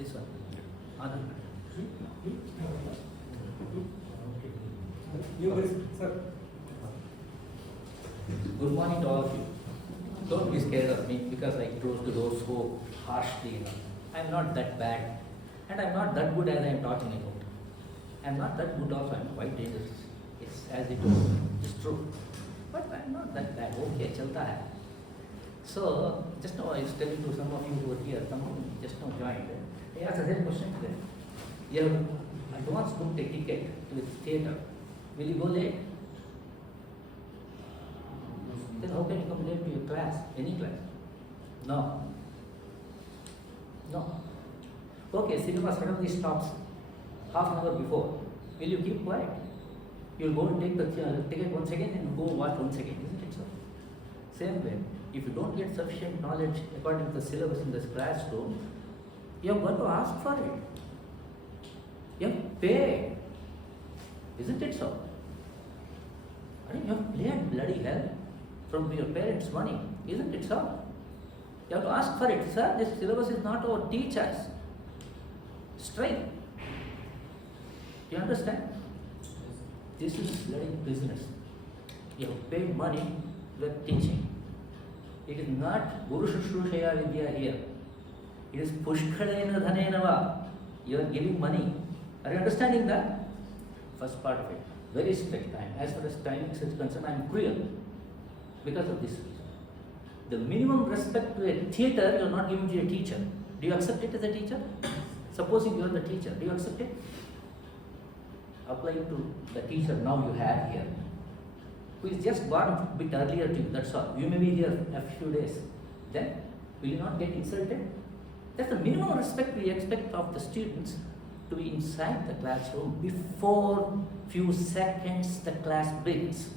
This one. Anand. Sir. Good morning to all of you. Don't be scared of me because I closed the door so harshly. I'm not that bad. And I'm not that good as I'm talking about. I'm not that good also. I'm quite dangerous. It's as it is. It's true. But I'm not that bad. Okay, chalta hai. So, just now I was telling to some of you who are here, someone just now joined. I asked a real question today. You have advance booked a ticket to the theatre. Will you go late? Then how can you come late to your class? Any class? No. No. Okay, cinema suddenly stops half an hour before. Will you keep quiet? You'll go and take the ticket once again and go watch once again, isn't it so? Same way, if you don't get sufficient knowledge according to the syllabus in this classroom, you have got to ask for it. You have to pay. Isn't it so? I mean, you have paid bloody hell from your parents' money. Isn't it so? You have to ask for it. Sir, this syllabus is not our teachers. Straight. You understand? This is bloody business. You have paid money, you are teaching. It is not Guru Shushrusheya Vidya here. It is Pushkalena Dhanenava. You are giving money. Are you understanding that? First part of it. Very strict time. As far as timing is concerned, I am cruel because of this reason. The minimum respect to a theatre you are not giving to a teacher. Do you accept it as a teacher? Supposing you are the teacher, do you accept it? Applying to the teacher now you have here, who is just born a bit earlier to you, that's all. You may be here a few days. Then, will you not get insulted? That's the minimum respect we expect of the students, to be inside the classroom before few seconds the class begins.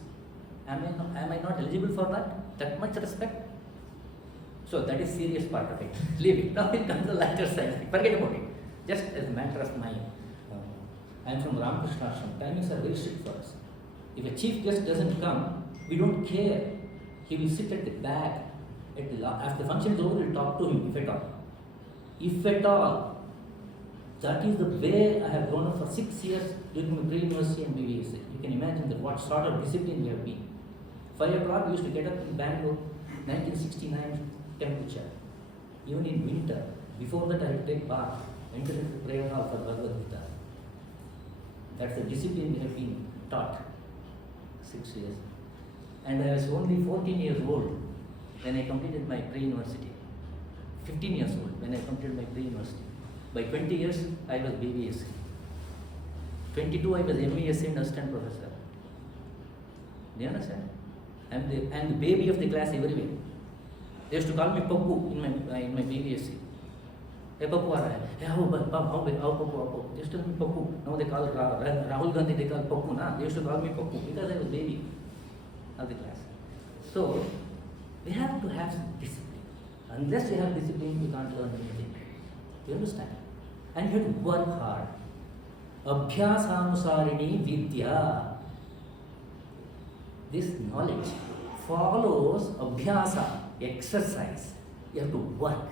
Am I not eligible for that? That much respect? So that is serious part of it. Leave it. Now it comes the lighter side. Forget about it. Just as a matter of mind. I am from Ramakrishna Ashram. Timings are very strict for us. If a chief guest doesn't come, we don't care. He will sit at the back. After the function is over, we'll talk to him, if at all. If at all. That is the way I have grown up for 6 years during my pre-university and BBSc. You can imagine that what sort of discipline we have been. 5 o'clock we used to get up in Bangalore, 1969 temperature. Even in winter. Before that I had to take bath, enter into prayer hall for Bhagavad Gita. That's the discipline we have been taught. 6 years. And I was only 14 years old when I completed my pre-university. 15 years old when I completed my pre-university. By 20 years, I was BBSc. 22, I was MESc and assistant professor. Do you understand? I am the baby of the class everywhere. They used to call me Pappu in my BBSc. Hey, Pappu, how Pappu? They used to call me Pappu. Now they call Rahul Gandhi, they call Pappu. Nah? They used to call me Pappu because I was baby of the class. So, we have to have some discipline. Unless you have discipline, you can't learn anything. You understand? And you have to work hard. Abhyasanusarini Vidya. This knowledge follows Abhyasa, exercise. You have to work.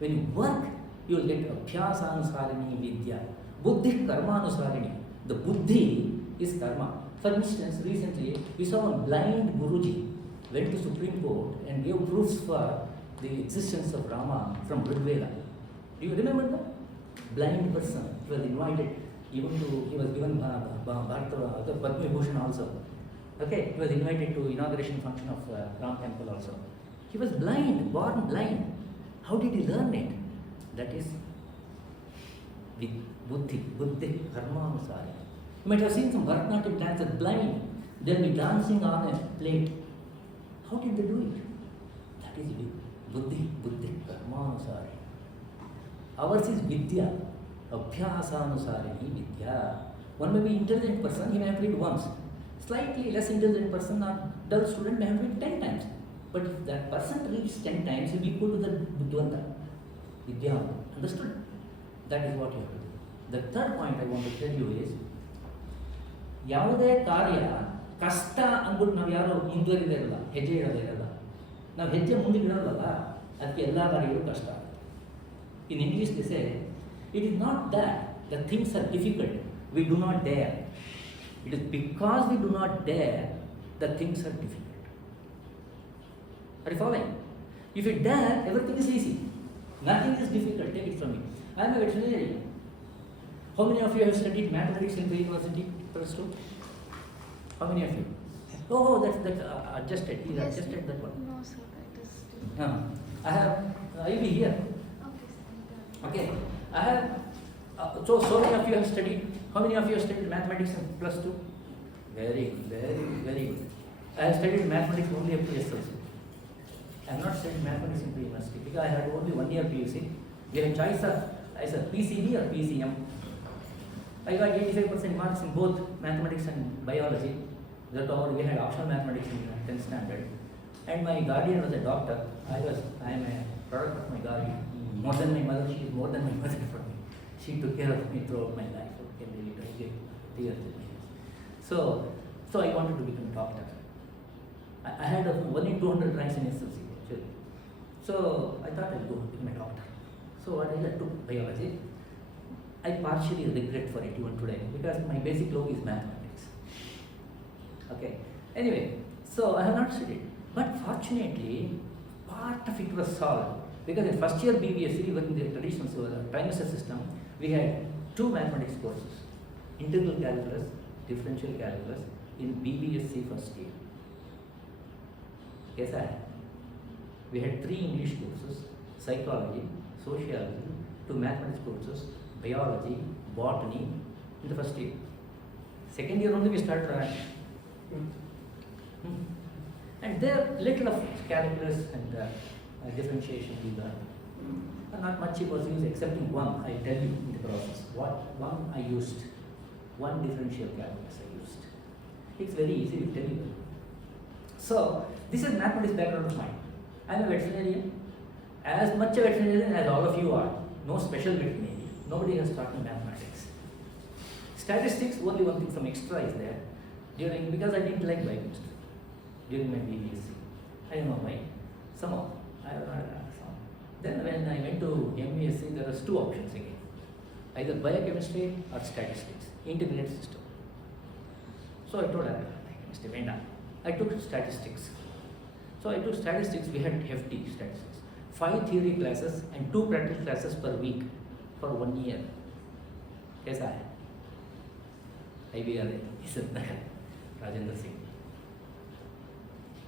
When you work, you will get Abhyasanusarini Vidya. Buddhi Karmanusarini. The Buddhi is karma. For instance, recently we saw a blind Guruji went to Supreme Court and gave proofs for the existence of Rama from Rigveda. Do you remember that? Blind person. He was invited even to, he was given the Padma Bhushan also. Okay, he was invited to inauguration function of Ram Temple also. He was blind, born blind. How did he learn it? That is with Buddhi, Karma Anusari. You might have seen some Bharatanatyam dancers blind. They'll be dancing on a plate. How did they do it? That is Buddhi, Karma Anusari. Ours is Vidya, Abhyasanusarini Vidya. One may be intelligent person, he may have read once. Slightly less intelligent person or dull student may have read 10 times. But if that person reads 10 times, he will be equal to the Buddhvanta, Vidya. Understood? That is what you have to do. The third point I want to tell you is, ಯಾವುದೇ ಕಾರ್ಯ ಕಷ್ಟ ಅಂದ್ಬಿಟ್ಟು ನಾವು ಯಾರು ಹಿಂದುವರಿದೇ ಇರಲ್ಲ, ಹೆಜ್ಜೆ ಇಡೋದೇ ಇರಲ್ಲ. ನಾವು ಹೆಜ್ಜೆ ಮುಂದೆ ಇಡೋದಲ್ಲ, ಅದಕ್ಕೆ ಎಲ್ಲ ಕಾರ್ಯಗಳು ಕಷ್ಟ. In English they say, It is not that the things are difficult, we do not dare. It is because we do not dare, the things are difficult. Are you following? If you dare, everything is easy. Nothing is difficult, take it from me. I am a veterinarian. How many of you have studied mathematics in the university? How many of you? Oh, that's adjusted. He Yes. adjusted that one. No, sir, that is still. I have, I will be here. Okay, sir. Okay. I have, so many of you have studied, how many of you have studied mathematics in +2? Very good, very good. I have studied mathematics only up to SLC. I have not studied mathematics in pre-university because I had only 1 year PUC. We had choice of either PCB or PCM. I got 85% marks in both mathematics and biology. Therefore, we had optional mathematics in 10th standard. And my guardian was a doctor. I am a product of my guardian. More than my mother, she is more than my mother for me. She took care of me throughout my life. Okay, really, tears. So I wanted to become a doctor. I had only 200 ranks in SLC actually. So I thought I'll go become a doctor. So what I took biology. I partially regret for it even today because my basic love is mathematics. Okay. Anyway, so I have not studied. But fortunately, part of it was solved because in first year BBSc, even in the traditional trimester system, we had 2 mathematics courses: integral calculus, differential calculus in BBSc first year. Yes, I had. We had 3 English courses: psychology, sociology, 2 mathematics courses, biology, botany in the first year. Second year only we started writing. And there little of calculus and differentiation we learned. Not much was used excepting one, I tell you in the process. One I used, one differential calculus I used. It's very easy to tell you. So this is mathematics background of mine. I am a veterinarian, as much a veterinarian as all of you are. No special veterinarian. Nobody has taught me mathematics. Statistics, only one thing, some extra is there. Because I didn't like biochemistry during my BBSc. I don't know why. Somehow. Then when I went to MBSc, there was 2 options again. Either biochemistry or statistics, integrated system. So I told her, biochemistry, venda. I took statistics. So I took statistics, we had hefty statistics. 5 theory classes and 2 practical classes per week for 1 year. Yes, I had. IBRA, he said, Rajendra Singh.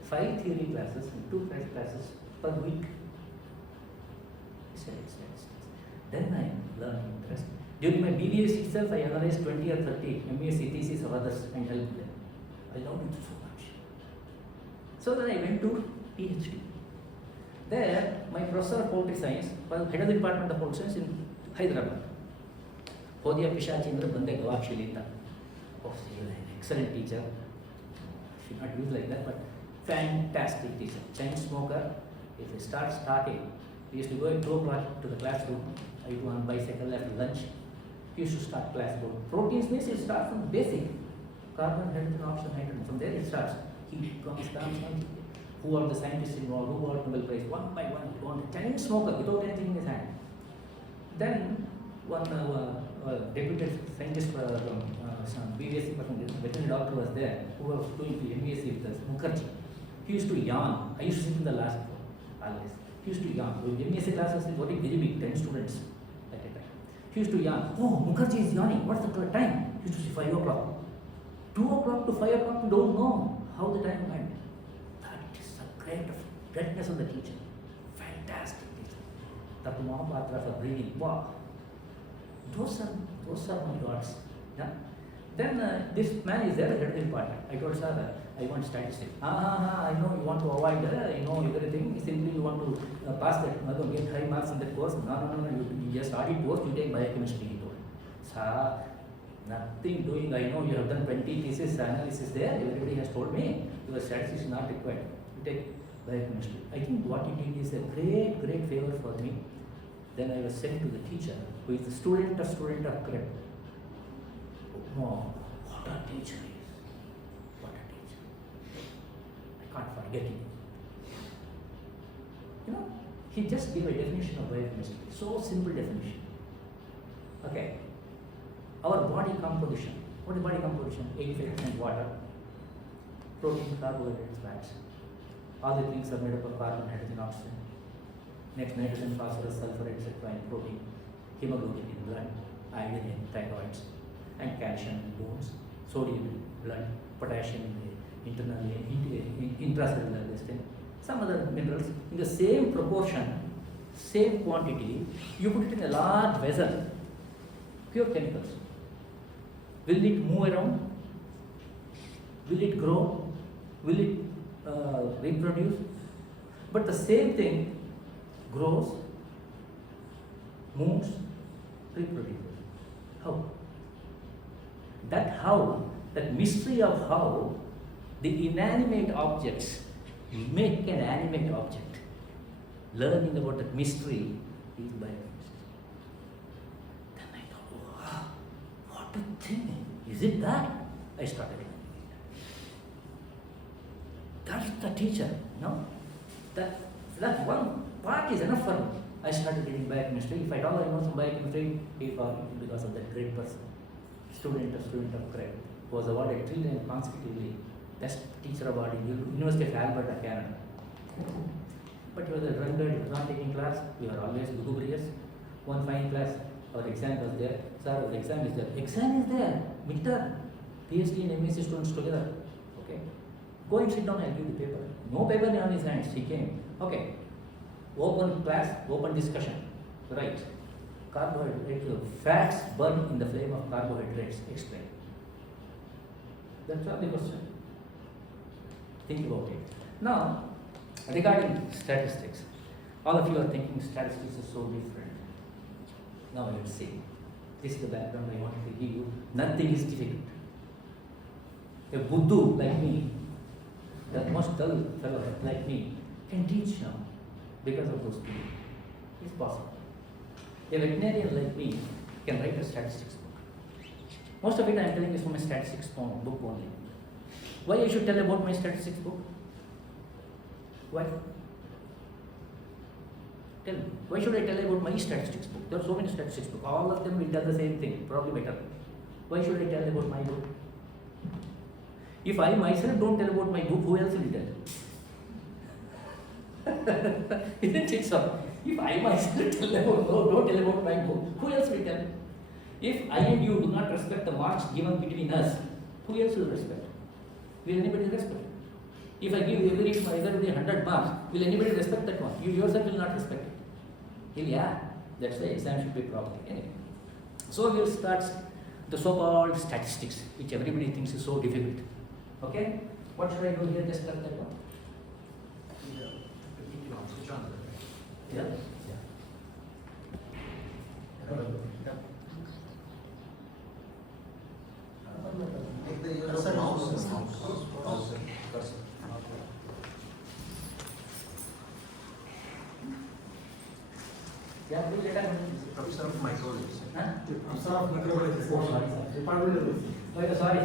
5 theory classes and 2 practical classes per week. Statistics. Then I learned interest. During my BBS itself, I analyzed 20 or 30 MBSc theses of others and helped them. I loved it so much. So then I went to PhD. There, my professor of political science was head of the department of political science in Hyderabad. Hodya Pishachindra Bande Gavakshilita. Oh, she was an excellent teacher. She not used like that, but fantastic teacher. Chain smoker. If he starts talking, we used to go at 2 o'clock to the classroom. I go on bicycle after lunch. He used to start class. Proteins means it starts from basic. Carbon, hydrogen, oxygen, nitrogen. From there it starts. Heat comes. Who are the scientists involved? Who got Nobel Prize? One by one, one chain smoker without anything in his hand. Then one deputy scientist some BBSc person, veterinary doctor was there who was doing the MBSc with us, Mukherjee. He used to yawn. I used to sit in the last row always. He used to yawn. The MBSc class was very big, 10 students at a time. He used to yawn. Oh, Mukherjee is yawning. What's the time? He used to say 5 o'clock. 2 o'clock to 5 o'clock, you don't know how the time went. That is the greatness of the teacher. Fantastic teacher. Dr. Mohapatra for breathing. Wow. Those are my gods. Yeah? Then this man is there, head of the department. I told sir, I want statistics. I know you want to avoid, I know everything. Simply you want to pass that, get high marks in that course. No. You just study course, you take biochemistry. He told. Sir, nothing doing. I know you have done 20 thesis analysis there. Everybody has told me your statistics is not required. You take biochemistry. I think what he did is a great favor for me. Then I was sent to the teacher, who is the student of CREP. Oh, what a teacher he is. What a teacher. I can't forget him. You know, he just gave a definition of biochemistry. So simple definition. our body composition. What is body composition? 85% water, protein, carbohydrates, fats. All the things are made up of carbon, hydrogen, oxygen. Next, nitrogen, phosphorus, sulfur, etc. in protein, hemoglobin in blood, iron in thyroids, and calcium in bones, sodium in blood, potassium in the intracellular system, some other minerals in the same proportion, same quantity. You put it in a large vessel, pure chemicals. Will it move around? Will it grow? Will it reproduce? But the same thing grows, moves, reproduces. How? That mystery of how the inanimate objects make an animate object. Learning about that mystery is biochemistry. Then I thought, wow, what a thing. Is it that? I started learning it. That's the teacher, no? That one part is enough for me. I started reading biochemistry. If I all I know some biochemistry, because of that great person, student of Craig, was awarded 3 times consecutively best teacher award in University of Alberta, Canada. But he was a drunkard, he was not taking class, we were always lugubrious. One fine class, our exam was there. Sir, our exam is there. Exam is there, midterm. PhD and MSc students together. Okay. Go and sit down, I'll give you the paper. No paper on his hands, he came. Okay. Open class, open discussion. Right. Carbohydrate, fats burn in the flame of carbohydrates. Explain. That's all the question. Think about it. Now, regarding statistics, all of you are thinking statistics is so different. Now let's see. This is the background I wanted to give you. Nothing is difficult. A Buddhu like me, the most dull fellow like me, can teach now because of those people. It's possible. A veterinarian like me can write a statistics book. Most of it I am telling is from a statistics book only. Why I should tell about my statistics book? Why? Tell me. Why should I tell about my statistics book? There are so many statistics books. All of them will tell the same thing, probably better. Why should I tell about my book? If I myself don't tell about my book, who else will tell? Isn't it so? If I myself don't tell about my book, who else will tell? If I and you do not respect the marks given between us, who else will respect? Will anybody respect? If I give everybody 100 marks, will anybody respect that one? You yourself will not respect it. Yeah, that's why exam should be proper. Anyway, so we'll start the so-called statistics, which everybody thinks is so difficult. Okay, what should I do here? Just start that one. Yeah. Take the use of mouse. Cursor. Yeah, please let us know. Professor of microbiology. Huh? Professor of microbiology. Oh, sorry, sir. Department of Medicine. Sorry.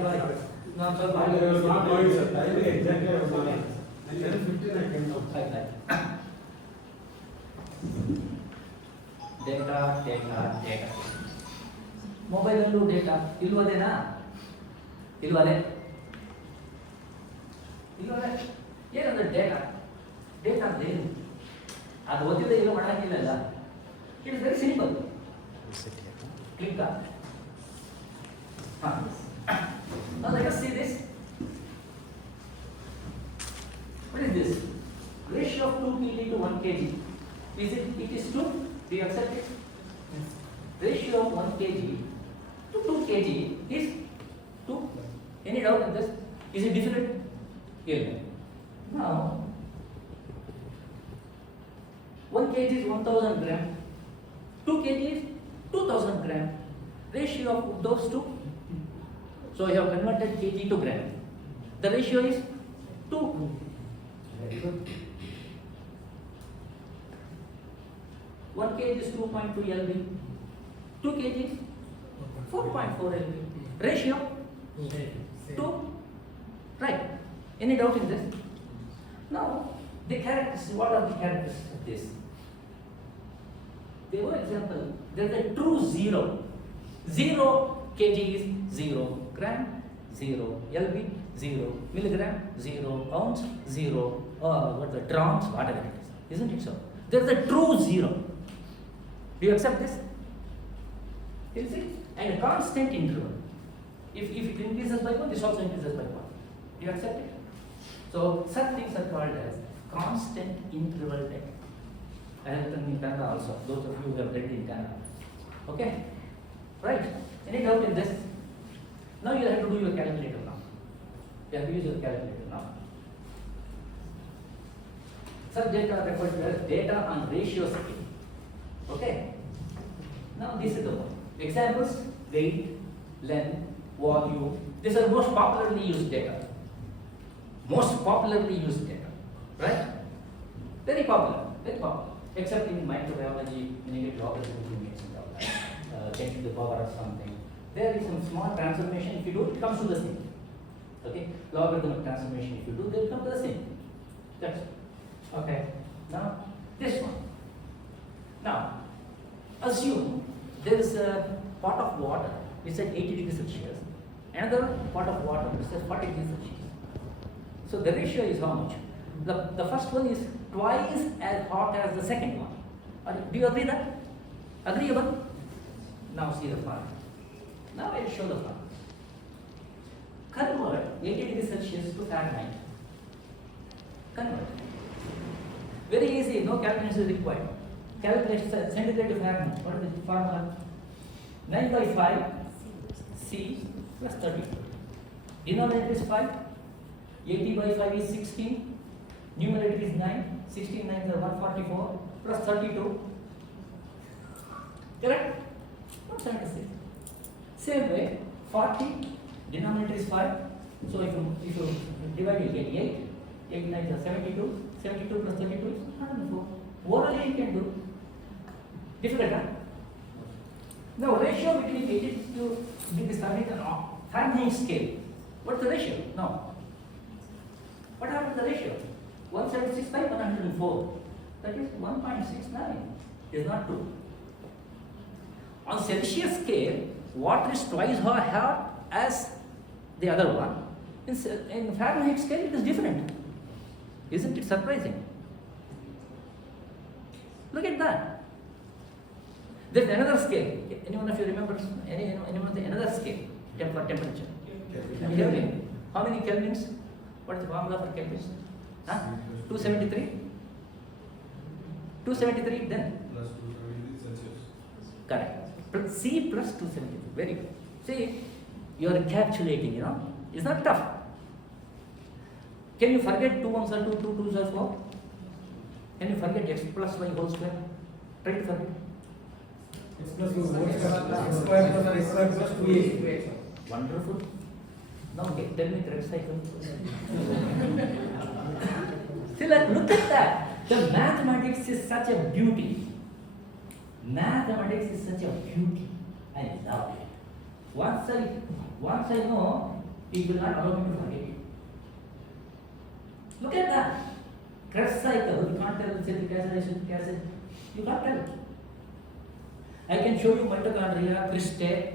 No, I'm sorry. I was not knowing, sir. I think exactly I was knowing. And 11:15 I came down. Right. Data. Mobile allu data ilvadena? Ilvade? ಏನಂದ್ರೆ ಡೇಟಾ ಅಂದ್ರೆ ಏನು? ಅದು ಓದಿದ್ರೆ ಈಗ ಮಾಡಂಗಿಲ್ಲ. It is very simple. Click. Now let us see this. What is this? Ratio of 2 kg to 1 kg. It is 2. Do you accept it? Ratio of 1 kg to 2 kg is 2. Any doubt in this? Is it difficult? Here. Now, 1 kg is 1000 gram. 2 kg is 2000 gram. Ratio of those two. So I have converted kg to gram. The ratio is 2. Very good. 1 kg is 2.2 lb. 2 kg is 4.4 lb. Ratio 2. Right. Any doubt in this? Now, the characters, what are the characters of this? For example, there is a true zero. 0 kg is 0 gram, 0 lb, 0 milligram, 0 ounce, 0 what the drams, whatever it is. Isn't it so? There is a true 0. Do you accept this? You see? And a constant interval. If it increases by 1, this also increases by 1. Do you accept it? So such things are called as constant interval data. I have written in Kannada also. Those of you who have read in Kannada. Okay? Right? Any doubt in this? Now you have to do your calculator now. You have to use your calculator now. Such data are referred to as data on ratio scale. Okay? Now this is the one. Examples: weight, length, volume. These are most popularly used data. Most popularly used data. Right? Very popular. Very popular. Except in microbiology, when you get logarithm units and all that. 10 to the power of something. There is some small transformation. If you do, it comes to the same. Okay? Logarithmic transformation, if you do, they will come to the same. That's it. Okay. Now, this one. Now, assume there is a pot of water, it's at 80 degrees Celsius. Another pot of water, it's at 40 degrees Celsius. So the ratio is how much? The first one is twice as hot as the second one. Do you agree that? Agreeable? Now see the part. Now I will show the part. Convert 80 degrees Celsius to Fahrenheit. Convert. Very easy, no calculation is required. Calculate centigrade to Fahrenheit. What is the formula? 9 by 5 C plus 30. Denominator is 5. 80 by 5 is 16. Numerator is 9. 16 9s are 144 plus 32. Correct? Not 76. Same way, 40, denominator is 5. So if you divide, you get 8. 8 9s are 72. 72 plus 32 is 104. Orally you can do. Difficult, huh? Now ratio between 80 to this Fahrenheit scale. What's the ratio? No. What happened to the ratio? 176 by 104. That is 1.69. Is not 2. On Celsius scale, water is twice as hot as the other one. In Fahrenheit scale, it is different. Isn't it surprising? Look at that. There's another scale. Anyone of you remember another scale for temperature? Kelvin. How many kelvins? What is the formula for kelvins? Huh? 273? 273 then? Plus 270 Celsius. Correct. C plus 273. Very good. See, you are encapsulating, It's not tough. Can you forget 2 1s are 2, 2 2s are 4? Can you forget x plus y whole square? Try to forget. X plus 2 x square plus x square plus 2a. Wonderful. Now tell me the red cycle. See, look at that. The mathematics is such a beauty. Mathematics is such a beauty. I love it. Once I know, it will not allow me to forget it. Look at that. Krebs cycle. You can't tell acetic acid. You can't tell. I can show you mitochondria, cristae,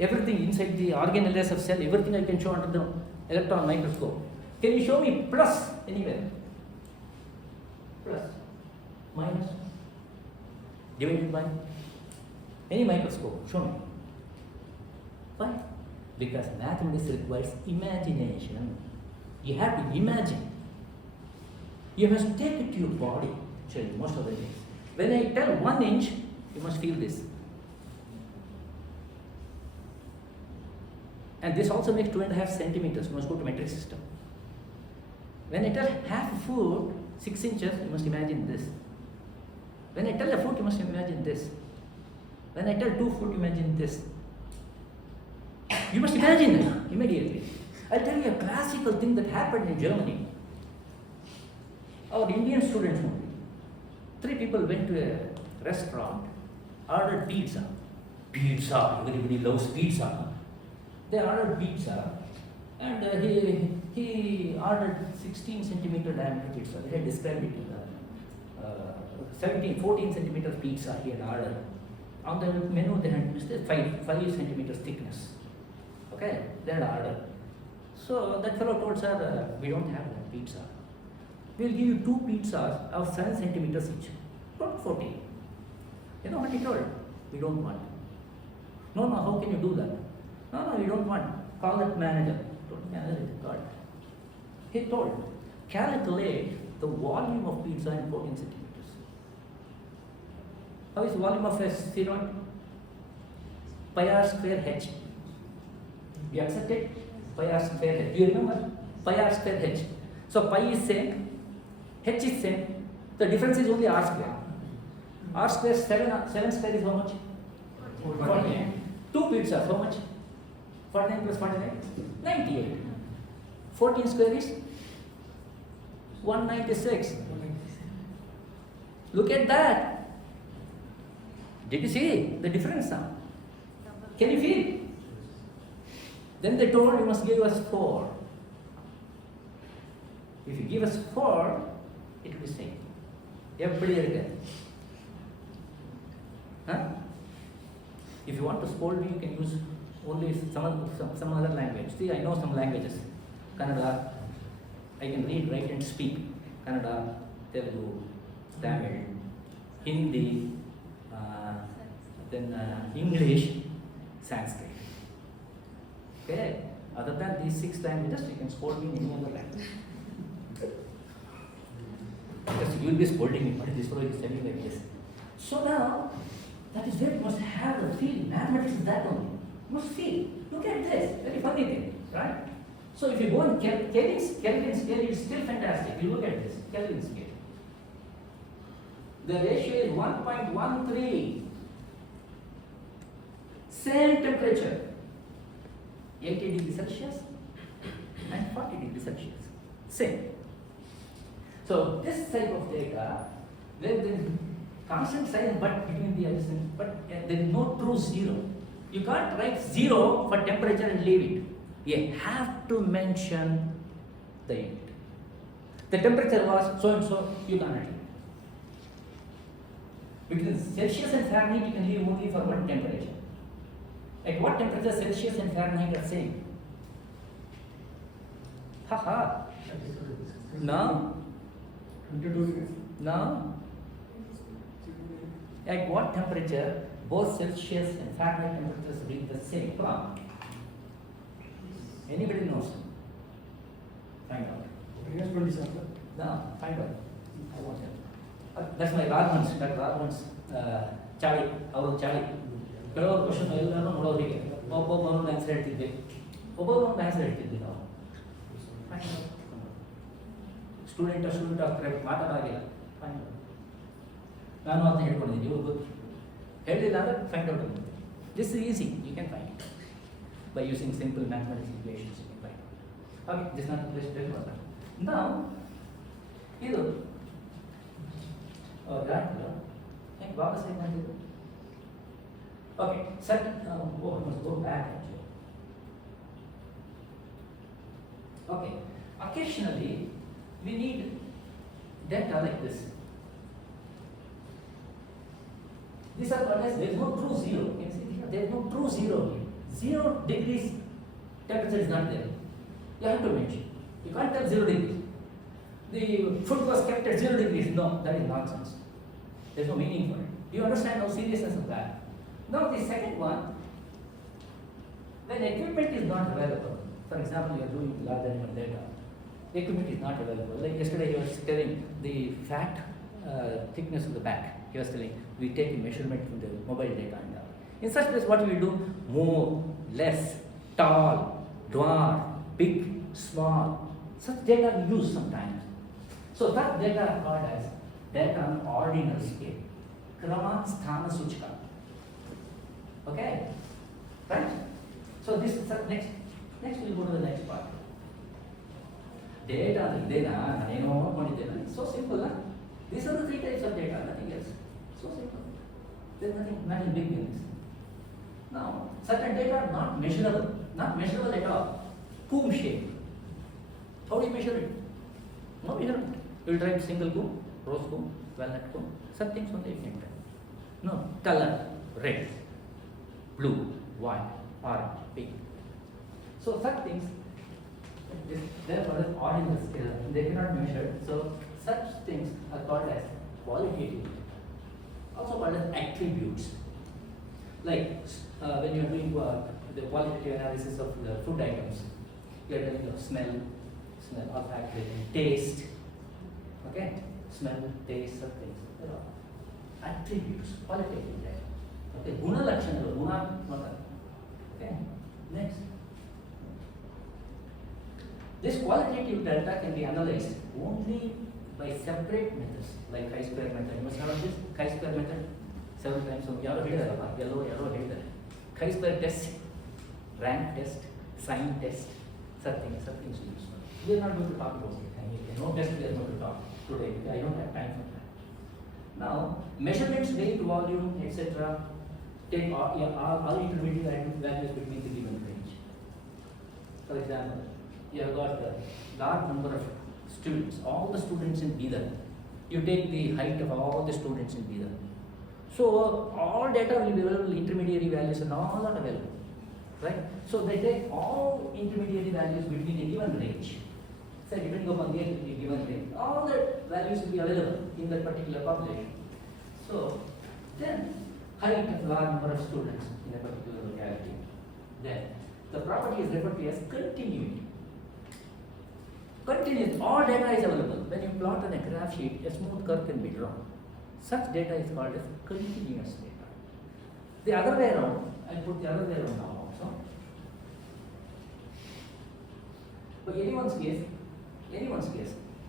everything inside the organelles of cell, everything I can show under the electron microscope. Can you show me plus anywhere? Plus, minus, divided by any microscope. Show me. Why? Because mathematics requires imagination. You have to imagine. You must take it to your body, actually, most of the things. When I tell 1 inch, you must feel this. And this also makes 2.5 centimeters. You must go to metric system. When I tell half a foot, 6 inches, you must imagine this. When I tell a foot, you must imagine this. When I tell 2 foot, imagine this. You must imagine it immediately. I'll tell you a classical thing that happened in Germany. Our Indian students only. 3 people went to a restaurant, ordered pizza. Pizza, everybody loves pizza. They ordered pizza, and he ordered 16 centimeter diameter pizza. He had described it in the 14 centimeter pizza he had ordered. on the menu they had listed 5 centimeters thickness. Okay, they had order. So that fellow told, sir, we don't have that pizza. We'll give you 2 pizzas of 7 centimeters each. Not 40. You know what he told? We don't want. No, how can you do that? No, we don't want. Call that manager. Told manager, God. He told, calculate the volume of pizza in 14 centimeters. How is the volume of a spheroid? Pi r square h. You accept it? Pi r square h. Do you remember? Pi r square h. So pi is same, h is same. The difference is only r square. R square 7 square is how much? 49. 2 pizzas, how much? 49 plus 49? 98. 14 square is 196. Look at that. Did you see the difference now? Can you feel? Then they told you must give us 4. If you give us 4, it will be same. Everybody again. Huh? If you want to scold me, you can use only some other language. See, I know some languages. Kannada, I can read, write and speak. Kannada, Telugu, Tamil, Hindi, then English, Sanskrit. Okay? Other than these 6 languages, you can scold me in any other language. Because you will be scolding me, but this fellow is telling like this. So now, that is where you must have the feel. Mathematics is that only. You must feel. Look at this. Very funny thing, right? So if you go on Kelvin scale, it's still fantastic. You look at this, Kelvin scale. The ratio is 1.13. Same temperature. 80 degrees Celsius and 40 degrees Celsius. Same. So this type of data, there is constant sign but between the adjacent, but there is no true zero. You can't write 0 for temperature and leave it. You have to mention the unit. The temperature was so and so, you cannot leave. Between Celsius and Fahrenheit, you can leave only for one temperature. At what temperature Celsius and Fahrenheit are same? Haha. No. No. At what temperature both Celsius and Fahrenheit temperatures reach the same? Come on. Anybody knows? Find out. No, find out. I want that. That's my Radman's, Dr. Radman's Charlie, our Charlie. ಕೆಲವರು ಕ್ವಶನ್ ಎಲ್ಲರೂ ನೋಡೋರಿಗೆ ಒಬ್ಬೊಬ್ಬರೊಂದು ಆನ್ಸರ್ ಹೇಳ್ತಿದ್ದೆ ಒಬ್ಬೊಬ್ಬರೊಂದು ಆನ್ಸರ್ ಹೇಳ್ತಿದ್ವಿ ನಾವು ಸ್ಟೂಡೆಂಟ್ ಆಗ್ತಾರೆ ಮಾತಾಡಾಗಿಲ್ಲ ನಾನು ಅದನ್ನ ಹೇಳ್ಕೊಂಡಿದ್ದೀನಿ ಇವ್ರು ಗೊತ್ತು ಹೇಳಿಲ್ಲ ಅಂದರೆ ಫೈಂಡ್ ಔಟ್ ಆಗುತ್ತೆ this is easy you can find by using simple mathematics equations you can find okay this not place tell what ನಾವು ಇದು ಗ್ರಾಂಟ್ ಹೆಂಗೆ ವಾಪಸ್ ಹೆಂಗೆ ಮಾಡಿದ್ರು. Okay, second, I must go back actually. Okay, occasionally we need data like this. These are called as, there is no true zero. You can see here, there is no true zero here. 0 degrees temperature is not there. You have to mention. You can't tell 0 degrees. The food was kept at 0 degrees. No, that is nonsense. There is no meaning for it. Do you understand how seriousness of that? Now the second one, when equipment is not available, for example, you are doing large animal data, equipment is not available. Like yesterday he was telling the fat thickness of the back. He was telling we take a measurement from the mobile data and all. In such case, what we will do? More, less, tall, dwarf, big, small. Such data we use sometimes. So that data are called as data on ordinal scale. Krama Sthana Suchka. Okay, right? So this is the next we'll go to the next part. Data, it's so simple. Huh? These are the 3 types of data, nothing else. So simple. There's nothing big in this. Now, certain data are not measurable at all. Comb shape. How do you measure it? No measurement. You'll try single comb, rose comb, walnut comb, some things only you can try. No, color. red, blue, white, orange, pink. So such things, they are called as ordinal scale. They cannot be measured. So such things are called as qualitative, also called as attributes. Like when you are doing the qualitative analysis of the food items, you are doing the smell, olfactory, taste. Okay, smell, taste, such things. There are attributes, qualitative data. Okay, guna lakshana, guna mata. Okay, next. This qualitative data can be analyzed only by separate methods, like chi-square method. You must have heard this chi-square method several times. So, yellow ಹೇಳಿದ್ದಾರೆ. Chi-square test, rank test, sign test, such things used. We are not going to talk about it. No test we are going to talk today. I don't have time for that. Now, measurements, weight, volume, etc. Take all intermediate values between the given range. For example, you have got a large number of students, all the students in Bidar. You take the height of all the students in Bidar. So all data will be available, intermediary values and all are available, right? So they take all intermediary values between a given range. Say depending upon the given range, all the values will be available in that particular population. So then height of large number of students in a particular locality. Then the property is referred to as continuity. Continuous, all data is available. When you plot on a graph sheet, a smooth curve can be drawn. Such data is called as continuous data. The other way around, I'll put the other way around now also. But anyone's case.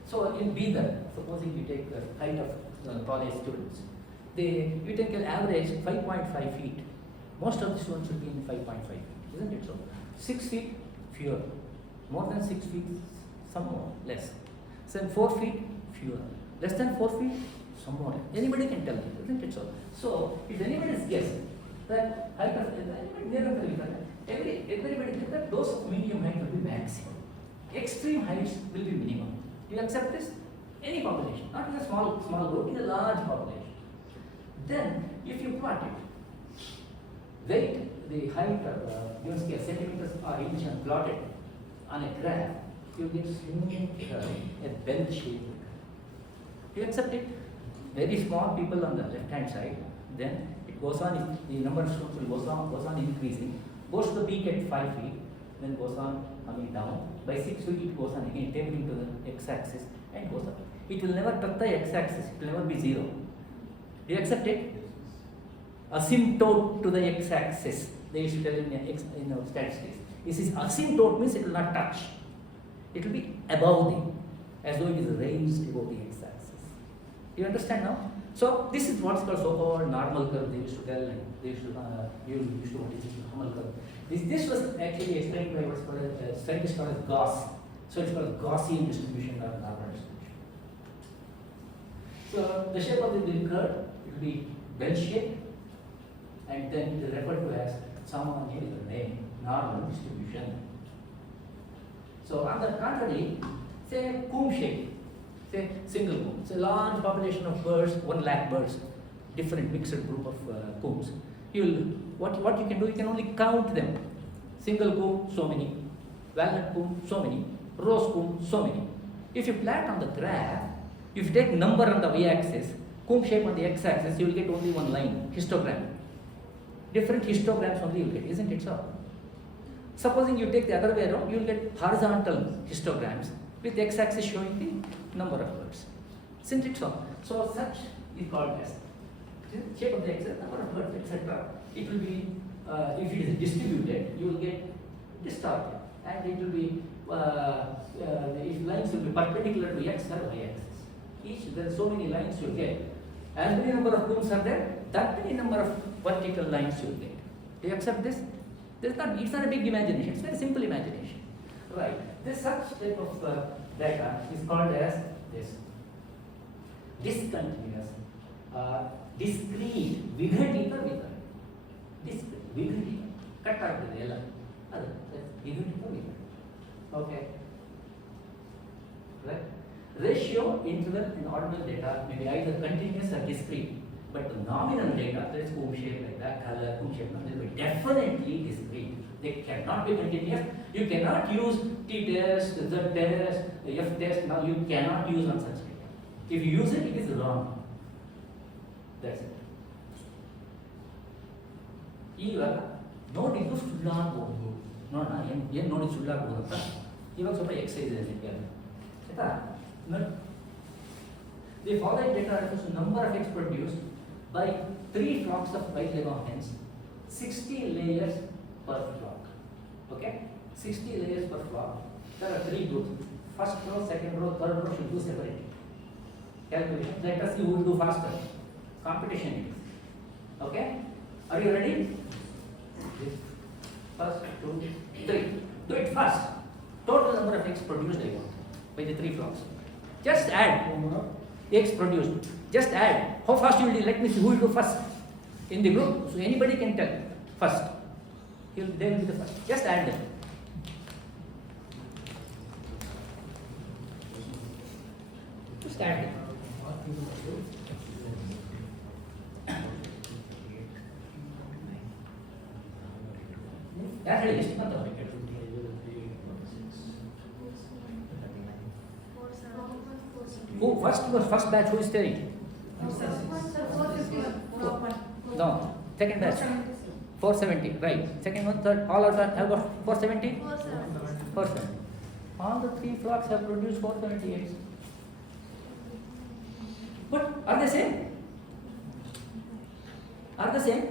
So in Bidar, supposing you take the height of college students, you take an average 5.5 feet. Most of the students will be in 5.5 feet, isn't it so? 6 feet, fewer. More than 6 feet, some more, less. So 4 feet, fewer. Less than 4 feet, some more. Anybody can tell me, isn't it so? So if anybody's guess that height of everybody thinks that those of medium height will be maximum. Extreme heights will be minimum. Do you accept this? Any population, not in a small group, in a large population. Then if you plot it, weight, the height of given scale, centimeters or inch and plotted on a graph, you get a bell shape. Do you accept it? Very small people on the left hand side, then it goes on, the number of students goes on increasing, goes to the peak at 5 feet, then goes on coming down. By 6 feet it goes on again, tending to the x-axis and goes up. It will never touch the x-axis, it will never be 0. Do you accept it? Asymptote to the x-axis. They used to tell in statistics. This is asymptote means it will not touch. It will be above the, as though it is raised above the x-axis. You understand now? So this is what's called so-called normal curve. They used to tell, they used to what is this normal curve. This was actually explained by what's called a scientist called as Gauss. So it's called Gaussian distribution or normal distribution. So the shape of the curve, it will be bell shaped, and then it is referred to as someone gave the name normal distribution. So on the contrary, say comb shape, say single comb. It's a large population of birds, 1 lakh birds, different mixed group of combs. What you can do, you can only count them. Single comb, so many. Walnut comb, so many. Rose comb, so many. If you plot on the graph, if you take number on the y-axis, comb shape on the x-axis, you will get only one line, histogram. Different histograms only you will get, isn't it so? Supposing you take the other way around, you will get horizontal histograms with x-axis showing the number of birds. Isn't it so? So such is called as shape of the x-axis, number of birds, etc. It will be, if it is distributed, you will get distorted, and it will be, if lines will be perpendicular to x or y-axis. There are so many lines you will get. As many number of combs are there, that many number of vertical lines you will get. Do you accept this? It's not a big imagination, it's very simple imagination. Right. This such type of data is called as this. Discontinuous, discrete, ವಿಘಟಿತ ವಿತರಣೆ. Discrete, ವಿಘಟಿತ, ಕಟ್ ಆಗ್ತದೆ ಎಲ್ಲ. ಅದು ವಿಘಟಿತ ವಿತರಣೆ. Okay. Right. Ratio, interval, and ordinal data may be either continuous or discrete. But the nominal data, let's go shape like that, color, shape, they will definitely discrete. They cannot be continuous. You cannot use T test, Z test, F test. Now you cannot use on such data. If you use it, it is wrong. That's it. ಈಗ ನೋಡಿದ್ದು ಸುಳ್ಳಾಗಬಹುದು ನೋಡೋಣ ಏನು ನೋಡಿ ಸುಳ್ಳಾಗಬಹುದು ಅಂತ ಇವಾಗ ಸ್ವಲ್ಪ ಎಕ್ಸೈಸ್ ಇದೆ ನಿಮಗೆ ಆಯ್ತಾ ನೋಡಿ the following data refers to number of eggs produced by 3 flocks of white leghorn hens 60 layers per flock. Okay, 60 layers per flock. There are 3 groups. First row, second row, third row should do separate calculation. Let us see who will do faster. Competition it is. Okay, are you ready? First, 2, 3. Do it fast. Total number of eggs produced I want by the 3 flocks. Just add eggs produced. Just add. How fast you will do? Let me see who will do first in the group. So anybody can tell first. They will be the first. Just add them. Just add them. ಯಾರು ಹೇಳಿ ಎಷ್ಟು ಬಂದವ Who first batch who is telling? No, second batch 470, right? Second one, third, all of that have got 470. 470. All the 3 flocks have produced 470 eggs. But are they same? Are the same?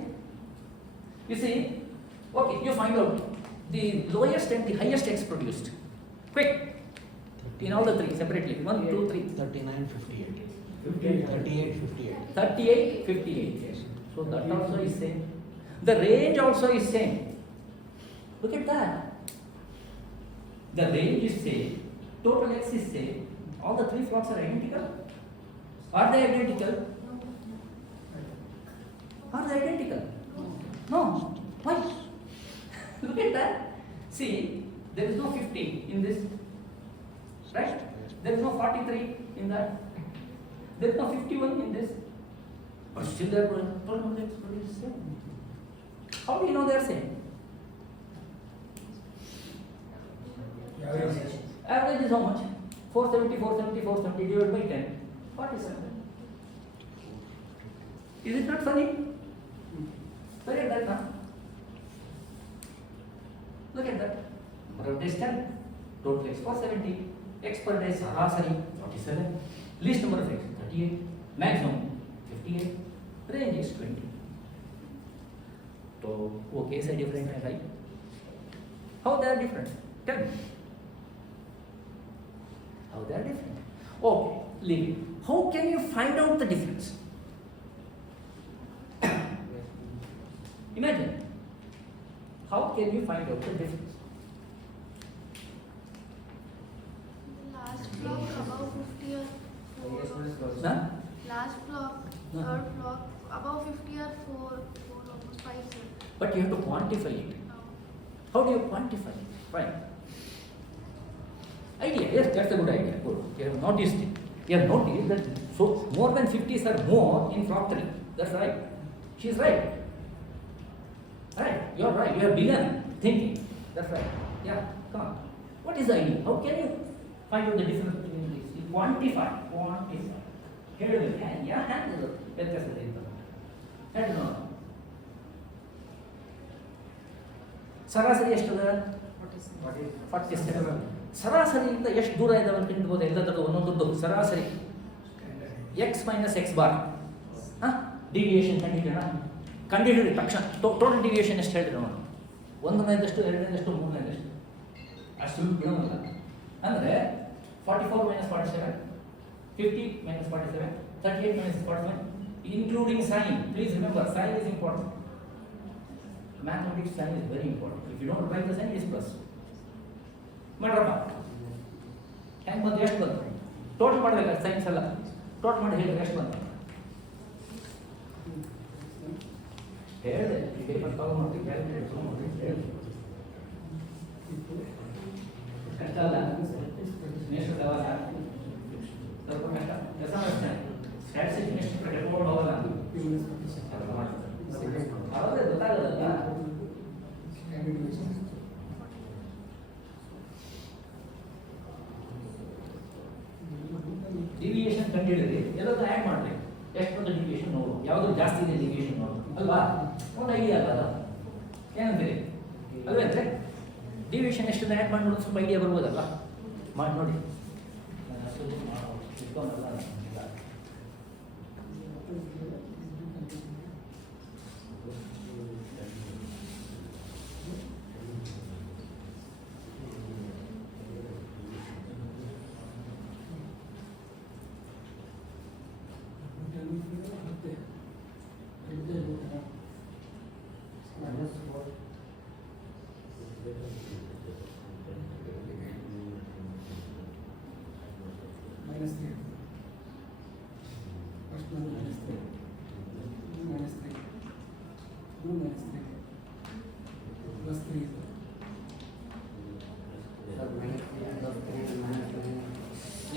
You see, okay, you find out the lowest and the highest eggs produced. Quick. In all the 3 separately. 1, 2, 3. 39, 58. 58. 38, 58. 38, 58. Yes. So that also is same. The range also is same. Look at that. The range is same. Total X is same. All the 3 flocks are identical. Are they identical? Are they identical? No. Why? Look at that. See, there is no 50 in this. Right? There is no 43 in that. There is no 51 in this. But still they are produced same. How do you know they are same? Average is how much? 470, 470, 470 divided by 10. 47. Is it not funny? Look at that now. Look at that. Number of days 10. Total is 470. X per day sarasari 47. Least number of X 38. Maximum 58. Range is 20. So, okay, is different, right? How they are different? Tell me. How they are different? Okay, leave it. How can you find out the difference? Imagine. How can you find out the difference? Last block above 50 or 4. Huh? Last block, No. third block above 50 or 4 almost 5. But you have to quantify it. No. How do you quantify it? Fine. Idea, yes, that's a good idea. Good. You have noticed it. You have noticed that so more than 50s are more in flock 3. That's right. She's right. Right. You're right. You have begun thinking. That's right. Yeah. Come on. What is the idea? How can you find out the difference between these? You quantify. ಹೇಳಿದ್ರೆ ಹ್ಯಾಂಗೆ ವ್ಯತ್ಯಾಸದ ಇರ್ತದೆ ಹೇಳಿ ನೋಡ ಸರಾಸರಿ ಎಷ್ಟದ 47. ಸರಾಸರಿಯಿಂದ ಎಷ್ಟು ದೂರ ಇದಾವೆ ಅಂತ ತಿಳ್ಬೋದು ಎಲ್ಲದರದ್ದು ಒಂದೊಂದು ಸರಾಸರಿ X minus X bar deviation ಕಂಡುಹಿಡಿದ ತಕ್ಷಣ ಟೋಟಲ್ ಡಿವಿಯೇಷನ್ ಎಷ್ಟು ಹೇಳಿದ್ರೆ ನೋಡು 1ನೇದಷ್ಟು 2ನೇದಷ್ಟು 3ನೇದಷ್ಟು ಅಷ್ಟು ಬಿಡೋಲ್ಲ ಅಂದರೆ 44 minus 47 50 minus 47 38 minus 41 including sign. Please remember sign is important. Mathematics sign is very important. If you don't write the sign, it is plus. ಮಾಡ್ರಪ್ಪ ಹೆಂಗೆ ಬಂದು ಎಷ್ಟು ಬಂತು ಟೋಟಲ್ ಮಾಡಬೇಕು ಸೈನ್ಸ್ ಎಲ್ಲ ಟೋಟಲ್ ಮಾಡಿ ಹೇಳಿದ್ರೆ ಎಷ್ಟು ಬಂತು ಹೇಳಿದೆ ಪೇಪರ್ ತಗೊಂಡು ಕ್ಯಾಲ್ಕುಲೇಟ್ ತೊಗೊಂಡು ಹೇಳಿದೆ ಕಷ್ಟ ಅಲ್ಲ ನೆಕ್ಸ್ಟ್ ಸ್ವಲ್ಪ ಕಷ್ಟ ಕೆಲಸ ಮಾಡ್ತೇನೆ ಸ್ಟ್ಯಾಟಿಸ್ಟಿಕ್ಸ್ ನೆಕ್ಸ್ಟ್ ಹೇಳ್ಕೊಂಡು ಹೋಗಲ್ಲ ಕಂಡು ಹಿಡಿದ್ರಿ ಎಲ್ಲದೂ ಆ್ಯಡ್ ಮಾಡಲಿ ಎಷ್ಟು ಬಂದು ಡಿವಿಯೇಷನ್ ನೋಡು ಯಾವುದು ಜಾಸ್ತಿ ಇದೆ ಡಿವಿಯೇಷನ್ ನೋಡು ಅಲ್ವಾ ಒಂದು ಐಡಿಯಾ ಅಲ್ಲ ಅದು ಏನಂತೀರಿ ಅಲ್ವೇಂದ್ರೆ ಡಿವಿಯೇಷನ್ ಎಷ್ಟು ಆ್ಯಡ್ ಮಾಡಿ ನೋಡೋದು ಸ್ವಲ್ಪ ಐಡಿಯಾ ಬರ್ಬೋದಲ್ಲ ಮಾಡಿ ನೋಡಿ minus 3. First one minus 3. 2 minus 3. 2 minus 3. Plus 3.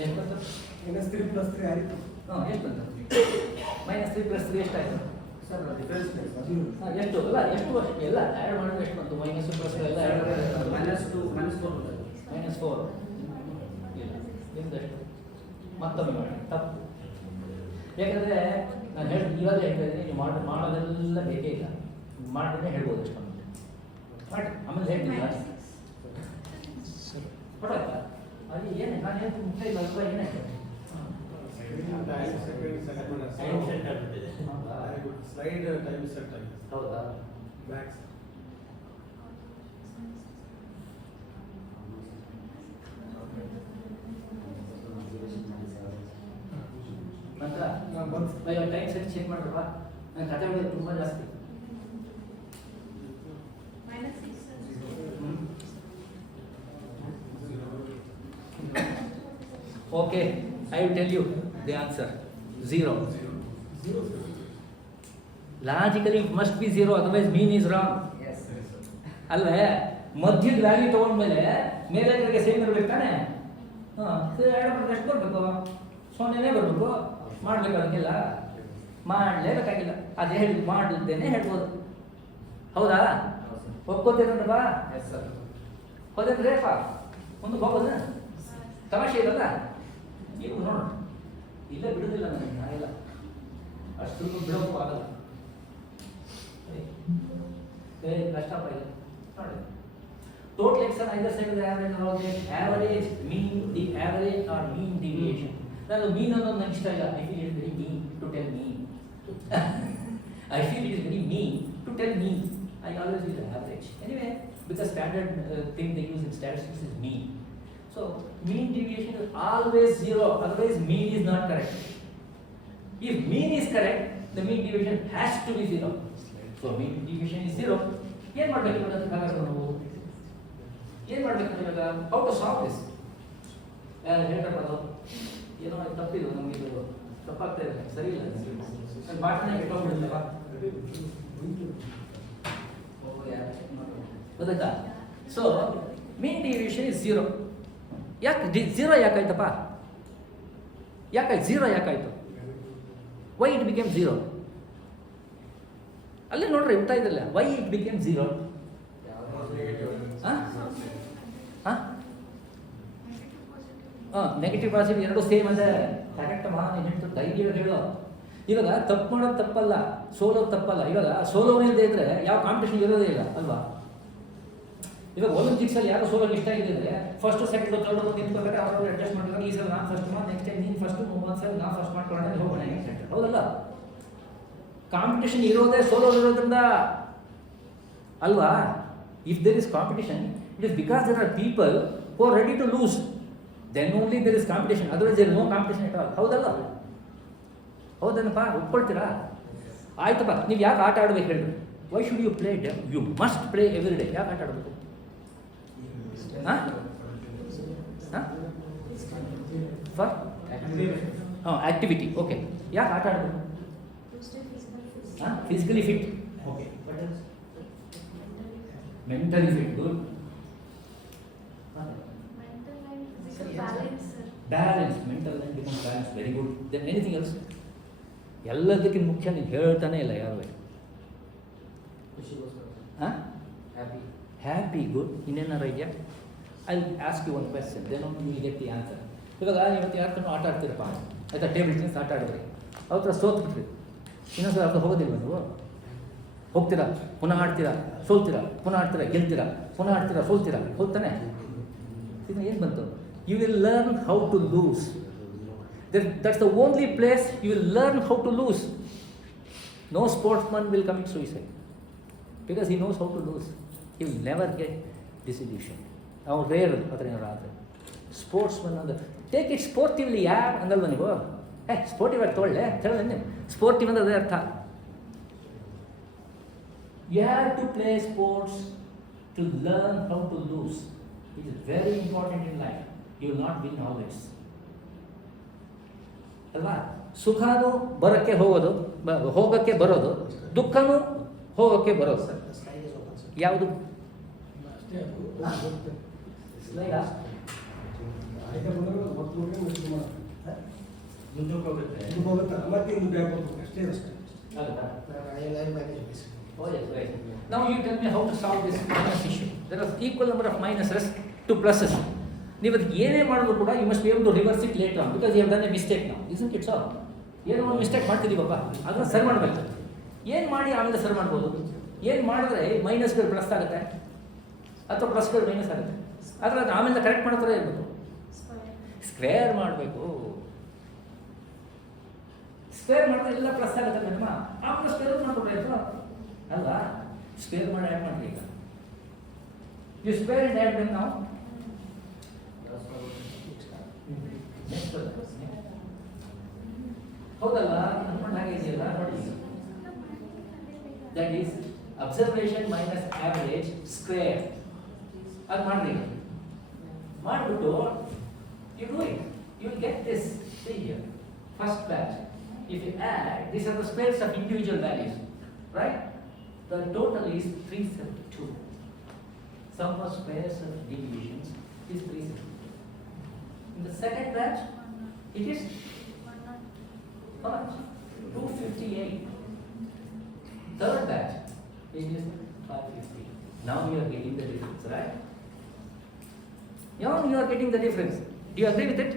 ಎಷ್ಟು ಬಂತು Minus 3 plus 3 ಆಯಿತು. ಹಾಂ ಎಷ್ಟು ಬಂತು -3 + 3 ಎಷ್ಟಾಯಿತು ಸರ್ ಡಿಫರೆನ್ಸ್ ಸರ್ ಹಾಂ ಎಷ್ಟು ಅಲ್ಲ ಎಷ್ಟು ಎಲ್ಲ ಆ್ಯಡ್ ಮಾಡಿದ್ರೆ ಎಷ್ಟು ಬಂತು ಮೈನಸ್ ಪ್ಲಸ್ ಎಲ್ಲ ಆ್ಯಡ್ -2 -4 -4 ಇಲ್ಲ ನಿಮ್ದಷ್ಟು ಮತ್ತೊಮ್ಮೆ ಮಾಡಿ ತಪ್ಪು ಯಾಕಂದರೆ ನಾನು ಇವಾಗ ಹೇಳ್ತಾ ಇದ್ದೀನಿ ನೀವು ಮಾಡೋದೆಲ್ಲ ಬೇಕೇ ಇಲ್ಲ ಮಾಡಿದ್ರೆ ಹೇಳ್ಬೋದು ಅಷ್ಟು ಮಾಡಿ ಆಮೇಲೆ ಹೇಳ್ತಿಲ್ಲ ಕೊಡಲ್ಲ ಅದು ಏನು ನಾನು ಏನು ಮುಖ್ಯ ಇಲ್ಲ ಅಲ್ವಾ ಏನಾಯ್ತು ಸ್ಲೈಡ್ ಟೈಮ್ ಸೆಟ್ ಆಗಿದೆ ಹೌದಾ ಬ್ಯಾಕ್ಸ್ ನಂತರ ಬಂತು. ಅಯ್ಯೋ ಟೈಮ್ ಸೆಟ್ ಚೆಕ್ ಮಾಡ್ರಪ್ಪ ನನ್ನ ಕತೆ ಹೊಡೆಯೋದು ತುಂಬ ಜಾಸ್ತಿ minus 6. Okay, I will tell you the answer. 0. Logically it must be 0, otherwise mean is wrong. Yes. ಅಲ್ವೇ ಮಧ್ಯದ ವ್ಯಾಲ್ಯೂ ತೊಗೊಂಡ್ಮೇಲೆ ಮೇಲೆಗೆ ಸೇಮ್ ಇರ್ಬೇಕು ತಾನೆ ಎಷ್ಟು ಬರಬೇಕು ಸೊನ್ನೆನೇ ಬರಬೇಕು ಮಾಡ್ಬೇಕು ಅದಕ್ಕೆಲ್ಲ ಮಾಡಲೇಬೇಕಾಗಿಲ್ಲ ಅದೇ ಹೇಳಿ ಮಾಡಿದ್ದೇನೆ ಹೇಳ್ಬೋದು ಹೌದಾ ಒಪ್ಕೋತೀರಪ್ಪ Yes, sir. ಹೌದೇನ್ರೇಪ್ಪ ಮುಂದಕ್ಕೆ ಹೋಗೋದ ತಮಾಷೆ ಇರಲ್ಲ ನೀವು ನೋಡು ಇಲ್ಲೇ ಬಿಡುದಿಲ್ಲ ನನಗೆ ನಾನೆಲ್ಲ ಅಷ್ಟು ಬಿಡೋಕ್ಕೂ ಆಗಲ್ಲ ಕಷ್ಟಪ್ಪ ಇದೆ ನೋಡಿ total X either side average mean the average or mean deviation ನಾನು ಮೀನ್ ಅನ್ನೋದು ನಂಗೆ ಇಷ್ಟ ಇಲ್ಲ I feel it very mean to tell me I feel it is very mean to tell me I always use average anyway because standard thing they use in statistics is mean. So mean deviation is always 0, otherwise mean is not correct. If mean is correct, the mean deviation has to be 0. So mean deviation is 0. ಏನು ಮಾಡಬೇಕು ಇವಾಗ ನಾವು ಏನು ಮಾಡಬೇಕು ಇವಾಗ how to solve this ಹೇಳ್ರಪ್ಪ ಅದು ಏನೋ ತಪ್ಪಿದು ನಮಗೆ ಇದು ತಪ್ಪಾಗ್ತಾ ಇದೆ ಸರಿ ಇಲ್ಲ ನನ್ನ ಬಾಟನೆ ಕೆಟ್ಟೋಗ್ಬಿಡುತ್ತಲ್ಲ ಗೊತ್ತಾಯ್ತಾ ಸೊ ಮೀನ್ ಡಿವಿಯೇಷನ್ ಇಸ್ 0 ಯಾಕೆ 0 ಯಾಕಾಯ್ತಪ್ಪ ಯಾಕಾಯ್ತು 0 ಯಾಕಾಯ್ತು ವೈ ಇಟ್ ಬಿಕೇಮ್ 0 ಅಲ್ಲೇ ನೋಡ್ರಿ ಇರ್ತಾ ಇದ್ದಲ್ಲ why it became 0 negative positive ಎರಡು ಸೇಮ್ ಅಂದರೆ ಕರೆಕ್ಟ್ ಮಾ ನೀನು ಹೇಳ್ತು ಧೈರ್ಯ ಹೇಳೋ ಇವಾಗ ತಪ್ಪು ಮಾಡೋದು ತಪ್ಪಲ್ಲ ಸೋಲೋದು ತಪ್ಪಲ್ಲ ಇವಾಗ ಸೋಲೋನೇ ಇಲ್ಲದೆ ಇದ್ರೆ ಯಾವ ಕಾಂಪಿಟೇಷನ್ ಇರೋದೇ ಇಲ್ಲ ಅಲ್ವಾ ಇವಾಗ ಒಲಿಂಪಿಕ್ಸಲ್ಲಿ ಯಾರು ಸೋಲೋಕೆ ಇಷ್ಟ ಇದ್ದಿದ್ರೆ ಫಸ್ಟ್ ಸೆಕೆಂಡ್ ಥರ್ಡ್ ನಿಂತ್ಬೇಕಾದ್ರೆ ಅವ್ರವ್ರು ಅಡ್ಜಸ್ಟ್ ಮಾಡಿದಾಗ ಈ ಸಲ ನಾನು ಫಸ್ಟ್ ನೆಕ್ಸ್ಟ್ ಟೈಮ್ ನೀನು ಫಸ್ಟ್ ಒಂದ್ಸಲ ನಾನು ಫಸ್ಟ್ ಮಾಡ್ಕೊಳ್ಳೋಣ ಹೋಗೋಣ ಹೌದಲ್ಲ ಕಾಂಪಿಟೇಷನ್ ಇರೋದೇ ಸೋಲೋದಿರೋದ್ರಿಂದ ಅಲ್ವಾ if there is competition it is because there are people who are ready to lose then only there is competition otherwise there is no competition it all ಹೌದಲ್ಲ ಹೌದೇನಪ್ಪ ಒಪ್ಕೊಳ್ತೀರಾ ಆಯ್ತಪ್ಪ ನೀವು ಯಾಕೆ ಆಟ ಆಡ್ಬೇಕು ಹೇಳ್ರಿ why should you play you must play every day ಯಾಕೆ ಆಟ ಆಡಬೇಕು ಫಾರ್ ಆಕ್ಟಿವಿಟಿ ಓಕೆ ಯಾಕೆ ಆಟ ಆಡಬೇಕು physically fit okay mentally fit good Mental and physical balance, sir. Balance mental and become balance very good then anything else ಎಲ್ಲದಕ್ಕಿಂತ ಮುಖ್ಯ ನೀವು ಹೇಳ್ತಾನೆ ಇಲ್ಲ ಯಾರು ಹಾಂ Happy. ಹ್ಯಾಪಿ ಗುಡ್ ಇನ್ನೇನಾರು ಇದೆಯಾ I ask you one question then you will get the answer ಇವಾಗ ನೀವು ಇವತ್ತು ಯಾರು ಆಟ ಆಡ್ತೀರಪ್ಪ ಆಯಿತಾ, ಟೇಬಲ್ ಟೆನ್ನಿಸ್ ಆಟ ಆಡಿದ್ರಿ, ಅವ್ರ ಸೋತ್ಬಿಟ್ರಿ, ಇನ್ನೊಂದು ಅರ್ಧ ಹೋಗೋದಿಲ್ವ ನೀವು? ಹೋಗ್ತೀರಾ, ಪುನಃ ಆಡ್ತೀರಾ, ಸೋಲ್ತೀರಾ, ಪುನಃ ಆಡ್ತೀರಾ, ಗೆಲ್ತೀರಾ, ಪುನಃ ಆಡ್ತೀರಾ, ಸೋಲ್ತೀರಾ, ಹೋಗ್ತಾನೆ. ಇದು ಏನು ಬಂತು? You will learn how to lose. That's the only place you will learn how to lose. No sportsman will commit suicide because he knows how to lose. He will never get disillusioned. Now rare ಅದರ ಏನಾರು ಆದರೆ ಸ್ಪೋರ್ಟ್ಸ್ಮನ್ ಅಂದರೆ take it ಸ್ಪೋರ್ಟಿವ್ಲಿ ಯಾರು ಅಂದಲ್ವ ನೀವು? ಸ್ಪೋರ್ಟಿವ್ ಆಗಿ ತೊಗೊಳ್ಳೆ ಹೇಳಿ ನೀವು. ಸ್ಪೋರ್ಟಿವ್ ಅಂದರೆ ಅದೇ ಅರ್ಥ. You have to play sports to learn how to lose. It is very important in life. You will not win always. ಅಲ್ವಾ? ಸುಖನೂ ಬರೋಕ್ಕೆ ಹೋಗೋದು, ಹೋಗೋಕ್ಕೆ ಬರೋದು, ದುಃಖನೂ ಹೋಗೋಕ್ಕೆ ಬರೋದು. ಯಾವುದು? ಅಷ್ಟೇ ಅದು ಸ್ಲೈಡಾ? ಆಯ್ಕೆ ಬಂದರೆ ಒತ್ತು ನೋಡಿ ಮುಂದಕ್ಕೆ ಹೋಗುತ್ತೆ. ಇದು ಹೋಗುತ್ತಾ ಮತ್ತೆ ಇದು ಬ್ಯಾಗ್ ಹೋಗ್ಬೇಕು ಅಷ್ಟೇ ಅಷ್ಟೇ. ಆಗುತ್ತಾ? line management. Oh yes, right. Now you tell me how to solve this minus issue. There are equal number of minuses to pluses. ನೀವು ಅದಕ್ಕೆ ಏನೇ ಮಾಡಿದ್ರು ಕೂಡ you must be able to reverse it later on because you have done a mistake ನಾವು. Isn't it so? ಏನೋ ಒಂದು ಮಿಸ್ಟೇಕ್ ಮಾಡ್ತಿದ್ದೀವಪ್ಪ, ಅದನ್ನು ಸರಿ ಮಾಡಬೇಕು. ಏನು ಮಾಡಿ ಆಮೇಲೆ ಸರಿ ಮಾಡ್ಬೋದು? ಏನು ಮಾಡಿದ್ರೆ ಮೈನಸ್ಗಳು ಪ್ಲಸ್ ಆಗುತ್ತೆ ಅಥವಾ ಪ್ಲಸ್ಗಳು ಮೈನಸ್ ಆಗುತ್ತೆ, ಆದರೆ ಅದು ಆಮೇಲೆ ಕರೆಕ್ಟ್ ಮಾಡೋ ಥರ ಇರಬೇಕು. ಸ್ಕ್ವೇರ್ ಮಾಡಬೇಕು. ಸ್ಕ್ವೇರ್ ಮಾಡಿದ್ರೆ ಎಲ್ಲ ಪ್ಲಸ್ ಆಗುತ್ತೆ ಮೇಡಮ್, ಆಮೇಲೆ ಸ್ಕ್ವೇರ್ ಮಾಡ್ಕೊಡ್ರೆ ಆಯಿತು ಅಲ್ವಾ? ಸ್ಕ್ವೇರ್ ಮಾಡಿ ಆ್ಯಡ್ ಮಾಡಿ. ಈಗ you square and add then ನಾವು ಹೌದಲ್ಲ? ಅನ್ಕೊಂಡು ಹಾಗೆ ಇದೆಯಲ್ಲ ನೋಡಿ. That is observation minus average square. ಅದು ಮಾಡಿರಿ, ಮಾಡಿಬಿಟ್ಟು you do it, you will get this. See here, first batch. If you add, these are the squares of individual values, right? The total is 372. Sum of squares of deviations is 372. In the second batch, it is how much? 258. Third batch, it is 550. Now you are getting the difference, right? Now you are getting the difference. Do you agree with it?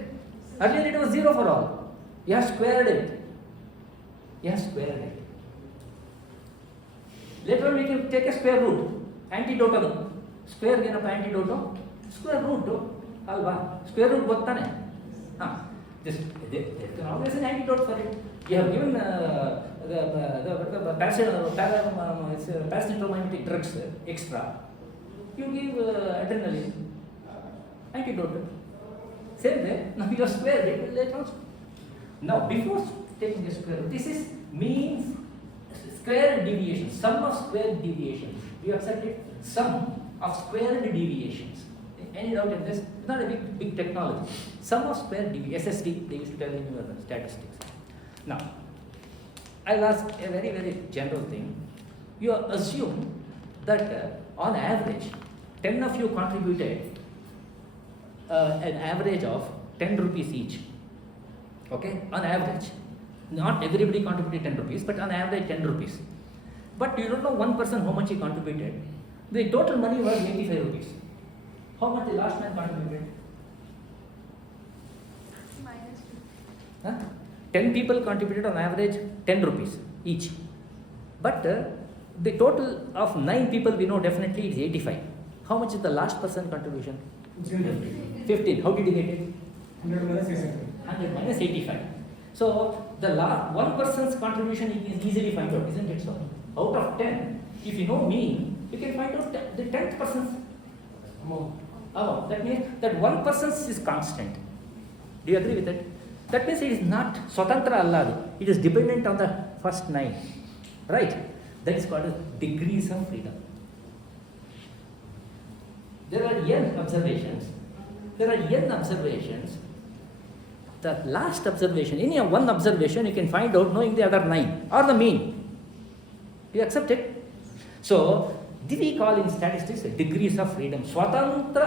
Earlier it was 0 for all. You have squared it. You have squared it. Later on we can take a square root. Antidote ಅದು. Square ಏನಪ್ಪ antidote? Square root ಅಲ್ವಾ? Square root ಗೊತ್ತಾನೆ? ಹಾಂ. This can always an antidote for it. You have given the paracetamol drugs extra. You give adrenaline. Antidote. Same way, now you have squared it later on. Now before taking the square root, this is means square deviation, sum of square deviations. You accept it? Sum of squared deviations. Any doubt in this? It's not a big technology. Sum of square deviations, SSD, they used to tell in your statistics. Now, I'll ask a very, very general thing. You assume that on average, 10 of you contributed an average of 10 rupees each. Okay, on average. Not everybody contributed 10 rupees, but on average 10 rupees. But you don't know one person how much he contributed. The total money was 85 rupees. How much the last man contributed? -2. Huh? 10 people contributed on average 10 rupees each. But the total of 9 people we know definitely is 85. How much is the last person contribution? 15. How did you get it? 100 minus 800. 100 minus 85. So the one person's contribution you can easily find out, isn't it so? Out of 10, if you know mean, you can find out the 10th person's amount. That means that one person's is constant. Do you agree with it? That means it is not swatantra alladu. It is dependent on the first 9. Right? That is called as degrees of freedom. There are n observations. The last observation, any one observation you can find out knowing the other 9 or the mean. You accept it? So, we call in statistics degrees of freedom. Swatantra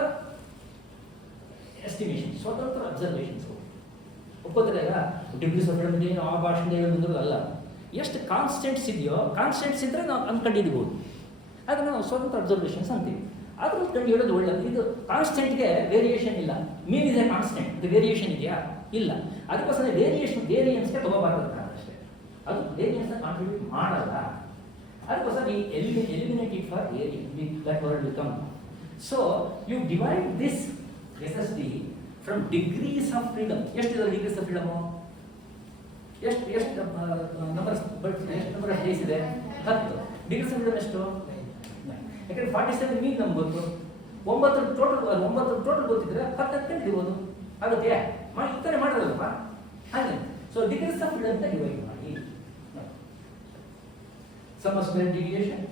estimation, swatantra observations. ಒಪ್ಪೋದ್ರೆ degrees of freedom ಏನು ಆ ಭಾಷೆಯಿಂದ ಹೇಳಿದ್ರು ಅಲ್ಲ. ಎಷ್ಟು ಕಾನ್ಸ್ಟೆಂಟ್ಸ್ ಇದೆಯೋ, ಕಾನ್ಸ್ಟೆಂಟ್ಸ್ ಇದ್ದರೆ ನಾವು ಅಂದ್ಕೊಂಡಿದ್ದೀಬೋದು. ಅದನ್ನು ನಾವು ಸ್ವತಂತ್ರ ಅಬ್ಸರ್ವೇಷನ್ಸ್ ಅಂತೀವಿ. ಆದರೂ ಕಂಡು ಹೇಳೋದು ಒಳ್ಳೆಯದು. ಇದು ಕಾನ್ಸ್ಟೆಂಟ್ಗೆ ವೇರಿಯೇಷನ್ ಇಲ್ಲ. ಮೀನ್ ಇಸ್ ಎ ಕಾನ್ಸ್ಟೆಂಟ್, ಇದು ವೇರಿಯೇಷನ್ ಇದೆಯಾ? ಇಲ್ಲ. ಅದಕ್ಕೋಸ್ಕರ ವೇರಿಯನ್ಸ್ಗೆ ತಗೋಬಾರ್ದು ಅಂತ ಅಷ್ಟೇ. ಅದು ವೇರಿಯನ್ಸ್ನ ಕಾಂಟ್ರಿಬ್ಯೂಟ್ ಮಾಡಲ್ಲ. ಅದಕ್ಕೋಸ್ಕರ ಈ eliminate it for that word will come. So you divide this SSD from degrees of freedom. ಎಷ್ಟಿದೆ ಡಿಗ್ರೀಸ್ ಆಫ್ ಫ್ರೀಡಮು? ಎಷ್ಟು ನಂಬರ್ ಆಫ್ ಡೇಸ್ ಇದೆ? 10. ಡಿಗ್ರೀಸ್ ಆಫ್ ಫ್ರೀಡಮ್ ಎಷ್ಟು? ಯಾಕಂದ್ರೆ 47 ಮೀನ್ ನಮ್ಗೆ ಗೊತ್ತು. 9 ಟೋಟಲ್ ಗೊತ್ತಿದ್ರೆ 10 ತಿಳಿದಿರ್ಬೋದು. ಆಗುತ್ತೆ ಮಾಡಿ ಈ ಥರ ಮಾಡೋದಲ್ಲಪ್ಪ ಹಾಗೆ. ಸೊ ಡಿಗ್ರೀಸ್ ಆಫ್ ಫ್ರೀಡಮ್ ಅಂತ ಡಿವೈಡ್ ಮಾಡಿ. Sum square deviation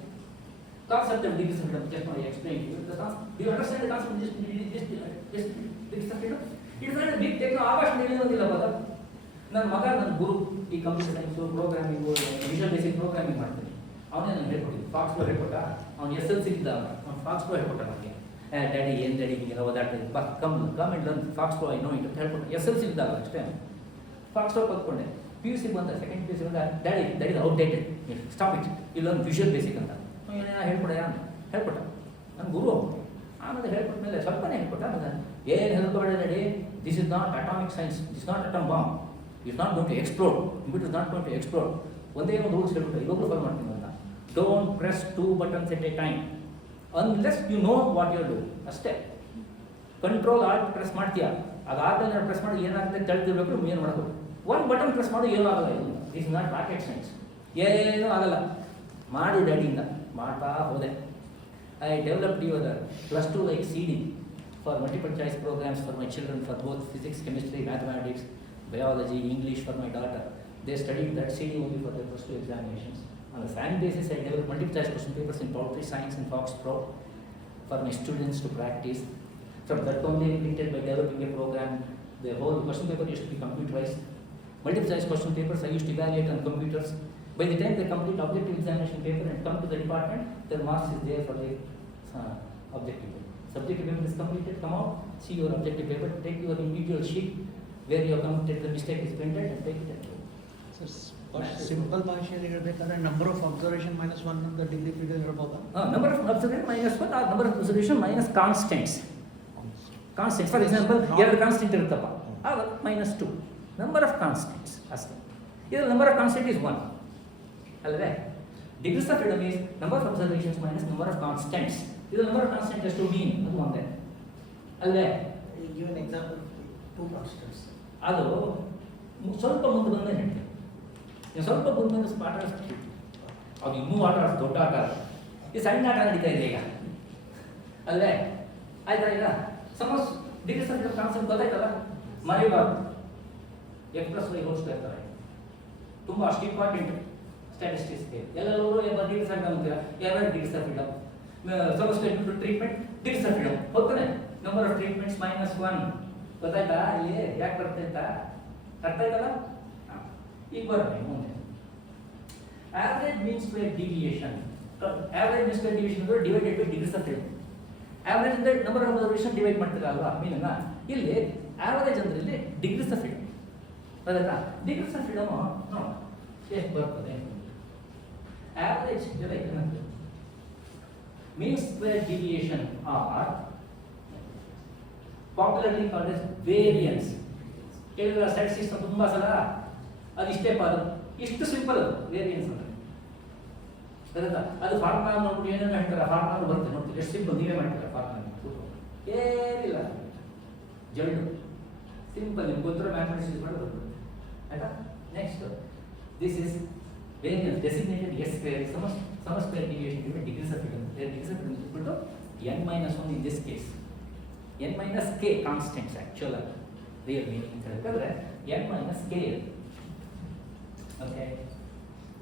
concept of degrees of freedom just now I explained to you. Do you understand the concept of this degrees of freedom? It is not a big techno ಆಭಾಷಣ ಹೇಳಿರೋದಿಲ್ಲ ಬದ. ನನ್ನ ಮಗ ನನ್ನ ಗುರು ಈ computer science programming vision basic programming ಮಾಡ್ತೀನಿ. ಅವನೇ ನನಗೆ ಹೇಳ್ಕೊಟ್ಟಿದ್ದು. ಫಾಕ್ಸ್ ಪ್ರೋ ಹೇಳ್ಕೊಟ್ಟ. ಅವ್ನು SLC ಇದ್ದಾಗ ಅವ್ನು ಫಾಕ್ಸ್ ಪ್ರೋ ಹೇಳ್ಕೊಟ್ಟ ನನಗೆ. ಡ್ಯಾಡಿ ಏನು ಡ್ಯಾಡಿ ಹಿಂಗೆಲ್ಲ ಓದಾಡ್ತೀನಿ ಬಾ come and learn FoxPro I know it ಅಂತ ಹೇಳ್ಕೊಟ್ಟು. SLC ಇದ್ದಾಗ ಅಷ್ಟೇ ಫಾಕ್ಸ್ ಪ್ರೋ ಕಲ್ತ್ಕೊಂಡೆ. PUC ಬಂದ ಸೆಕೆಂಡ್ PUC ಬಂದ daddy that is outdated stop it you learn vision basic ಅಂತ ಏನೇನೋ ಹೇಳ್ಕೊಟ್ಟ ನನ್ನ ಗುರು. ಆಮೇಲೆ ಹೇಳ್ಕೊಟ್ಮೇಲೆ ಸ್ವಲ್ಪನೇ ಹೇಳ್ಕೊಟ್ಟ. ಆಮೇಲೆ ಏನು ಹೇಳ್ಕೊಬೇಡ daddy, this is not atomic science, this not atom bomb, is not going to explode, it is not going to explode. ಒಂದೇ ಒಂದು ರೂಲ್ಸ್ ಹೇಳ್ಬಿಟ್ಟು ಇವಾಗಲೂ ಫಾಲೋ ಮಾಡ್ತೀನಿ ಅಂತ. Don't press 2 buttons at a time unless you know what you are doing. ಅಷ್ಟೇ. Control halt press ಮಾಡ್ತೀಯಾ, ಅದಾದ್ಮೇಲೆ ಪ್ರೆಸ್ ಮಾಡಿ ಏನಾಗುತ್ತೆ ತಿಳಿದಿರ್ಬೇಕು. ಏನು ಮಾಡಬೇಕು, 1 button ಪ್ರೆಸ್ ಮಾಡಿ ಏನೂ ಆಗಲ್ಲ. ಇದು ದಿಸ್ ನಾಟ್ ರಾಕೆಟ್ ಸೈನ್ಸ್, ಏನೂ ಆಗಲ್ಲ. ಮಾಡಿ ಡ್ಯಾಡಿಯಿಂದ ಮಾಡ್ತಾ ಹೋದೆ. I developed your +2 like CD for multiple choice programs for my children for both physics, chemistry, mathematics, biology, English for my daughter. They studied that CD only for their +2 examinations. On a fan basis, I developed multiple choice question papers in poultry science and Fox Pro for my students to practice. From that only limited by developing a program. The whole question paper used to be computerized. Multiple choice question papers I used to evaluate on computers. By the time they complete objective examination paper and come to the department, their marks is there for the objective paper. Subjective paper is completed, come out, see your objective paper, take your individual sheet where you have committed the mistake is printed and take it and go. Simple ಭಾಷೆಯಲ್ಲಿ ಹೇಳಬೇಕಾದ್ರೆ number of observation -1 ಅಂತ degree freedom ಇರಬಹುದಾ? Number of observation -1 or number of observation minus constants. Constants, for example, ಎರಡು ಕಾನ್ಸ್ಟೆಂಟ್ ಇರುತ್ತಪ್ಪ, ಆಗ -2. Number of constants ಅಷ್ಟೇ. ಇದು number of constant is 1 ಅಲ್ಲವೇ? Degrees of freedom is number of observations minus number of constants. ಇದು number of constant ಎಷ್ಟು ಮೀನ್ ಅದು ಒಂದೇ ಅಲ್ಲವೇ? ಗಿವ್ ಎನ್ ಎಕ್ಸಾಂಪಲ್ 2 ಕಾನ್ಸ್ಟೆಂಟ್ಸ್. ಅದು ಸ್ವಲ್ಪ ಮುಂದೆ ಬಂದೇ ಹೇಳ್ತೀನಿ. ಸ್ವಲ್ಪ ಮುಂದೆ ಪಾಠ ಆಡಿಸ್ತೀವಿ, ಅದು ಇನ್ನೂ ಆಟ ಆಡಿಸ್ ದೊಡ್ಡ ಆಟ ಅದು. ಈ ಸಣ್ಣ ಆಟ ನಡೀತಾ ಇದೆ ಈಗ ಅಲ್ಲೇ. ಆಯ್ತಾ? ಈಗ suppose degrees of freedom concept ಗೊತ್ತಾಯ್ತಲ್ಲ, ಮರಿಬಾರ್ದು. X+Y² ತರ ತುಂಬ ಅಷ್ಟು ಇಂಪಾರ್ಟೆಂಟ್ ಸ್ಟ್ಯಾಟಿಸ್ಟಿಕ್ಸ್ಗೆ. ಎಲ್ಲರೂ ಡಿಗ್ರೀಸ್ ಆಫ್ ಫ್ರೀಡಮ್ ಅಂತೀರಾ, ಎರಡು degrees of freedom. Suppose treatment degrees of freedom ಹೋಗ್ತಾನೆ. ನಂಬರ್ ಆಫ್ ಟ್ರೀಟ್ಮೆಂಟ್ಸ್ -1 ಗೊತ್ತಾಯ್ತಾ? ಇಲ್ಲಿ ಯಾಕೆ ಬರ್ತಾಯ್ತಾ? ಅರ್ಥ ಆಯ್ತಲ್ಲ? ಈಗ ಬರೋಣ ಮುಂದೆ. Average mean square deviation. Average mean square deviation ಅಂದರೆ divided by degrees of freedom. Average ಅಂದರೆ ನಂಬರ್ ಆಫ್ ಅಬ್ಸರ್ವೇಷನ್ ಡಿವೈಡ್ ಮಾಡ್ತೀರಾ ಅಲ್ವಾ ಮೀನನ್ನ. ಇಲ್ಲಿ ಆವರೇಜ್ ಅಂದರೆ ಇಲ್ಲಿ ಡಿಗ್ರೀಸ್ ಆಫ್ ಫ್ರೀಡಮ್. ಗೊತ್ತಾಯ್ತಾ? ಡಿಗ್ರೀಸ್ ಆಫ್ ಫ್ರೀಡಮ್ ಎಷ್ಟು ಬರ್ತದೆ? Average mean square deviation are popularly called as variance. ಕೇಳಿದ್ರೆ ಸ್ಟ್ಯಾಟಿಸ್ಟಿಕ್ಸ್ ತುಂಬಾ ಸಲ ಅದಿಷ್ಟೇ ಪಾಲು, ಇಷ್ಟು ಸಿಂಪಲ್ ವೇರಿಯನ್ಸ್ ಅಂದರೆ. ಗೊತ್ತಾಯ್ತಾ? ಅದು ಫಾರ್ಮುಲಾ ನೋಡ್ಬಿಟ್ಟು ಏನೇನು ಹೇಳ್ತಾರೆ, ಫಾರ್ಮುಲಾ ಬರುತ್ತೆ ನೋಡ್ತೀವಿ, ಎಷ್ಟು ಸಿಂಪಲ್ ನೀವೇ ಮಾಡ್ತೀರಾ ಫಾರ್ಮುಲಾ. ಏನಿಲ್ಲ, ಜಲ್ಡು ಸಿಂಪಲ್, ನಿಮ್ಗೆ ಗೊತ್ತಿರೋ ಮ್ಯಾಥಮೆಟಿಕ್ಸ್ ಯೂಸ್ ಮಾಡಿ ಬರ್ಬೋದು. ಆಯ್ತಾ? Next this is variance designated S square is some square deviation given degrees of freedom. Their degrees of freedom is equal to n-1 in this case. n-k constants actual real meaning ಅಂತ ಹೇಳಿದ್ರೆ n-k. Okay.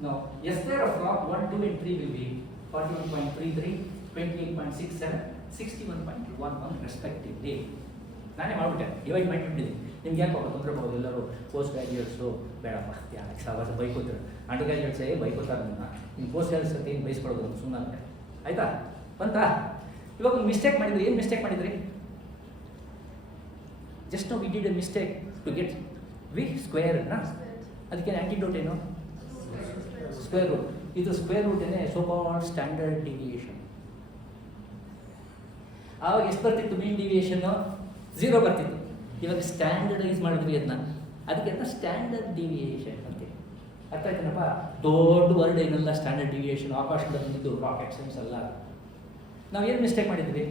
Now S square of log 1, 2 and 3 will be 41.33, 28.67, 61.11 respectively. ನಾನೇ ಮಾಡ್ಬಿಟ್ಟೆ, ಡಿವೈಡ್ ಮಾಡಿಬಿಟ್ಟಿದ್ದೀನಿ. ನಿಮ್ಗೆ ಯಾಕೆ ತೊಂದರೆ ಮಾಡೋದು? ಎಲ್ಲರೂ ಪೋಸ್ಟ್ ಗ್ರಾಜುಯೇಟ್ಸು ಬೇಡಪ್ಪ, ಯಾಕೆ ಸಾವಾಸ ಬೈಕೋತಾರೆ. ಅಂಡರ್ ಗ್ರಾಜುಯೇಟ್ಸೇ ಬೈಕೋತಾರೆ ನನ್ನ. ನಿಮ್ಮ ಪೋಸ್ಟ್ ಗ್ರಾಜುಯೇಟ್ಸ್ ಏನು ಬೈಸ್ಕೊಡೋದು ಸುಮ್ಮನೆ. ಆಯಿತಾ? ಬಂತಾ? ಇವಾಗ ಒಂದು ಮಿಸ್ಟೇಕ್ ಮಾಡಿದ್ರಿ. ಏನು ಮಿಸ್ಟೇಕ್ ಮಾಡಿದ್ರಿ? ಜಸ್ಟ್ ನಾವು we did a mistake to get we ಸ್ಕ್ವೇರ್ನ. ಅದಕ್ಕೆ ಆ್ಯಂಟಿಡೋಟ್ ಏನು? Square root. ಇದು ಸ್ಕ್ವೇರ್ ರೂಟ್ ಏನೇ ಸೋ ಕಾಲ್ಡ್ ಸ್ಟ್ಯಾಂಡರ್ಡ್ ಡಿವಿಯೇಷನ್. ಆವಾಗ ಎಷ್ಟು ಬರ್ತಿತ್ತು ಮೀನ್ ಡಿವಿಯೇಷನ್ನು? 0 ಬರ್ತಿತ್ತು. ಇವಾಗ ಸ್ಟ್ಯಾಂಡರ್ಡೈಸ್ ಮಾಡಿದ್ವಿ ಅದನ್ನ, ಅದಕ್ಕೆ ಅಂತ ಸ್ಟ್ಯಾಂಡರ್ಡ್ ಡಿವಿಯೇಷನ್ ಅಂತೆ. ಅರ್ಥ ಆಯ್ತೇನಪ್ಪ? ದೊಡ್ಡ ವರ್ಡ್ ಏನೆಲ್ಲ ಸ್ಟ್ಯಾಂಡರ್ಡ್ ಡಿವಿಯೇಷನ್, ಆಕಾಶದಲ್ಲಿ ಇದು ರಾಕೆಟ್ ಸೈನ್ಸ್ ಅಲ್ಲ. ನಾವೇನು ಮಿಸ್ಟೇಕ್ ಮಾಡಿದ್ವಿ?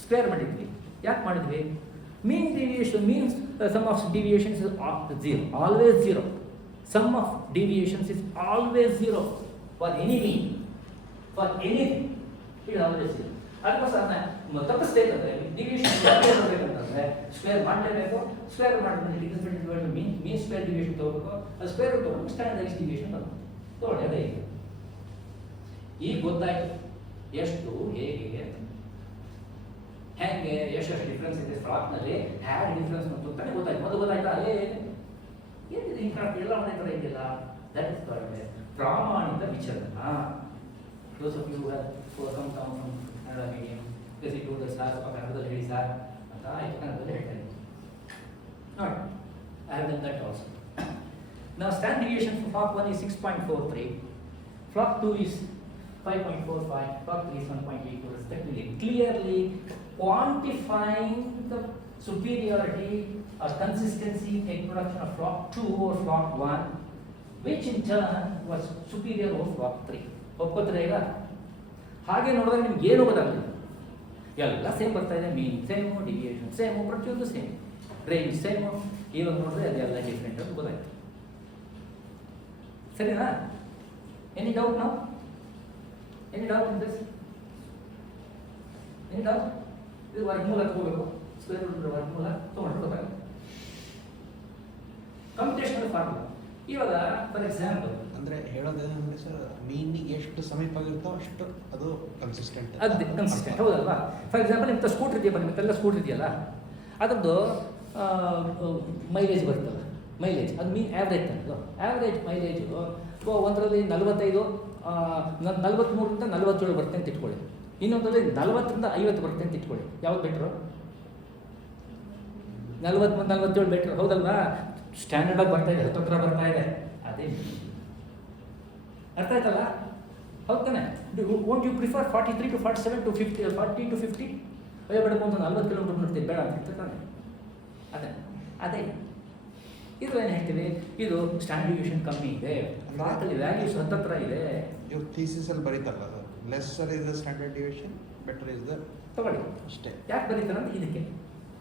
ಸ್ಕ್ವೇರ್ ಮಾಡಿದ್ವಿ. ಯಾಕೆ ಮಾಡಿದ್ವಿ? Mean deviation means sum of deviations is zero, always zero. Sum of deviations is always zero for any mean, for anything it always zero. ಅದಕ್ಕೋಸ್ಕರ ತಪ್ಪಿಸ್ಬೇಕಂದ್ರೆ ಡಿವಿಯೇಷನ್ ಬೇಕಂತಂದ್ರೆ ಸ್ಕ್ವೇರ್ ಮಾಡಲೇಬೇಕು. ಸ್ಕ್ವೇರ್ ಮಾಡಿದ್ರೆ ಮೀನ್ ಸ್ಕ್ವೇರ್ ಡಿವಿಯೇಷನ್ ತಗೋಬೇಕು. ಅದು ಸ್ಕ್ವೇರ್ ತಗೊಂಡು ಸ್ಟ್ಯಾಂಡರ್ಡೈಸ್ ಡಿವಿಯೇಷನ್ ತಗೊಳ್ಳಿ. ಅದೇ ಈಗ ಗೊತ್ತಾಯ್ತು ಎಷ್ಟು ಹೇಗೆ ಹೆಂಗೆ ಎಷ್ಟು ಡಿಫ್ರೆನ್ಸ್ ಇದೆ ಫ್ರಾಕ್ನಲ್ಲಿ, ಹ್ಯಾಗ್ ಡಿಫ್ರೆನ್ಸ್ ಅಂತಾನೆ ಗೊತ್ತಾಯ್ತು. ಮೊದಲು ಗೊತ್ತಾಯ್ತಾ? ಏನಿದೆ ಈ ಫ್ರಾಕ್ ಎಲ್ಲ ಮನೆ ಥರ ಇದೆಯಲ್ಲ, ದಟ್ ಇಸ್ ಕಾಲ್ಡ್ ಪ್ರಾಮಾಣಿಕ ವಿಚಲನ. Those of you come down from Kannada medium because it the sir ಸ್ವಲ್ಪ ಕನ್ನಡದಲ್ಲಿ ಹೇಳಿ ಸಾರ್ ಅಂತ ಆಯ್ತು, ಕನ್ನಡದಲ್ಲಿ ಹೇಳ್ತಾರೆ ನೋಡಿ. I have done that also. Now standard deviation for flock 1 is 6.43, flock 2 is 5.45, flock 3 is 1.82 respectively, clearly quantifying the superiority or consistency in production of flock 2 or flock 1, which in turn was superior over flock 3. ಒಪ್ಕೋತಾರೆ ಈಗ? ಹಾಗೆ ನೋಡಿದ್ರೆ ನಿಮ್ಗೆ ಏನು ಗೊತ್ತಾಗಲಿಲ್ಲ, ಎಲ್ಲ ಸೇಮ್ ಬರ್ತಾ ಇದೆ. ಮೀನ್ ಸೇಮು, ಡಿವಿಯೇಷನ್ ಸೇಮು, ಪ್ರತಿಯೊಂದು ಸೇಮ್, ರೇಂಜ್ ಸೇಮು. ಇವಾಗ ನೋಡಿದ್ರೆ ಅದೆಲ್ಲ ಡಿಫ್ರೆಂಟ್ ಅಂತ ಗೊತ್ತಾಯ್ತು. ಸರಿನಾ? ಎನಿ ಡೌಟ್ ನಾವು? Any doubt in this? Any doubt? ಇದು ವರ್ಗಮೂಲ ತಗೋಬೇಕು, ಸ್ಕ್ವೇರ್ ರೂಟ್ ವರ್ಗಮೂಲ ತೊಗೊಂಡ್ರೆ ಗೊತ್ತಾಗುತ್ತೆ. ಕಂಪ್ಯೂಟೇಷನಲ್ ಫಾರ್ಮುಲಾ ಇವಾಗ ಫಾರ್ ಎಕ್ಸಾಂಪಲ್ ಅಂದ್ರೆ ಹೇಳೋದೇನಂದ್ರೆ ಸರ್, ಮೀನಿಗೆ ಎಷ್ಟು ಸಮೀಪ ಆಗಿರುತ್ತೋ ಅಷ್ಟು ಅದು ಕನ್ಸಿಸ್ಟೆಂಟ್. ಅದು ಕನ್ಸಿಸ್ಟೆಂಟ್ ಹೌದಲ್ವಾ? ಫಾರ್ ಎಕ್ಸಾಂಪಲ್ ನಿಮ್ಗೆ ಸ್ಕೂಟ್ರ್ ಇದೆಯಪ್ಪ, ನಿಮ್ಮೆಲ್ಲ ಸ್ಕೂಟ್ರ್ ಇದೆಯಲ್ಲ, ಅದರದ್ದು ಮೈಲೇಜ್ ಬರ್ತಲ್ಲ, ಮೈಲೇಜ್ ಅದು ಮೀನ್ ಆ್ಯಾವ್ರೇಜ್ ತಂದು ಆ್ಯಾವ್ರೇಜ್ ಮೈಲೇಜು ಒಂದರಲ್ಲಿ 45 43ರಿಂದ 47 ಬರುತ್ತೆ ಅಂತ ಇಟ್ಕೊಳ್ಳಿ. ಇನ್ನೊಂದರಲ್ಲಿ 40ರಿಂದ 50 ಬರುತ್ತೆ ಅಂತ ಇಟ್ಕೊಳ್ಳಿ. ಯಾವ್ದು ಬೆಟ್ರು? 40 47 ಬೆಟ್ರು ಹೌದಲ್ವಾ? ಸ್ಟ್ಯಾಂಡರ್ಡಾಗಿ ಬರ್ತಾ ಇದೆ, ಹತ್ತಿರ ಬರ್ತಾ ಇದೆ. ಅದೇ ಅರ್ಥ ಆಯ್ತಲ್ಲ? ಹೌದು ತಾನೆ? ವೋಂಟ್ ಯು ಪ್ರಿಫರ್ 43 to 47 to 50 40 to 50? ಅಯ್ಯೋ ಬೇಡ, ಒಂದು 40 ಕಿಲೋಮೀಟರ್ ನೋಡ್ತೀವಿ ಬೇಡ ಅಂತ ತಾನೆ? ಅದೇ ಇದು ಏನು ಹೇಳ್ತೀವಿ? ಇದು ಸ್ಟ್ಯಾಂಡರ್ಡ್ ಡಿವಿಯೇಷನ್ ಕಮ್ಮಿ ಇದೆ, ಫ್ಲಾಕಲ್ಲಿ ವ್ಯಾಲ್ಯೂಸ್ ಹತ್ತತ್ರ ಇದೆ. ಇವ್ರು ಥೀಸಿಸಲ್ಲಿ ಬರೀತಾರಲ್ಲ sir, lesser is the standard deviation, better is the ತಗೊಳ್ಳಿ. ಅಷ್ಟೇ. ಯಾಕೆ ಬರೀತಾರೆ ಅಂತ ಇದಕ್ಕೆ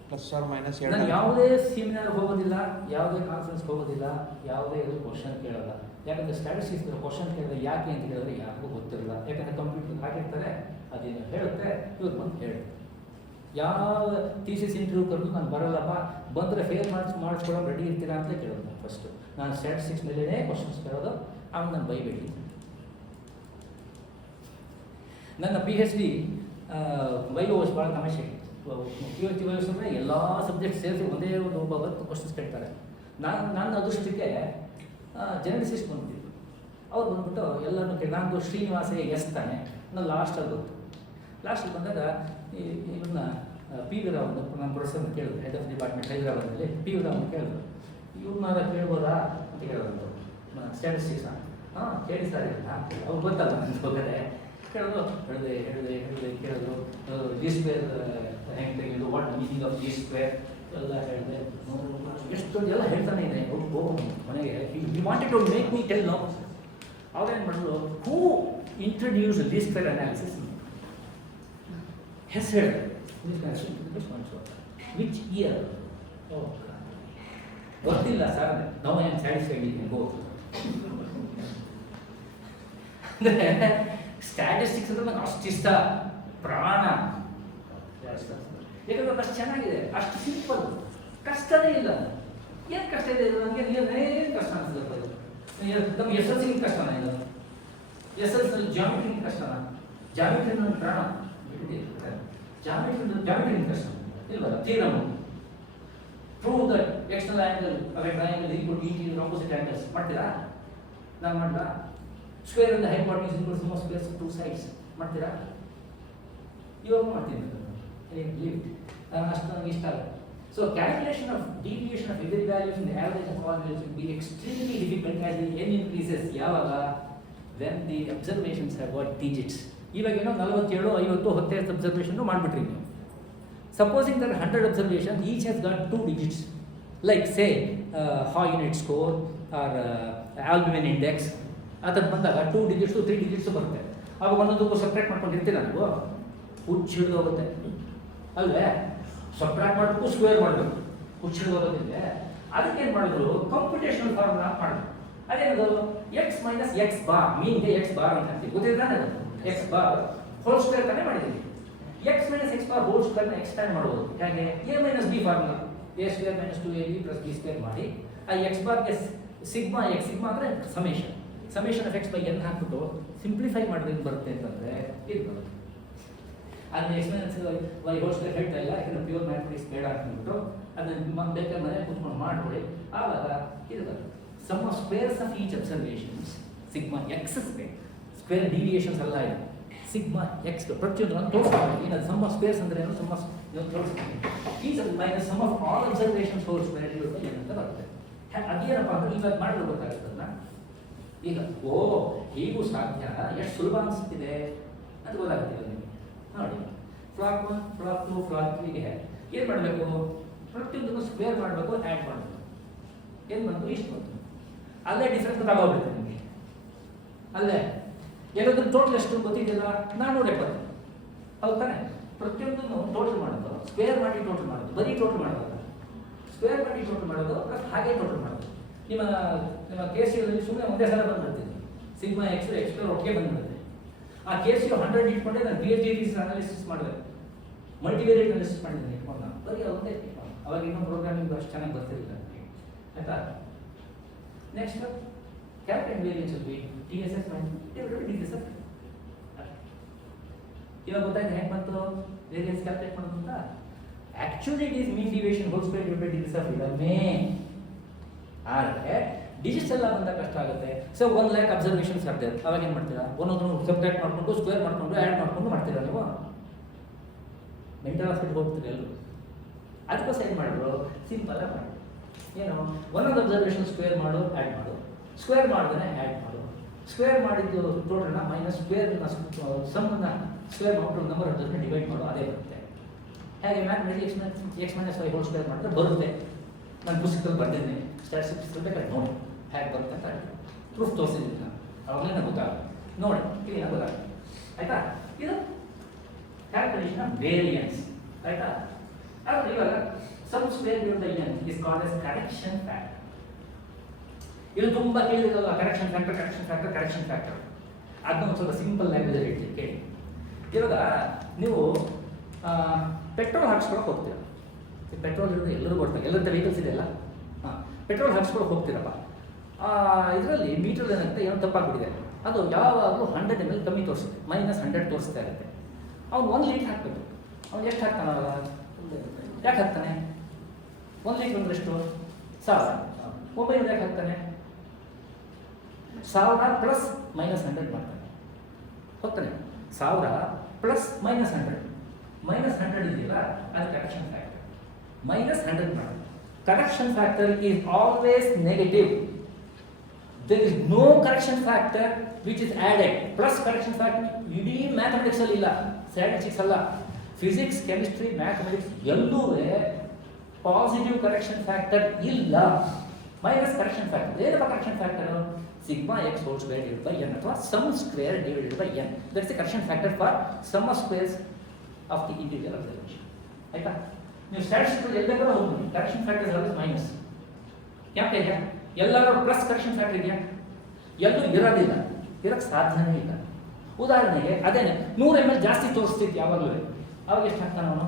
ಪ್ಲಸ್ ಆರ್ ಮೈನಸ್ ನಾನು ಯಾವುದೇ ಸೆಮಿನಾರ್ ಹೋಗೋದಿಲ್ಲ, ಯಾವುದೇ ಕಾನ್ಫರೆನ್ಸ್ ಹೋಗೋದಿಲ್ಲ, ಯಾವುದೇ ಇದು ಕ್ವಶನ್ ಕೇಳಲ್ಲ. ಯಾಕಂದರೆ ಸ್ಟ್ಯಾಟಿಸ್ಟಿಕ್ಸ್ ಕ್ವಶನ್ ಕೇಳಿದ್ರೆ ಯಾಕೆ ಅಂತ ಹೇಳಿದ್ರೆ ಯಾರಿಗೂ ಗೊತ್ತಿರಲ್ಲ. ಯಾಕಂದರೆ ಕಂಪ್ಯೂಟರ್ ಹಾಕಿರ್ತಾರೆ, ಅದೇನು ಹೇಳುತ್ತೆ, ಇವ್ರು ಬಂದು ಹೇಳುತ್ತೆ. ಯಾವ ಥೀಸಿಸ್ ಇಂಟರ್ವ್ಯೂ ಕರೆದು ನಾನು ಬರೋಲ್ಲಪ್ಪ, ಬಂದರೆ ಫೇಲ್ ಮಾಡಿಸ್ಕೊಳ್ಳೋ ರೆಡಿ ಇರ್ತೀರಾ ಅಂತಲೇ ಕೇಳೋದು ನಾನು ಫಸ್ಟು. ನಾನು ಸ್ಟ್ಯಾಟಿಸ್ಟಿಕ್ಸ್ ಮೇಲೇ ಕ್ವಶನ್ಸ್ ಕೇಳೋದು, ಆಮೇಲೆ ನಾನು ಬೈಬೇಡಿ. ನನ್ನ PhD ಬಯೋಸ್ ಭಾಳ ತಮಾಷೆ. PhD ಬಯೋಸ್ ಅಂದರೆ ಎಲ್ಲ ಸಬ್ಜೆಕ್ಟ್ ಸೇರಿಸಿ ಒಂದೇ ಒಬ್ಬ ಕ್ವಶನ್ಸ್ ಕೇಳ್ತಾರೆ. ನನ್ನ ಅದೃಷ್ಟಕ್ಕೆ ಜೆನೆಟಿಸಿಸ್ಟ್ ಬಂದಿದ್ದು, ಅವ್ರು ಬಂದ್ಬಿಟ್ಟು ಎಲ್ಲರೂ ನಂದು ಶ್ರೀನಿವಾಸೇ ಎಸ್ ತಾನೆ, ನಾನು ಲಾಸ್ಟಲ್ಲಿ ಬಂತು. ಲಾಸ್ಟಲ್ಲಿ ಬಂದಾಗ ಇವ್ರನ್ನ P. V. ರಾವ್ ನಮ್ಮ ಪ್ರೊಫೆಸರ್ನ ಕೇಳಿದ್ರು, ಹೆಡ್ ಆಫ್ ಡಿಪಾರ್ಟ್ಮೆಂಟ್ ಹೈದರಾಬಾದಲ್ಲಿ. P. V. ರಾವ್ನ ಕೇಳಿದ್ರು, ಇವ್ರನ್ನ ಕೇಳ್ಬೋದಾ ಅಂತ ಕೇಳೋದು ಸ್ಟ್ಯಾಟಿಸ್ಟಿಕ್ಸ್. ಕೇಳಿ ಸರ್ ಅವ್ರು ಗೊತ್ತಲ್ಲ ನನ್ನ ಹೋದರೆ ಕೇಳೋದು. ಹೇಳಿದೆ ಕೇಳೋದು, ಡಿ ಸ್ಕ್ವೇರ್ ಹೆಂಗೆ ತೆಗೆಯೋದು, what meaning of D square ಎಲ್ಲ ಹೇಳಿದೆ. ಎಷ್ಟೊಂದು ಎಲ್ಲ ಹೇಳ್ತಾನೆ ಇದೆ. ಹೋಗು ಮನೆಗೆ you wanted to make me tell no. ಅವ್ರೇನು ಮಾಡಿದ್ರು, who introduce D square analysis ಹೆಸರು ಹೇಳಿದೆ. Which year? ಗೊತ್ತಿಲ್ಲ ಸರ್, ನಾವು ಏನು ಸ್ಯಾಟಿಸ್ಫೈಡ್ ಇದ್ದೀನಿ ಗೋ. ಅಂದರೆ ಸ್ಟ್ಯಾಟಿಸ್ಟಿಕ್ಸ್ ಅಂದ್ರೆ ನಂಗೆ ಅಷ್ಟು ಇಷ್ಟ, ಪ್ರಾಣ. ಯಾಕಂದ್ರೆ ಅಷ್ಟು ಚೆನ್ನಾಗಿದೆ, ಅಷ್ಟು ಸಿಂಪಲ್, ಕಷ್ಟನೇ ಇಲ್ಲ. ಏನು ಕಷ್ಟ ಇದೆ ನನಗೆ? ಏನು ಕಷ್ಟ ಅನಿಸ್ತದೆ? ನಮ್ಗೆ SLC ಕಷ್ಟನ ಇದು? SLC ಜಾಮಿಟ್ರಿ ಕಷ್ಟನಾ? ಜಾಮಿಟ್ರಿ ನನ್ನ ಪ್ರಾಣ. ಜಾಮಿಟ್ರಿ ಕಷ್ಟ ಇಲ್ವಲ್ಲ? Theorem prove that external angle of a triangle equal to interior opposite angles ಮಾಡ್ತೀರಾ? ನಾನು ಮಾಡಲಾ? ಸ್ಕ್ವೇರ್ ಇಂದ hypotenuse equal to squares two sides ಮಾಡ್ತೀರಾ? ಇವಾಗ ಮಾಡ್ತೀನಿ, ಅಷ್ಟು ನನಗೆ ಇಷ್ಟ ಆಗುತ್ತೆ. So calculation of deviation of every values in average of all values will be extremely difficult as the n increases. ಯಾವಾಗ? When the observations have what digits. ಇವಾಗ ಏನೋ 47 50 10 ಅಬ್ಸರ್ವೇಷನ್ ಮಾಡಿಬಿಟ್ರಿ ನೀವು. Supposing that 100 observation each has got 2 digits. Like ಸೇ ಹಾ unit score R albumin index ಅದನ್ನು ಬಂದಾಗ 2 ಡಿಜಿಟ್ಸು 3 ಡಿಜಿಟ್ಸು ಬರುತ್ತೆ. ಆವಾಗ ಒಂದೊಂದಕ್ಕೂ ಸಪ್ರೇಟ್ ಮಾಡ್ಕೊಂಡಿರ್ತೀರ ನೀವು, ಹುಚ್ಚು ಹಿಡಿದೋಗುತ್ತೆ ಅಲ್ವೇ? ಸಪ್ರೇಟ್ ಮಾಡಬೇಕು, ಸ್ಕ್ವೇರ್ ಮಾಡಬೇಕು, ಹುಚ್ಚು ಹಿಡಿದೋಗೋದಿಲ್ಲ. ಅದಕ್ಕೆ ಏನು ಮಾಡಿದ್ರು, ಕಂಪ್ಯೂಟೇಷನಲ್ ಫಾರ್ಮುಲಾ ಮಾಡಿದ್ರು. ಅದೇನದು ಎಕ್ಸ್ ಮೈನಸ್ ಎಕ್ಸ್ ಬಾರ್, ಮೀನ್ಗೆ ಎಕ್ಸ್ ಬಾರ್ ಅಂತ ಅಂತೀವಿ, ಗೊತ್ತಿದೆ ತಾನೇ? ಅದು ಎಕ್ಸ್ ಬಾರ್ ಹೋಲ್ ಸ್ಕ್ವೇರ್ ತಾನೇ ಮಾಡಿದ್ದೀವಿ. X minus X bar whole ಸ್ಕ್ವೇರ್ನ ಎಕ್ಸ್ಪ್ಯಾಂಡ್ ಮಾಡ್ಬೋದು. ಹಾಗೆ A minus B formula, A square minus 2ab plus B square ಮಾಡಿ ಆ ಎಕ್ಸ್ ಬಾರ್ಗೆ ಸಿಗ್ಮಾ ಎಕ್ಸ್, ಸಿಗ್ಮಾ ಅಂದರೆ summation of X by N ಹಾಕ್ಬಿಟ್ಟು ಸಿಂಪ್ಲಿಫೈ ಮಾಡಿದ್ರೆ ಬರುತ್ತೆ ಅಂತಂದರೆ ಇದು ಬರುತ್ತೆ. ಅದನ್ನ X minus Y whole square ಹೇಳ್ತಾ ಇಲ್ಲ, ಯಾಕಂದ್ರೆ ಪ್ಯೂರ್ ಮ್ಯಾಥಮೆಟಿಕ್ಸ್ ಬೇಡ ಅಂದ್ಬಿಟ್ಟು ಅದನ್ನ ಬೇಕಾದ್ರೆ ಮನೆ ಕೂತ್ಕೊಂಡು ಮಾಡ್ಕೊಳ್ಳಿ. ಆವಾಗ ಇದು ಬರುತ್ತೆ. Sum of squares of each observations sigma x square deviations ಅಲ್ಲ ಇದು, ಸಿಗ್ಮಾ ಎಕ್ಸ್ ಪ್ರತಿಯೊಂದು ನಾನು ತೋರಿಸ್ತೀನಿ. ಈಗ ಸಮ್ ಆಫ್ ಸ್ಕ್ವೇರ್ಸ್ ಅಂದರೆ ಏನು, ಸಮ್ ಆಫ್ ತೋರಿಸ್ತೀನಿ. Is minus sum of all observations whole square ಏನಂತ ಬರುತ್ತೆ. ಅದೇನಪ್ಪ ಅಂದ್ರೆ ಇವಾಗ ಮಾಡಿದ್ರೆ ಗೊತ್ತಾಗುತ್ತಲ್ಲ. ಈಗ ಓ ಹೀಗೂ ಸಾಧ್ಯ, ಎಷ್ಟು ಸುಲಭ ಅನಿಸ್ತಿದೆ ಅಂತ ಗೊತ್ತಾಗ್ತಿದೆ ನಿಮಗೆ. ನೋಡಿ, ಫ್ಲಾಕ್ 1, ಫ್ಲಾಕ್ 2, ಫ್ಲಾಕ್ 3ಗೆ ಏನು ಮಾಡಬೇಕು, ಪ್ರತಿಯೊಂದನ್ನು ಸ್ಕ್ವೇರ್ ಮಾಡಬೇಕು, ಆ್ಯಡ್ ಮಾಡಬೇಕು. ಏನು ಬಂತು, ಇಷ್ಟು ಬಂತು. ಅಲ್ಲೇ ಡಿಫ್ರೆನ್ಸ್ ತಗೋಬಿಡುತ್ತೆ ನಿಮಗೆ. ಅಲ್ಲೇ ಎಲ್ಲಾದ್ರೂ ಟೋಟಲ್ ಎಷ್ಟು ಗೊತ್ತಿದೆಯಲ್ಲ, 470. ಹೌದು ತಾನೆ? ಪ್ರತಿಯೊಂದನ್ನು ಟೋಟಲ್ ಮಾಡೋದು, ಸ್ಕ್ವೇರ್ ಮಾಡಿ ಟೋಟಲ್ ಮಾಡೋದು, ಬರೀ ಟೋಟಲ್ ಮಾಡೋದಲ್ಲ, ಸ್ಕ್ವೇರ್ ಮಾಡಿ ಟೋಟಲ್ ಮಾಡೋದು ಪ್ಲಸ್ ಹಾಗೆ ಟೋಟಲ್ ಮಾಡೋದು. ನಿಮ್ಮ KCL ಸುಮ್ಮನೆ ಒಂದೇ ಸಲ ಬಂದ್ಬಿಡ್ತೀನಿ, ಸಿಗ್ಮಾ ಎಕ್ಸ್ ಎಕ್ಸ್ಪ್ಲೋರ್ ಒಟ್ಟಿಗೆ ಬಂದ್ಬಿಡುತ್ತೆ. ಆ KCL 100 ಇಟ್ಕೊಂಡೆ ನಾನು PhD ಅನಾಲಿಸಿಸ್ ಮಾಡಿದೆ, ಮಲ್ಟಿವೇರಿಯೇಟ್ ಅನಾಲಿಸಿಸ್ ಮಾಡಿದ್ದೀನಿ ಇಟ್ಕೊಂಡು ನಾನು, ಬರೀ ಒಂದೇ ಇಟ್ಕೊಂಡು. ಅವಾಗ ಇನ್ನೊಂದು ಪ್ರೋಗ್ರಾಮಿಂಗ್ ಅಷ್ಟು ಚೆನ್ನಾಗಿ ಬರ್ತಿರಲಿಲ್ಲ ನನಗೆ, ಆಯಿತಾ? Next calculate variance B TSS DSS. ಇವಾಗ ಗೊತ್ತಾಯ್ತು ಹೇಗೆ ಬಂತು ವೇರಿಯನ್ಸ್ ಕ್ಯಾಲ್ಕುಲೇಟ್ ಮಾಡೋದು ಅಂತ. Actually it is mean deviation hole square divided by DSS ಇದನ್ನೇ. ಆದರೆ ಡಿಜಿಟ್ಸ್ ಎಲ್ಲ ಬಂದಾಗ ಕಷ್ಟ ಆಗುತ್ತೆ. ಸೊ 1 ಲ್ಯಾಕ್ ಅಬ್ಸರ್ವೇಷನ್ಸ್ ಆಗ್ತದೆ. ಅವಾಗ ಏನು ಮಾಡ್ತೀರಾ, ಒಂದೊಂದು ಸಬ್ಟ್ರಾಕ್ಟ್ ಮಾಡಿಕೊಂಡು ಸ್ಕ್ವೇರ್ ಮಾಡಿಕೊಂಡು ಆ್ಯಡ್ ಮಾಡಿಕೊಂಡು ಮಾಡ್ತೀರಾ ನೀವು. ಮೆಂಟಲ್ ಹಾಸ್ಪಿಟ್ಲ್ ಹೋಗ್ತೀರಿ ಎಲ್ಲರೂ. ಅದಕ್ಕೋಸ್ಕರ ಏನು ಮಾಡಿದ್ರು, ಸಿಂಪಲ್ ಆಗಿ ಮಾಡಿ. ಏನು, ಒಂದೊಂದು ಅಬ್ಸರ್ವೇಷನ್ ಸ್ಕ್ವೇರ್ ಮಾಡು, ಆ್ಯಡ್ ಮಾಡು, ಸ್ಕ್ವೇರ್ ಮಾಡಿದ್ರೆ ಆ್ಯಡ್ ಮಾಡು, ಸ್ಕ್ವೇರ್ ಮಾಡಿದ್ದು ಟೋಟಲ್ನ ಮೈನಸ್ ಸ್ಕ್ವೇರ್ನ ಸಮ್ಮನ್ನು ಸ್ಕ್ವೇರ್ ಮಾಡ್ಬಿಟ್ಟು ನಂಬರ್ ಅಬ್ಸರ್ವೇಷನ್ ಡಿವೈಡ್ ಮಾಡು, ಅದೇ ಬರುತ್ತೆ. ಹಾಗೆ mathematics x minus Y whole square ಮಾಡಿದ್ರೆ ಬರುತ್ತೆ. ನಾನು ಪುಸ್ತಕದಲ್ಲಿ ಬರ್ತಿದ್ದೀನಿ, ಸ್ಟ್ಯಾಟಿಸ್ಟಿಕ್ಸ್ ಬೇಕಾದ್ರೆ ನೋಡಿ ಹೇಗೆ ಬರುತ್ತೆ ಅಂತ ಪ್ರೂಫ್ ತೋರಿಸಿದ್ದೀನಿ ನಾನು, ಅವಾಗಲೇ ನನಗೆ ಗೊತ್ತಾಗುತ್ತೆ. ನೋಡಿ ಕ್ಲೀನಾಗಿ ಗೊತ್ತಾಗುತ್ತೆ, ಆಯಿತಾ? ಇದು ಕ್ಯಾಲ್ಕುಲೇಷನ್ ಆಫ್ ವೇರಿಯನ್ಸ್, ಆಯಿತಾ? ಆದರೆ ಇವಾಗ sum square divided by n is called s correction factor. ಇದು ತುಂಬ ಕೇಳಿದಲ್ಲ, ಕರೆಕ್ಷನ್ ಫ್ಯಾಕ್ಟರ್. ಅದನ್ನ ಒಂದು ಸ್ವಲ್ಪ ಸಿಂಪಲ್ ಲ್ಯಾಂಗ್ವೇಜಲ್ಲಿ ಹೇಳ್ತೀನಿ ಕೇಳಿ. ಇವಾಗ ನೀವು ಪೆಟ್ರೋಲ್ ಹಾಕ್ಸ್ಕೊಳಕ್ಕೆ ಹೋಗ್ತೀರ, ಪೆಟ್ರೋಲ್ ಇರೋದು ಎಲ್ಲರೂ ಕೊಡ್ತಾರೆ, ಎಲ್ಲರ ವೆಹಿಕಲ್ಸ್ ಇದೆಯಲ್ಲ, ಹಾಂ, ಪೆಟ್ರೋಲ್ ಹಾಕ್ಸ್ಕೊಳಕ್ಕೆ ಹೋಗ್ತೀರಪ್ಪ. ಇದರಲ್ಲಿ ಮೀಟರ್ ಏನಾಗುತ್ತೆ, ಏನೋ ತಪ್ಪಾಗ್ಬಿಟ್ಟಿದೆ, ಅದು ಯಾವಾಗಲೂ 100 ml ಕಮ್ಮಿ ತೋರಿಸುತ್ತೆ, -100 ತೋರಿಸ್ತಾ ಇರುತ್ತೆ. ಅವ್ನು 1 ಲೀಟ್ರ್ ಹಾಕಬೇಕು. ಅವ್ನು ಎಷ್ಟು ಹಾಕ್ತಾನೆ ಅವಾಗ, ಯಾಕೆ ಹಾಕ್ತಾನೆ? 1 ಲೀಟ್ರ್ ಅಂದ್ರೆ ಎಷ್ಟು, 1000. ಮೊಬೈಲ್ ಯಾಕೆ ಹಾಕ್ತಾನೆ, 1000 ಪ್ಲಸ್ -100 ಮಾಡ್ತಾನೆ, ಹೋಗ್ತಾನೆ. 1000 ಪ್ಲಸ್ -100 ಇದೆಯಲ್ಲ, ಅದು ಕರೆಕ್ಷನ್ ಫ್ಯಾಕ್ಟರ್. -100 ಮಾಡಿ. Correction factor is always negative. There is no correction factor which is added. Plus correction factor ಇಡೀ ಮ್ಯಾಥಮೆಟಿಕ್ಸ್ ಅಲ್ಲಿ ಇಲ್ಲ, ಸ್ಟ್ಯಾಟಿಸ್ಟಿಕ್ಸ್ ಅಲ್ಲ, ಫಿಸಿಕ್ಸ್, ಕೆಮಿಸ್ಟ್ರಿ, ಮ್ಯಾಥಮೆಟಿಕ್ಸ್ ಎಲ್ಲೂ ಪಾಸಿಟಿವ್ ಕರೆಕ್ಷನ್ ಫ್ಯಾಕ್ಟರ್ ಇಲ್ಲ. Minus correction factor. ಏನಪ್ಪ correction factor? Sigma X whole square divided by N ಅಥವಾ sum square divided by N. That's the correction factor for sum of squares of the individual observation. ಆಯ್ತಾ? ನೀವು ಸ್ಟ್ಯಾಟಿಸ್ಟಿಕ್ಸ್ ಎಲ್ಲರೂ ಹೋಗ್ಬೋದು, correction factor always minus. ಯಾಕೆ ಇದೆ? ಎಲ್ಲರೂ plus correction factor ಇದೆಯಾ? ಎಲ್ಲೂ ಇರೋದಿಲ್ಲ, ಇರೋಕ್ಕೆ ಸಾಧ್ಯನೇ ಇಲ್ಲ. ಉದಾಹರಣೆಗೆ ಅದೇನೆ 100 ml ಜಾಸ್ತಿ ತೋರಿಸ್ತಿತ್ತು ಯಾವಾಗಲೂ, ಅವಾಗ ಎಷ್ಟು ಹಾಕ್ತಾನೆ ಅವನು?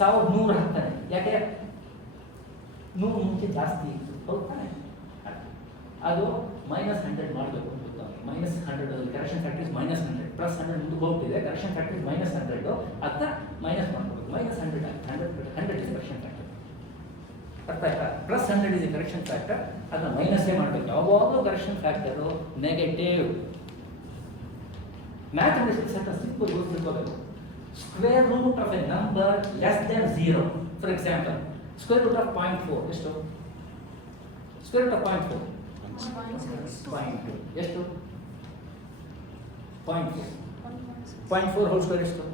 1100 ಹಾಕ್ತಾನೆ. ಯಾಕೆ? 100 ಮುಂಚೆ ಜಾಸ್ತಿ ಇತ್ತು, ಹೌದು ತಾನೆ? ಅದು -100 ಮಾಡಬೇಕು ಅಂತ -100 ಕರೆಕ್ಷನ್ ಫ್ಯಾಕ್ಟರ್ ಇಸ್ -100 ಪ್ಲಸ್ 100 ಮುಂದೆ ಹೋಗ್ತಿದೆ, ಕರೆಕ್ಷನ್ ಫ್ಯಾಕ್ಟರ್ ಇಸ್ -100, ಅದನ್ನ ಮೈನಸ್ ಮಾಡ್ಕೋಬೇಕು. -100 ಇಸ್ ಕರೆಕ್ಷನ್ ಫ್ಯಾಕ್ಟರ್. ಅರ್ಥ ಆಯ್ತಾ? ಪ್ಲಸ್ 100 ಇಸ್ ಕರೆಕ್ಷನ್ ಫ್ಯಾಕ್ಟರ್, ಅದನ್ನ ಮೈನಸ್ಸೇ ಮಾಡಬೇಕು. ಯಾವಾಗಲೂ ಕರೆಕ್ಷನ್ ಫ್ಯಾಕ್ಟರು ನೆಗೆಟಿವ್. ಮ್ಯಾಥಮೆಟಿಕ್ಸ್ ಅಂತ ಸಿಂಪಲ್ ರೂಲ್ಸ್ ತಿಳ್ಕೋಬೇಕು. Square root of a number less than 0. For example, square root of 0.4 ಎಷ್ಟು? ಸ್ಕ್ವೇರ್ ರೂಟ್ ಆಫ್ 0.4 0.2 ಎಷ್ಟು? 0.4 ಹೋಲ್ ಸ್ಕ್ವೇರ್ ಎಷ್ಟು?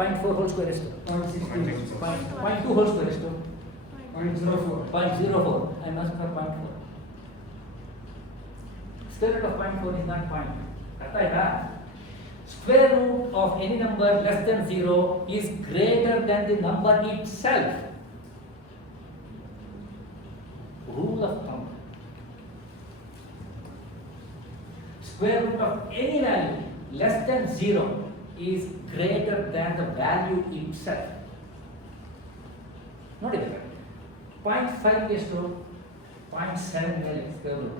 0.4 whole square ಎಷ್ಟು? 0.16. 0.2 whole square ಎಷ್ಟು? 0.04. 0.04. I must for 0.4. Square root of 0.4 is not point. ಅರ್ಥ ಆಯ್ತಾ? Square root of any number less than 0 is greater than the number itself. Rule of thumb. Square root of any value less than 0 is greater than the value itself. ನೋಡಿದ್ರೆ 0.5 ಎಷ್ಟು? 0.7 ಮೇಲೆ square root.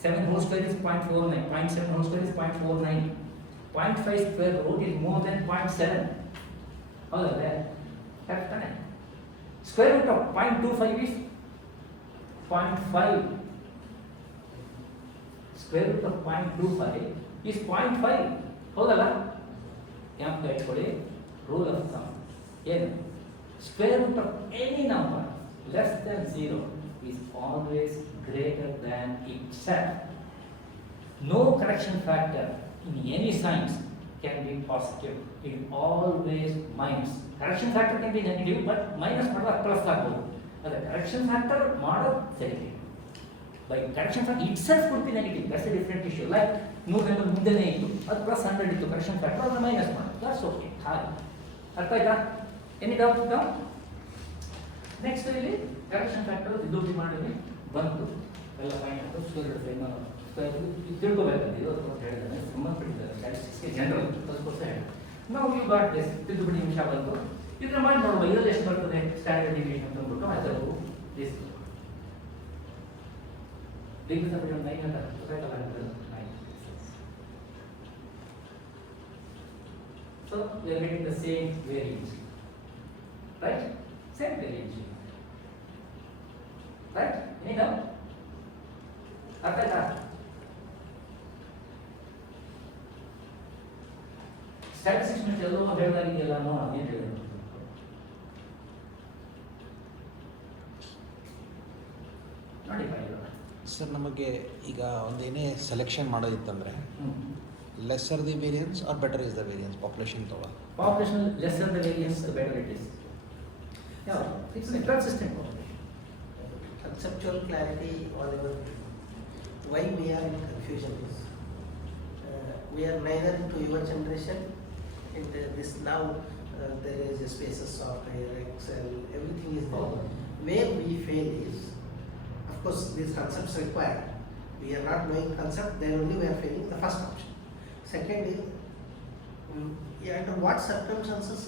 7 whole square is 0.49. 0.7 whole square is 0.49. 0.5 square root is more than 0.7. ಹೌದಲ್ಲ? ಕರೆಕ್ಟ್ ತಾನೆ? Square root of 0.25 is 0.5. Square root of 0.25 is 0.5. ಹೌದಲ್ಲ? ಯಾಕೆ ಇಟ್ಕೊಳ್ಳಿ? Rule of thumb. ಏನು? Square root of any number less than 0 is always greater than itself. No correction factor in any signs can be positive. It is always minus. Correction factor can be negative, but minus ಮಾಡುವಾಗ ಪ್ಲಸ್ ಆಗ್ಬೋದು. ಅದೇ correction factor ಮಾಡೋದು ಸರಿ. By correction factor itself could be negative. That's a different issue. Like 100 ನಂಬರ್ ಮುಂದೆನೇ ಇತ್ತು, ಅದು ಪ್ಲಸ್ 100 ಇತ್ತು correction factor, ಅದನ್ನ ಮೈನಸ್ ಮಾಡೋದು. That's okay. ಹಾಗೆ ಅರ್ಥ ಆಯ್ತಾ? Any doubt? ನೆಕ್ಸ್ಟ್ ಇಲ್ಲಿ ಕರೆಕ್ಷನ್ ಫ್ಯಾಕ್ಟರ್ ಡಿಡಕ್ಟ್ ಮಾಡಿದ್ವಿ ಬಂತು ಎಲ್ಲ ಫೈನ್ ಆಯಿತು. ತಿಳ್ಕೊಬೇಕಂತ ಇದು ಅಂತ ಹೇಳಿದ್ರೆ ಸಂಬಂಧಪಟ್ಟಿದ್ದಾರೆ ಸ್ಟ್ಯಾಟಿಸ್ಟಿಕ್ಸ್ಗೆ ಜನರಲ್ ಅದಕ್ಕೋಸ್ಕರ ಹೇಳಿ ನಾವು ಯು ಗಾಟ್ ದಿಸ್ ತಿದ್ದುಪಡಿ ನಿಮಿಷ ಬಂತು. ಇದನ್ನ ಮಾಡಿ ನೋಡುವ ಇದರಲ್ಲಿ ಎಷ್ಟು ಬರ್ತದೆ ಸ್ಟ್ಯಾಂಡರ್ಡ್ ಡಿವಿಯೇಷನ್ ಅಂತ ಅಂದ್ಬಿಟ್ಟು ಅದರವು ದಿಸ್ ಡಿಗ್ರಿ ಸಬ್ಜೆಕ್ಟ್ 9 ಅಂತ ಗೊತ್ತಾಯ್ತಲ್ಲ ಅಂತ 9. So we are getting the same variance, right? Same variance, right? Any doubt? ಅರ್ಥ ಆಯ್ತಾ? ಸ್ಟ್ಯಾಟಿಸ್ಟಿಕ್ಸ್ ಮಿಸ್ ಎಲ್ಲೋ ಹೇಳಿದಾಗಿದೆಯಲ್ಲ ನೋಡೋಣ ಏನು ಹೇಳೋದು. ನೋಡಿ ಸರ್ ನಮಗೆ ಈಗ ಒಂದೇನೇ ಸೆಲೆಕ್ಷನ್ ಮಾಡೋದಿತ್ತಂದರೆ lesser the variance are better is the variance population ತೊಗೊಳ population lesser the variance the better it is. Yeah, it's a consistent. Conceptual clarity, whatever. Why we are in confusion is we are neither to your generation. And this now there is a spaces software, Excel, everything is there. Where we fail is, of course, these concepts required. We are not knowing concept, then only we are failing the first option. Second is, under what circumstances,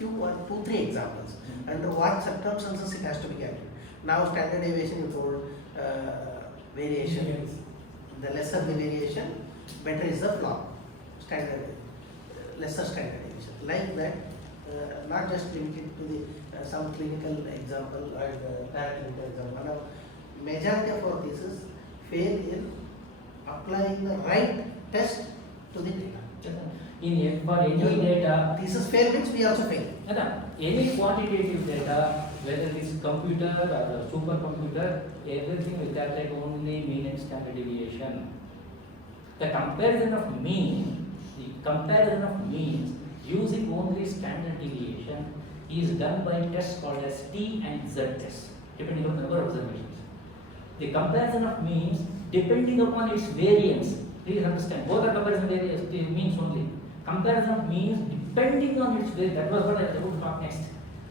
you want 2-3 examples. Under what circumstances it has to be calculated. Now standard deviation you told, variation, the lesser the variation, better is the flaw. Standard, lesser standard deviation. Like that, not just limited to the some clinical example or the paraclinical example. Now, majority of our cases fail in applying the right test to the data. In for any data, Thesis fail means we also fail. any quantitative data, whether it is computer or a supercomputer, everything will calculate only mean and standard deviation. The comparison of means using only standard deviation is done by tests called as T and Z test, depending on the number of observations. The comparison of means depending upon its variance. Please understand, both are comparison variance means only. Comparison of means depending on its variance. That was what I was going to talk next.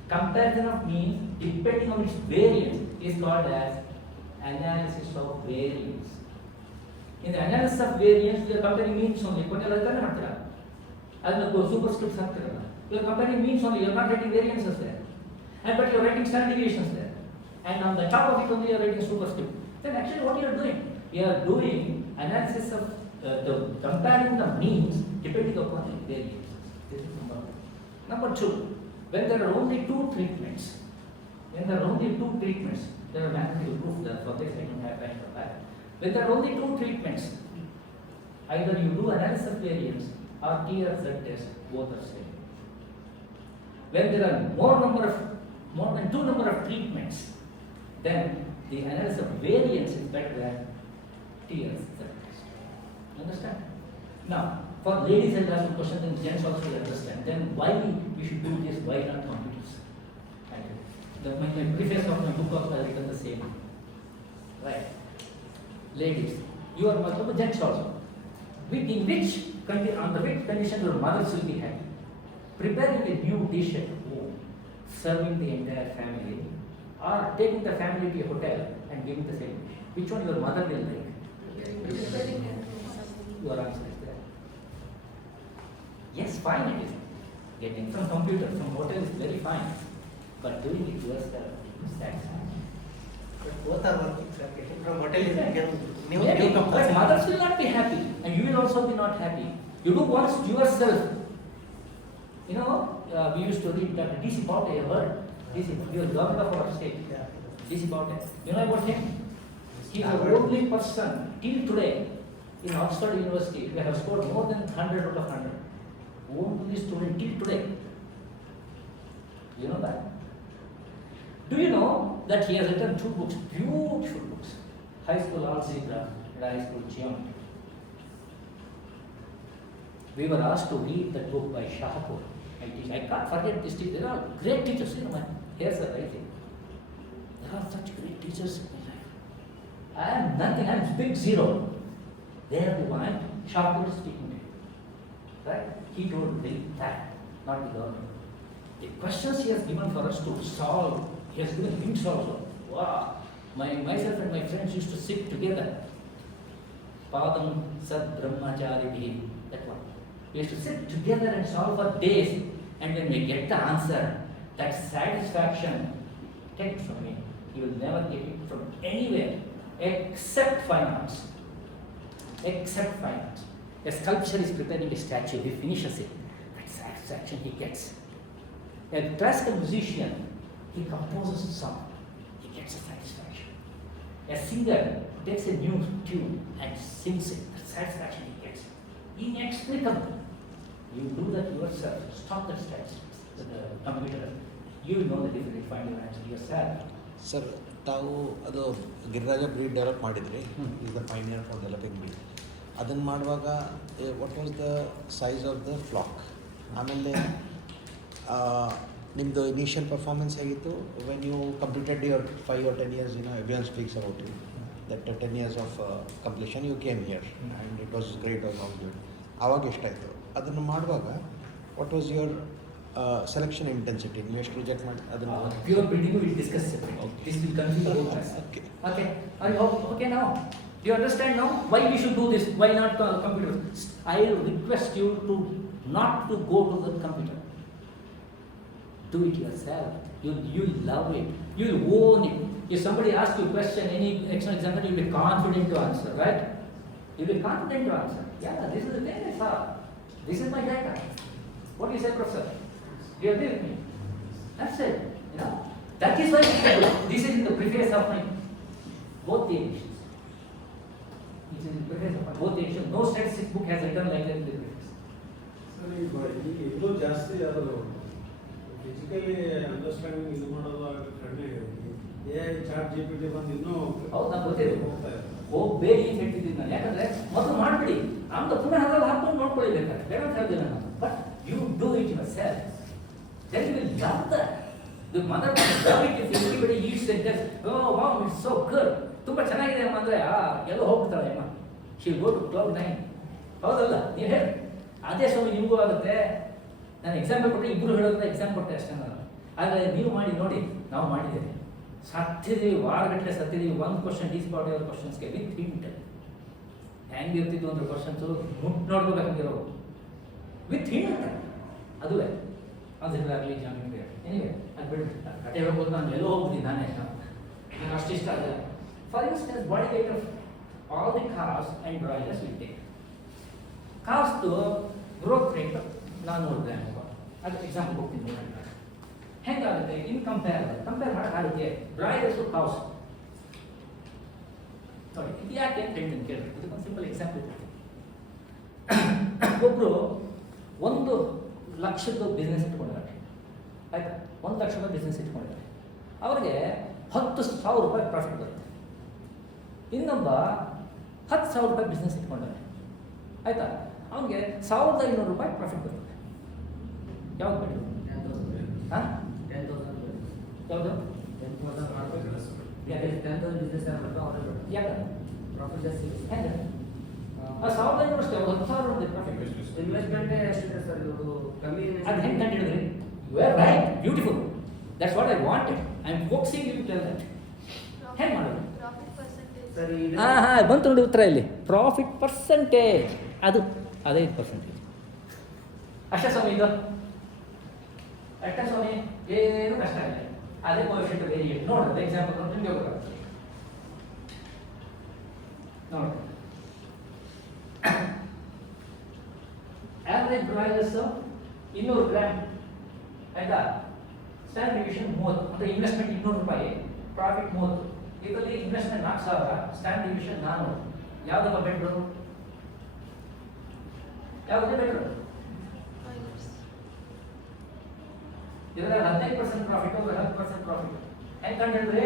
Comparison of means depending on its variance is called as analysis of variance. In the analysis of variance, we are comparing means only. Superscripts ಹಾಕ್ತಿರಲ್ಲ. You are comparing means only. You are not writing variances there. But you are writing standard deviations there. And on the top of it only you are writing superscript. Then actually what you are doing? You are doing analysis of comparing the means depending upon the variances. This is number one. Number two, when there are only two treatments, there are mathematical proof that for this I don't have time for that. When there are only two treatments, either you do analysis of variance or T or Z test, both are same. When there are more than two number of treatments, then the analysis of variance is better than T or Z test. Understand? Now, for ladies and ask a question, then gents also will understand. Then why we should do this, why not computers? And my preface of my book also has written the same. Right. Ladies, you are also gents also. In which on the which condition your mothers will be happy? Preparing a new dish at home, serving the entire family, or taking the family to a hotel and giving the same dish. Which one your mother will like? Your answer is there. Yes, fine it is. Getting from computer, from hotel is very fine. But doing it yourself is satisfying. But both are working, sir. Getting from hotel is again new Maybe, but compulsion. mothers will not be happy, and you will also be not happy. You do once yourself. You know, we used to read Dr. D.C. Paute, a word. D.C. He was governor of our state. Yeah. D.C. Paute. You know about him? He is the only person till today in Oxford University who have scored more than 100 out of 100. Only student till today. You know that? Do you know that he has written 2 books, beautiful books, High School Algebra and High School Geometry. We were asked to read that book by Shahapur. I can't forget this teacher. There are great teachers. You know, my hairs are rising. There are such great teachers in my life. I am nothing. I am big zero. They are the one. Shahapur is speaking to you. Right? He told me that, not the government. The questions he has given for us to solve, he has given hints also. Wow! Myself and my friends used to sit together. Padam Sad Brahmachari, that one. We used to sit together and solve for days. And when we get the answer, that satisfaction, take it from me. You will never get it from anywhere except fine arts. Except fine arts. A sculptor is preparing a statue, he finishes it. That satisfaction he gets. A classical musician, he composes a song, he gets a satisfaction. A singer takes a new tune and sings it, the satisfaction he gets. Inexplicable. You do that yourself, stop that statistics, the computer. You will know the difference, find your answer yourself. Sir ತಾವು ಅದು Giriraja breed develop ಮಾಡಿದ್ರಿ is the pioneer for developing breed ಅದನ್ನು ಮಾಡುವಾಗ what was the size of the flock ಆಮೇಲೆ ನಿಮ್ಮದು initial performance ಹೇಗಿತ್ತು when you completed your 5 or 10 years everyone speaks about you that 10 years of completion you came here and it was great all all good ಆವಾಗ ಎಷ್ಟಾಯಿತು ಅದನ್ನು ಮಾಡುವಾಗ what was your selection intensity ನೀವು ಎಷ್ಟು ರಿಜೆಕ್ಟ್ ಮಾಡಿ ಅದನ್ನು Pure breeding we will discuss separately. This will confuse the whole class. Okay. Okay. Are you okay now? Do you understand now why we should do this? Why not computers? I request you to not to go to the computer. Do it yourself. You love it. You will own it. If somebody asks you a question, any external examiner, you will be confident to answer, right? You will be confident to answer. Yeah, this is the thing I saw. This is my data. What do you say, Professor? Do you agree with me? That's it. You know, that is why this is in the preface of my both the editions. It's in the preface of my both the editions. No statistics book has written like that in the preface. Sir ಈಗ ಇನ್ನೂ ಜಾಸ್ತಿ ಅದು physically understanding ಇದು ಮಾಡೋದು ಕಡಿಮೆ A chat GPT ಬಂದು ಇನ್ನೂ ಹೌದು, ನಾನು ಗೊತ್ತಿದೆ. ಹೋಗ್ತಾ ಇದೆ. ಹೋಗ್ಬೇಡಿ ಅಂತ ಹೇಳ್ತಿದ್ದೀನಿ ನಾನು. ಯಾಕಂದ್ರೆ ಮೊದಲು ಮಾಡ್ಬಿಡಿ, ಆಮೇಲೆ ಪುನಃ ಅದ್ರಲ್ಲಿ ಹಾಕೊಂಡು ನೋಡ್ಕೊಳ್ಳಿ ಬೇಕಾದ್ರೆ. ಬೇಡ ಅಂತ ಹೇಳ್ತೀನಿ ನಾನು. But you do it yourself. Then you will love that. The mother will love it if everybody eats and says, oh wow, it's so good. ತುಂಬ ಚೆನ್ನಾಗಿದೆ ಅಮ್ಮ ಅಂದರೆ ಎಲ್ಲೋ ಹೋಗ್ತಾಳೆ ಅಮ್ಮ. She will go to cloud 9. ಹೌದಲ್ಲ, ನೀವು ಹೇಳಿ. ಅದೇ ಸಮಯ ನಿಮಗೂ ಆಗುತ್ತೆ. ನಾನು ಎಕ್ಸಾಂಪಲ್ ಕೊಟ್ಟರೆ ಇಬ್ಬರು ಹೇಳೋದ್ರೆ ಎಕ್ಸಾಮ್ ಕೊಟ್ಟೆ ಅಷ್ಟೇ ನಾನು. ಆದರೆ ನೀವು ಮಾಡಿ ನೋಡಿ, ನಾವು ಮಾಡಿದ್ದೇವೆ. ಸತ್ತಿದ್ದೀವಿ, ವಾರಗಟ್ಟಲೆ ಸತ್ತಿದ್ದೀವಿ. ಒಂದು ಕ್ವಶನ್ ಡಿ ಸಿ ಪಾರ್ಟಿ ಅವ್ರ ಕ್ವಶನ್ಸ್ಗೆ ವಿತ್ ಹಿಂಟ್ ಹೆಂಗಿರ್ತಿತ್ತು ಅಂದ್ರೆ ಕ್ವಶನ್ಸು ಮುಟ್ಟು ನೋಡ್ಕೋಬೇಕಂಗಿರೋ ವಿತ್ ಹಿಂಟ್ ಅದುವೇ ಆಗಲಿ ಜಾಮಿನ್ ಏನಿವೆ ಅದು ಬಿಡಿ. ಕತೆ ಹೇಳ್ಬೋದು, ನಾನು ಎಲ್ಲೋ ಹೋಗ್ತೀನಿ ನಾನೇ. ನಾನು ಅಷ್ಟಿಷ್ಟ ಅಲ್ಲ. For instance body weight of all the cars and broilers will take. ಕಾರ್ಸ್ದು ಗ್ರೋತ್ ರೇಟ್ ನಾನು ನೋಡಿದೆ ಅನ್ಕೋ, ಅದು ಎಕ್ಸಾಂಪಲ್ ಹೋಗ್ತೀನಿ ನೋಡಿ. ಹೆಂಗಾಗುತ್ತೆ ಇನ್ ಕಂಪೇರ್ ಮಾಡೋಕ್ಕಾಗುತ್ತೆ ಬ್ರಾಯ್ಲರ್ಸು ಕಾವ್ಸ್ ನೋಡಿ. ಇದು ಯಾಕೆ ಅಂತ ಹೇಳ್ತೀನಿ ಕೇಳಿ. ಇದಕ್ಕೊಂದು ಸಿಂಪಲ್ ಎಕ್ಸಾಂಪಲ್ ಕೊಡ್ತೀನಿ. ಒಬ್ಬರು 1 ಲಕ್ಷದ ಬಿಸ್ನೆಸ್ ಇಟ್ಕೊಂಡಿದ್ದಾರೆ, ಆಯ್ತಾ? 1 ಲಕ್ಷದ ಬಿಸ್ನೆಸ್ ಇಟ್ಕೊಂಡಿದ್ದಾರೆ. ಅವರಿಗೆ 10,000 ರೂಪಾಯಿ ಪ್ರಾಫಿಟ್ ಬರುತ್ತೆ. ಇನ್ನೊಬ್ಬ 10,000 ರೂಪಾಯಿ ಬಿಸ್ನೆಸ್ ಇಟ್ಕೊಂಡಿದ್ದಾರೆ, ಆಯಿತಾ? ಅವನಿಗೆ 1,500 ರೂಪಾಯಿ ಪ್ರಾಫಿಟ್ ಬರುತ್ತೆ. ಯಾವ್ದು ಬೇಡ ಹಾಂ ಯಾವುದು ಯಾಕೆ ಪ್ರಾಫಿಟ್ ಜಾಸ್ತಿ ಹೆಂಗೆ 1500 ಅಷ್ಟೇ 10,000 ಇದೆ ಪ್ರಾಫಿಟ್. ಇನ್ವೆಸ್ಟ್ಮೆಂಟ್ ಎಷ್ಟಿದೆ ಸರ್ ಇದು ಕಮ್ಮಿ ಅದು ಹೆಂಗೆ ಕಂಡುಹಿಡಿದ್ರಿ? You are right, beautiful, that's what I wanted. I am focusing you to tell that. ಹೆಂಗೆ ಮಾಡೋದು? Profit percentage. ಸರ್ ಹಾಂ ಬಂತು ನೋಡಿ ಉತ್ತರ ಇಲ್ಲಿ. ಪ್ರಾಫಿಟ್ ಪರ್ಸೆಂಟೇಜ್ ಅದು ಅದೇ 5%. ಅಷ್ಟೇ ಸ್ವಾಮಿ ಇದು, ಅಷ್ಟೇ ಸ್ವಾಮಿ, ಏನು ಕಷ್ಟ ಇಲ್ಲ. ಅದೇ ಕೋಎಫಿಷಿಯಂಟ್ ವೇರಿಯೇಟ್ ನೋಡೋದು ಎಕ್ಸಾಂಪಲ್ ನೋಡಿ ನಿಮಗೆ ಗೊತ್ತಾಗ್ತದೆ. ನೋಡಿ ಆವರೇಜ್ ಪ್ರೈಸಸ್ 200 ಗ್ರಾಮ್ ಆಯ್ತಾ, ಸ್ಟ್ಯಾಂಡ್ ಡಿವಿಷನ್ 30 ಅಂದರೆ ಇನ್ವೆಸ್ಟ್ಮೆಂಟ್ 200 ರೂಪಾಯಿ, ಪ್ರಾಫಿಟ್ 30. ಇದರಲ್ಲಿ ಇನ್ವೆಸ್ಟ್ಮೆಂಟ್ 4,000, ಸ್ಟ್ಯಾಂಡ್ ಡಿವಿಷನ್ 400. ಯಾವುದಪ್ಪ ಬೆಟ್ರು? ಯಾವುದೇ ಬೆಟ್ರು? ಇದರಲ್ಲಿ 15% ಪ್ರಾಫಿಟ್, 10% ಪ್ರಾಫಿಟ್. ಹೆಂಗೆ ಕಂಡಿದ್ರೆ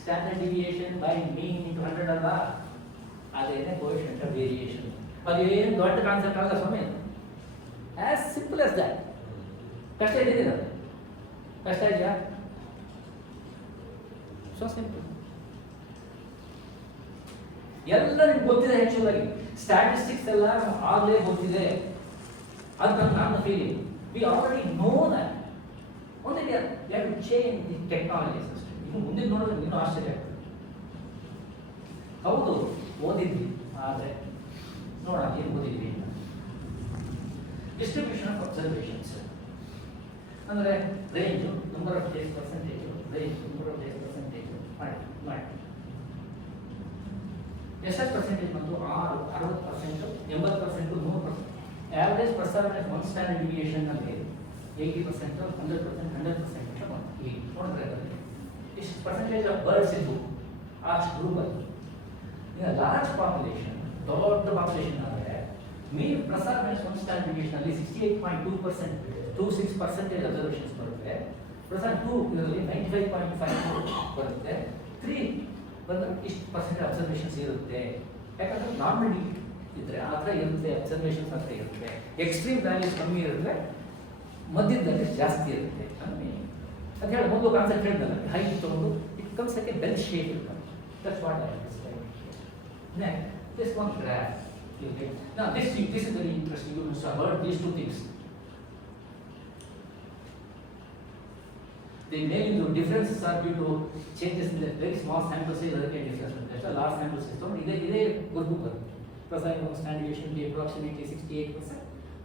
standard deviation by mean into 100 ಅಲ್ಲ, ಅದೇನೇ ಕೋಎಫಿಷಿಯಂಟ್ ಆಫ್ ವೇರಿಯೇಷನ್. ಅದೇನು ದೊಡ್ಡ ಕಾನ್ಸೆಪ್ಟ್ ಅಲ್ಲ ಸ್ವಾಮಿ, ಆಸ್ ಸಿಂಪಲ್ ಆಸ್ ದ್ಯಾಟ್. ಕಷ್ಟ ಇದೆಯಾ? ಕಷ್ಟ ಇದೆಯಾ? So simple. ಎಲ್ಲ ನಿಮ್ಗೆ ಗೊತ್ತಿದೆ. ಆ್ಯಕ್ಚುಲ್ ಆಗಿ ಸ್ಟ್ಯಾಟಿಸ್ಟಿಕ್ಸ್ ಎಲ್ಲ ಆಗಲೇ ಗೊತ್ತಿದೆ, ಅದು ನನ್ನ feeling. We already no that. ಒಂದೇ ಎರಡು ಚೇಂಜ್ ದಿ ಟೆಕ್ನಾಲಜೀಸ್ ಅಷ್ಟೇ. ಇನ್ನು ಮುಂದೆ ನೋಡಿದ್ರೆ ಇನ್ನೂ ಆಶ್ಚರ್ಯ ಆಗ್ತದೆ. ಹೌದು ಓದಿದ್ವಿ, ಆದರೆ ನೋಡೋಣ ಏನು ಓದಿದ್ವಿ ಅಂತ. ಡಿಸ್ಟ್ರಿಬ್ಯೂಷನ್ ಆಫ್ ಅಬ್ಸರ್ವೇಷನ್ಸ್ ಅಂದರೆ range, number of days percentage, range number of days percentage ಮಾಡಿ ಎಷ್ಟು ಪರ್ಸೆಂಟೇಜ್ ಬಂತು? 6, 60%, 80%, 100%. ಆವರೇಜ್ ಪ್ರಸಾರ ಒನ್ ಸ್ಟ್ಯಾಂಡರ್ಡ್ ಡಿವಿಯೇಷನ್ನಲ್ಲಿ 80%, 100%, 100% ಅಂತ ಬಂತು. ಈಗ ನೋಡಿದ್ರೆ ಅದರಲ್ಲಿ ಇಷ್ಟು ಪರ್ಸೆಂಟೇಜ್ ಆಫ್ ಬರ್ಡ್ಸ್ ಇದ್ದು ಅಷ್ಟು ಗ್ರೂಪಲ್ಲಿ. ಈಗ ಲಾರ್ಜ್ ಪಾಪ್ಯುಲೇಷನ್, ದೊಡ್ಡ ಪಾಪ್ಯುಲೇಷನ್ ಆದರೆ ಮೀನ್ ಪ್ರಸಾರ ಒನ್ ಸ್ಟ್ಯಾಂಡರ್ಡ್ ಡಿವಿಯೇಷನಲ್ಲಿ 68.2% 26% ಅಬ್ಸರ್ವೇಷನ್ಸ್ ಬರುತ್ತೆ. ಪ್ರಸಾರ 2 ಇದರಲ್ಲಿ 95.5 ಬರುತ್ತೆ. 3 ಬಂದರೆ ಇಷ್ಟು ಪರ್ಸೆಂಟ್ ಅಬ್ಸರ್ವೇಷನ್ಸ್ ಇರುತ್ತೆ. ಯಾಕಂದರೆ ನಾರ್ಮಲಿ ಇದ್ದರೆ ಆ ಥರ ಇರುತ್ತೆ, ಅಬ್ಸರ್ವೇಷನ್ಸ್ ಅಂತ ಇರುತ್ತೆ. ಎಕ್ಸ್ಟ್ರೀಮ್ ವ್ಯಾಲ್ಯೂಸ್ ಕಮ್ಮಿ ಇರುತ್ತೆ, ಮಧ್ಯದಲ್ಲಿ ಜಾಸ್ತಿ ಇರುತ್ತೆ ಅಂತ ಮೀನಿಂಗ್. ಅಂತ ಹೇಳಿ ಒಂದು ಕಾನ್ಸೆಪ್ಟ್ ಹೇಳಿದಲ್ಲ, ಹೈಟ್ ತೊಗೊಂಡು it comes like a bell shape ಇರುತ್ತೆ. That's what I understand. Next this one graph you get. Now this is very interesting. You must have heard these two things. The main differences are due to changes in the very small sample size. Other difference. That's a large sample size. So इधे गुरुकुल प्रसार को standard deviation be approximately 68%,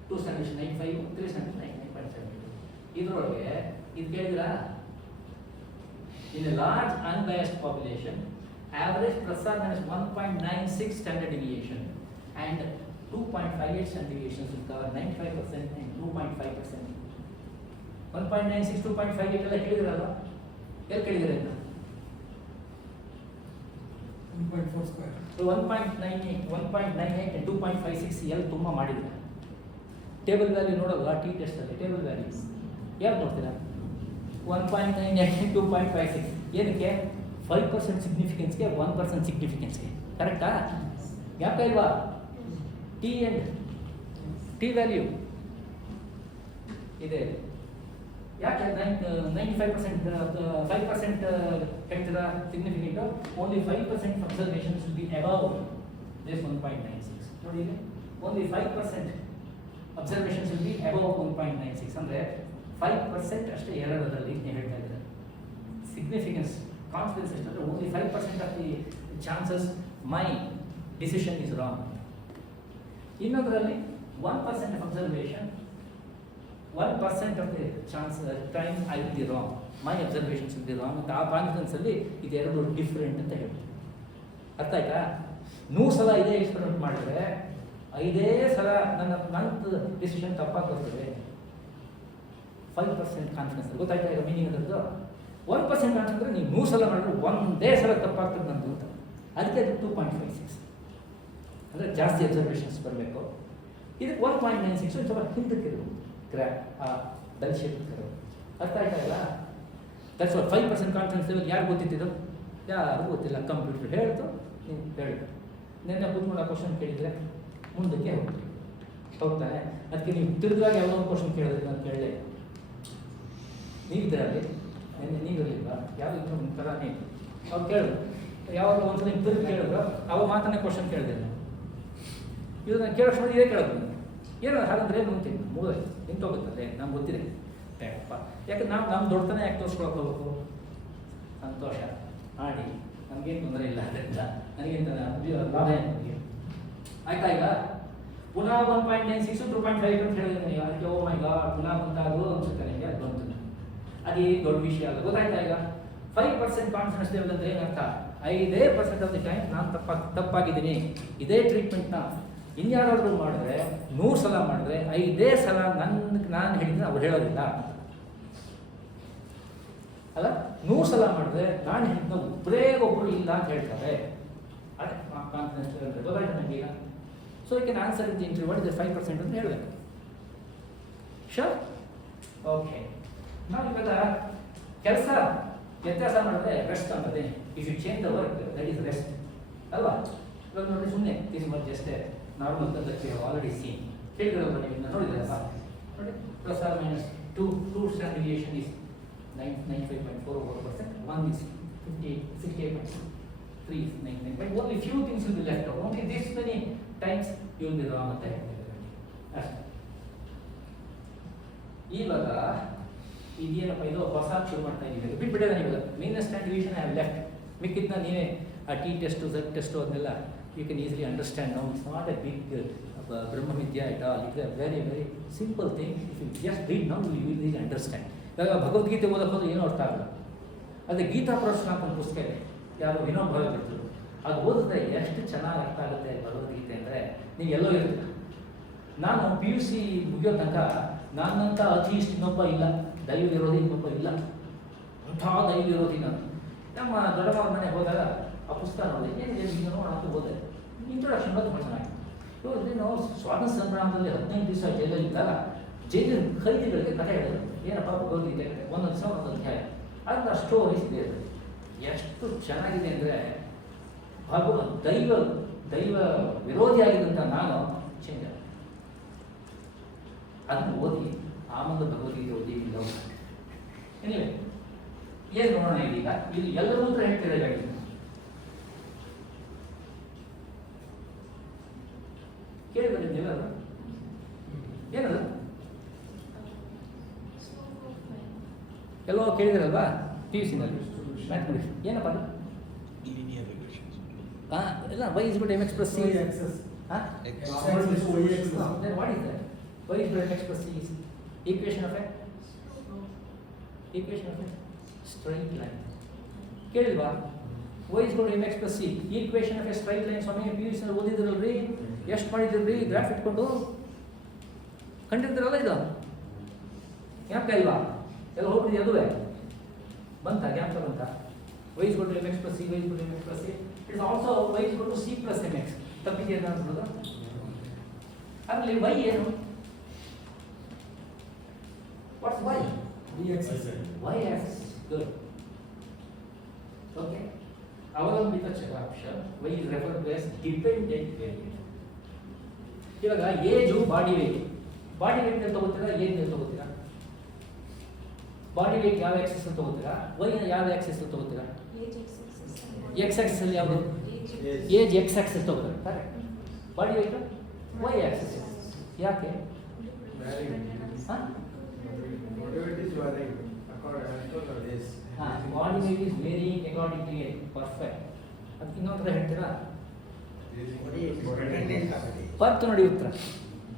2 standard deviation 95, 3 standard 99.7. ಇದರೊಳಗೆ ಇದು ಕೇಳಿದ್ರಾ? In a large unbiased population, average plus or minus 1.96 standard deviation and 2.58 standard deviations will cover 95% and 2.5%. 1.96, 2.58 ಎಲ್ಲ ಕೇಳಿದ್ರಲ್ಲ, ಎಲ್ಲಿ ಕೇಳಿದ್ರೆ ಅಂತ? 1.4 ಸ್ಕ್ವೇರ್. 1.98 and 2.56 ಎಲ್ಲಿ ತುಂಬ ಮಾಡಿದ್ರೆ ಟೇಬಲ್ ವ್ಯಾಲ್ಯೂ ನೋಡೋಲ್ಲ. ಟಿ ಟೆಸ್ಟಲ್ಲಿ ಟೇಬಲ್ ವ್ಯಾಲ್ಯೂಸ್ ಯಾರು ನೋಡ್ತೀರಾ? 1.98 2.56 ಏನಕ್ಕೆ? 5% ಸಿಗ್ನಿಫಿಕೆನ್ಸ್ಗೆ 1% ಸಿಗ್ನಿಫಿಕೆನ್ಸ್ಗೆ. ಕರೆಕ್ಟಾ? ಯಾಕೆ ಇಲ್ವಾ? ಟಿ ಅಂಡ್ ಟಿ ವ್ಯಾಲ್ಯೂ ಇದೆ. ಯಾಕೆ 95% 5% ಹೇಳ್ತೀರಾ significant? Only 5% observations will be above this 1.96. ನೋಡಿ ಇಲ್ಲಿ only 5% observations will be above 1.96 ಅಂದರೆ 5% ಅಷ್ಟೇ ಎರಡರಲ್ಲಿ ನೀವು ಹೇಳ್ತಾ ಇದ್ದಾರೆ. ಸಿಗ್ನಿಫಿಕೆನ್ಸ್ ಕಾನ್ಫಿಡೆನ್ಸ್ ಎಷ್ಟಂದರೆ only 5% of the chances my decision is wrong. ಇನ್ನೊಂದರಲ್ಲಿ 1% of observation 1% of the chance time I will be wrong, my observations will be wrong ಅಂತ. ಆ ಕಾನ್ಫಿಡೆನ್ಸಲ್ಲಿ ಇದೆರಡು ಡಿಫ್ರೆಂಟ್ ಅಂತ ಹೇಳ್ತೀವಿ. ಅರ್ಥ ಆಯ್ತಾ? 100 ಸಲ ಇದೇ ಎಕ್ಸ್ಪೆರಿಮೆಂಟ್ ಮಾಡಿದ್ರೆ 5 ಸಲ ನನ್ನ ಡಿಸಿಷನ್ ತಪ್ಪಾಗಿ ಬರ್ತದೆ. 5% ಕಾನ್ಫಿಡೆನ್ಸ್. ಗೊತ್ತಾಯ್ತಾ ಈಗ ಮೀನಿಂಗ್ ಅದರದ್ದು? 1% ಕಾನ್ಫಿಡೆನ್ಸ್ ನೀವು 100 ಸಲ ಮಾಡಿದ್ರೆ ಒಂದೇ ಸಲ ತಪ್ಪಾಗ್ತದೆ ನಂದು ಅಂತ. ಅದಕ್ಕೆ ಅದು 2.56 ಅಂದರೆ ಜಾಸ್ತಿ ಅಬ್ಸರ್ವೇಷನ್ಸ್ ಬರಬೇಕು. ಇದಕ್ಕೆ 1.96 ಒಂದು ಸ್ವಲ್ಪ ಹಿಂದಕ್ಕಿರು ಬೆಲ್ ಶೇಪ್ ಇರೋ. ಅರ್ಥ ಆಯ್ತಾ ಇಲ್ಲ? That's what 5% confidence level. ಯಾರು ಗೊತ್ತಿದ್ದು? ಯಾರು ಗೊತ್ತಿಲ್ಲ. ಕಂಪ್ಯೂಟರ್ ಹೇಳ್ತು, ನೀವು ಹೇಳಿದ್ರು. ನಿನ್ನೆ ಕೂತ್ಕೊಂಡು ಆ ಕ್ವಶನ್ ಕೇಳಿದರೆ ಮುಂದಕ್ಕೆ ಹೋಗ್ತೀವಿ. ಹೋಗ್ತಾನೆ. ಅದಕ್ಕೆ ನೀವು ತಿರುಗಿದಾಗ ಯಾವುದೋ ಒಂದು ಕ್ವಶನ್ ಕೇಳಿದ್ರೆ ನಾನು ಕೇಳಲೇ. ನೀವಿದ್ದೀರ ಅಲ್ಲಿ, ನೀವಿರಲಿಲ್ವಾ? ಯಾವ ಇದ್ರು ನಿಮ್ಮ ಥರನೇ ಅವ್ರು ಕೇಳಿದ್ರು, ಯಾವಾಗ ಒಂದು ನೀವು ತಿರುಗಿ ಕೇಳಿದ್ರು ಅವ ಮಾತನ್ನೇ ಕ್ವಶನ್ ಕೇಳಿದೆ ನಾನು. ಇದು ನಾನು ಕೇಳೋಷ್ಟು ಇದೇ ಕೇಳೋದು ಏನು ಹಾಗಂದ್ರೆ ಏನು ಅಂತೀನಿ ಮೂಲ ನಿಂತೋಗುತ್ತದೆ ನಮ್ಗೆ ಗೊತ್ತಿದೆ ಬೇಕಪ್ಪ. ಯಾಕಂದ್ರೆ ನಮ್ಮ ದೊಡ್ಡತನ ಯಾಕೆ ತೋರಿಸ್ಕೊಳಕ್ಕೆ ಹೋಗ್ಬೇಕು? ಸಂತೋಷ ಮಾಡಿ ನಮಗೇನು ತೊಂದರೆ ಇಲ್ಲ ಅದರಿಂದ ನನಗೇನು ಲಾಭ ನನಗೆ ಆಯ್ತಾ. ಈಗ ಪುನಃ 1.96 2.5 ಅಂತ ಹೇಳಿದ್ರೆ ನೀವು ಅದಕ್ಕೆ ಓ ಮೈ ಗಾಡ್ ಪುನಃ ಬಂತಾಗೋ ಅನ್ಸುತ್ತೆ ನನಗೆ. ಅದು ಬಂತು, ಅದೇ ದೊಡ್ಡ ವಿಷಯ ಅಲ್ಲ. ಗೊತ್ತಾಯ್ತಾ? ಈಗ 5% ಕಾನ್ಫಿಡೆನ್ಸ್ ಲೆವೆಲ್ ಅಂದರೆ ಏನರ್ಥ? 5% ಆಫ್ ದಿ ಟೈಮ್ ನಾನು ತಪ್ಪಾಗಿದ್ದೀನಿ. ಇದೇ ಟ್ರೀಟ್ಮೆಂಟ್ನ ಇನ್ಯಾರಾದರೂ ಮಾಡಿದ್ರೆ 100 ಸಲ ಮಾಡಿದ್ರೆ 5 ಸಲ ನಾನು ಹೇಳಿದ್ರೆ ಅವ್ರು ಹೇಳೋದಿಲ್ಲ ಅಲ್ಲ. 100 ಸಲ ಮಾಡಿದ್ರೆ ನಾನು ಹೇಳಿದ್ನ ಒಬ್ಬರು ಇಲ್ಲ ಅಂತ ಹೇಳ್ತಾರೆ. ಅದೇ ಕಾನ್ಫಿಡೆನ್ಸ್ ಲೆವೆಲ್. ಗೊತ್ತಾಯ್ತು ನನಗೆ ಈಗ. So you can answer in the interview what is 5% ಅಂತ ಹೇಳಬೇಕು. ಶೋರ್? ಓಕೆ. ನಾವು ಇವಾಗ ಕೆಲಸ ವ್ಯತ್ಯಾಸ ಮಾಡಿದ್ರೆ ರೆಸ್ಟ್ ಅಂತದೆ. If you change the work that is rest ಅಲ್ವಾ? ಇವಾಗ ನೋಡಿ ಸುಮ್ಮನೆ this was just normal that you have already seen. ಹೇಳಿದ್ರಲ್ಲ ನೀವು ಇದನ್ನ ನೋಡಿದ್ರಲ್ಲ ನೋಡಿ. Plus or minus 2 stand deviation is 95.4%. 1 is 68.3 is 99. But only few things will be left out. Only this many times you will be wrong ಅಂತ ಹೇಳ್ತಿದ್ದಾರೆ. ಅಷ್ಟೇ. ಇವಾಗ ಇದೇನಪ್ಪ ಇದು ಹೊಸ ಶುರು ಮಾಡ್ತಾ ಇದ್ದೀವಿ. ಬಿಟ್ಬಿಟ್ಟಿದೆ ನೀವು minus stand division I have left. ಮಿಕ್ಕಿದ್ನ ನೀವೇ ಆ ಟಿ ಟೆಸ್ಟು ಝೆಡ್ ಟೆಸ್ಟು ಅದನ್ನೆಲ್ಲ you can easily understand. Now it's not a big ಬ್ರಹ್ಮವಿದ್ಯಾ at all. It's a very very simple thing. If you just read now you will easy understand. ಇವಾಗ ಭಗವದ್ಗೀತೆ ಓದಕ್ಕೆ ಹೋದ್ರೆ ಏನೂ ಅರ್ಥ ಆಗಲ್ಲ. ಅದೇ ಗೀತಾ ಪ್ರದರ್ಶನ ಅಂತ ಒಂದು ಪುಸ್ತಕ ಇದೆ, ಯಾರು ವಿನೋದ್ ಭಾವೆ ಬರ್ತರು. ಅದು ಓದಿದ್ರೆ ಎಷ್ಟು ಚೆನ್ನಾಗಿ ಅರ್ಥ ಆಗುತ್ತೆ ಭಗವದ್ಗೀತೆ ಅಂದರೆ ನೀವು ಎಲ್ಲೋ ಇರ್ತೀರ. ನಾನು PUC ಮುಗಿಯೋ ತನಕ ನನ್ನಂಥ ಅತೀಸ್ಟ್ ಇನ್ನೊಬ್ಬ ಇಲ್ಲ, ದೈವ ವಿರೋಧಿ ಇನ್ನೊಬ್ಬ ಇಲ್ಲ, ಅಂಥ ದೈವ ವಿರೋಧಿ ನಾನು. ನಮ್ಮ ದೊಡ್ಡಮ್ಮವ್ರ ಮನೆಗೆ ಹೋದಾಗ ಆ ಪುಸ್ತಕ ನೋಡಿದೆ, ಏನಿದೆ ಈಗ ನೋಡೋಣ ಅಂತ ಹೋದೆ. ಇಂಟ್ರೊಡಕ್ಷನ್ ಬಂದು ಭಾಳ ಚೆನ್ನಾಗಿ. ಇವಾಗ ನಾವು ಸ್ವಾತಂತ್ರ್ಯ ಸಂಗ್ರಾಮದಲ್ಲಿ 15 ದಿವಸ ಜೈಲಲ್ಲಿ ಇದ್ದಾಗ ಜೈಲಿನ ಖೈದಿಗಳಿಗೆ ಕಥೆ ಹೇಳಿದ್ರು. ಏನಪ್ಪ ಭಗವದ್ಗೀತೆ ಕಥೆ, ಒಂದೊಂದು ದಿವಸ ಒಂದೊಂದು ಅಧ್ಯಾಯ. ಅದನ್ನ ಸ್ಟೋರೀಸ್ ಇದೆ. ಎಷ್ಟು ಚೆನ್ನಾಗಿದೆ ಅಂದರೆ ದೈವ ವಿರೋಧಿಯಾಗಿದ್ದಂಥ ನಾನು ಚೇಂಜ್ ಆಗ ಅದನ್ನು ಓದಿ ಆಮಂದು ಭಗವದ್ಗೀತೆ ಓದಿ ಇಲ್ಲ. ಏನಿವೆ ಏನು ನೋಡೋಣ ಇದೀಗ. ಇದು ಎಲ್ಲರೂ ಹತ್ರ ಹೇಳ್ತಿರೋದಾಗಿದೆ. ಕೇಳಿದ್ರೆ ನೀವೆಲ್ಲರೂ ಏನದು ಎಲ್ಲೋ ಕೇಳಿದ್ರಲ್ವಾ PUCನಲ್ಲಿ ಮ್ಯಾಥಮೆಟಿಕ್ಸ್ ಏನಪ್ಪ ಅದು? Linear regressions. ಇಲ್ಲ y is equal to mx plus c. Huh? X. Then what is that? Y is equal to mx plus c is equation of a straight line. ಕೇಳಿಲ್ವಾ? y is equal to mx plus c equation of a straight line. ಸ್ವಾಮಿ PUCನಲ್ಲಿ ಓದಿದ್ರಲ್ರಿ, ಎಷ್ಟು ಮಾಡಿದ್ರಿ ಗ್ರಾಫ್ ಇಟ್ಕೊಂಡು ಕಂಡಿದ್ರಲ್ಲ. ಇದು ಜ್ಞಾಪಕ ಇಲ್ವಾ? ಎಲ್ಲ ಹೋಗ್ಬಿಟ್ಟಿದೆ. ಅದುವೇ ಬಂತ ಜ್ಞಾಪಕ ಬಂತ? y is equal to mx plus c, y is equal to mx plus c. It is also y is equal to c plus mx. ತಪ್ಪಿದೆ ಅಂತ ಅನ್ಸ್ಬೋದು. ಅಲ್ಲಿ y ಏನು? What's y? Y axis. Good. Okay. ಅವಲಂಬಿತ ಚರಾಂಶ y is referred to as dependent variable. ಇವಾಗ age body weight ಅಂತ ತಗೋತೀರಾ, ಏಜ್ ಅಂತ ತಗೋತೀರಾ? ಬಾಡಿ ವೇಟ್ ಯಾವ ಆಕ್ಸಿಸ್ ಅಂತ ತಗೋತೀರಾ? y ಯಾವ ಆಕ್ಸಿಸ್ ಅಂತ ತಗೋತೀರಾ? x ಆಕ್ಸಿಸ್ ಅಲ್ಲಿ ಯಾವುದು? ಏಜ್ x ಆಕ್ಸಿಸ್ ತಗೋತಾರೆ. Correct. Body weight y axis. ಯಾಕೆ? Body weight is varying according to age. Perfect. ಅದಕ್ಕೆ ಇನ್ನೊಂದು ಹೇಳ್ತೀರಾ? ಬರ್ತು ನೋಡಿ ಉತ್ತರ.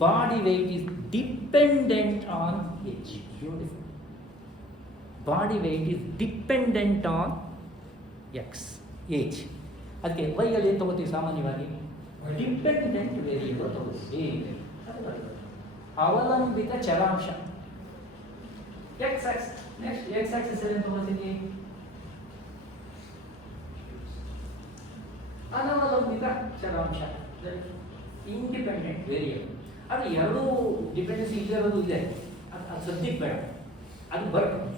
Body weight is dependent on age. Beautiful. Body weight is dependent on age. ಅದಕ್ಕೆ y ಅಲ್ಲಿ ಏನು ತಗೋತೀವಿ ಸಾಮಾನ್ಯವಾಗಿ? ಡಿಪೆಂಡೆಂಟ್ ವೇರಿಯೇಬಲ್ ತಗೋತೀವಿ. ಅವಲಂಬಿತ ಚರಾಂಶ x Axis. Next x Axis ಏನು ತಗೋತೀವಿ? ಅನವಲಂಬಿತ ಚರಾಂಶ, ಇಂಡಿಪೆಂಡೆಂಟ್ ವೇರಿಯೇಬಲ್. ಅದು ಎರಡೂ ಡಿಪೆಂಡೆನ್ಸಿ ಇರೋದು ಇದೆ. ಅದು ಸದ್ಯಕ್ಕೆ ಬೇಡ, ಅದು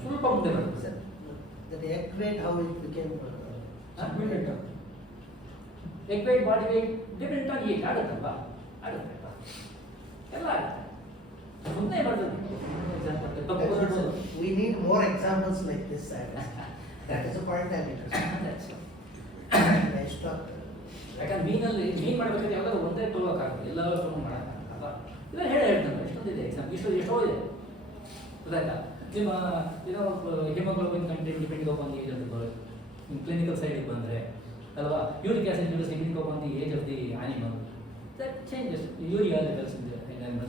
ಸ್ವಲ್ಪ ಮುಂದೆ ಬರುತ್ತೆ sir. That egg weight, how it became egg weight, body weight, depend on age. ಆಗುತ್ತಲ್ವಾ? ಆಗುತ್ತೆ. ಎಲ್ಲ ಸುಮ್ಮನೆ ಬರ್ತದೆ ತಪ್ಪು That's what, we need more examples like this, Cyrus. That is the point I'm interested. Nice talk. ಯಾಕಂದ್ರೆ ಮೀನ್ ಮಾಡ್ಬೇಕಾದ್ರೆ ಯಾವ್ದಾದ್ರು ಒಂದೇ ತೊಗೊಳಕ್ಕಾಗಲ್ಲ, ಎಲ್ಲರೂ ತೊಗೊಂಡು ಮಾಡೋಕ್ಕಾಗಲ್ಲ. ಇಲ್ಲ ಹೇಳ್ತಾರೆ ಎಷ್ಟೊಂದಿದೆ ಎಕ್ಸಾಮ್, ಎಷ್ಟೋ ಇದೆ ಗೊತ್ತಾಯ್ತಾ. ನಿಮ್ಮ ಏನೋ haemoglobin content depend on the age of the bird. ನಿಮ್ಮ ಕ್ಲಿನಿಕಲ್ ಸೈಡಿಗೆ ಬಂದರೆ ಅಲ್ವಾ, uric acid levels depend on the age of the animal. That changes urea levels ಇದೆ.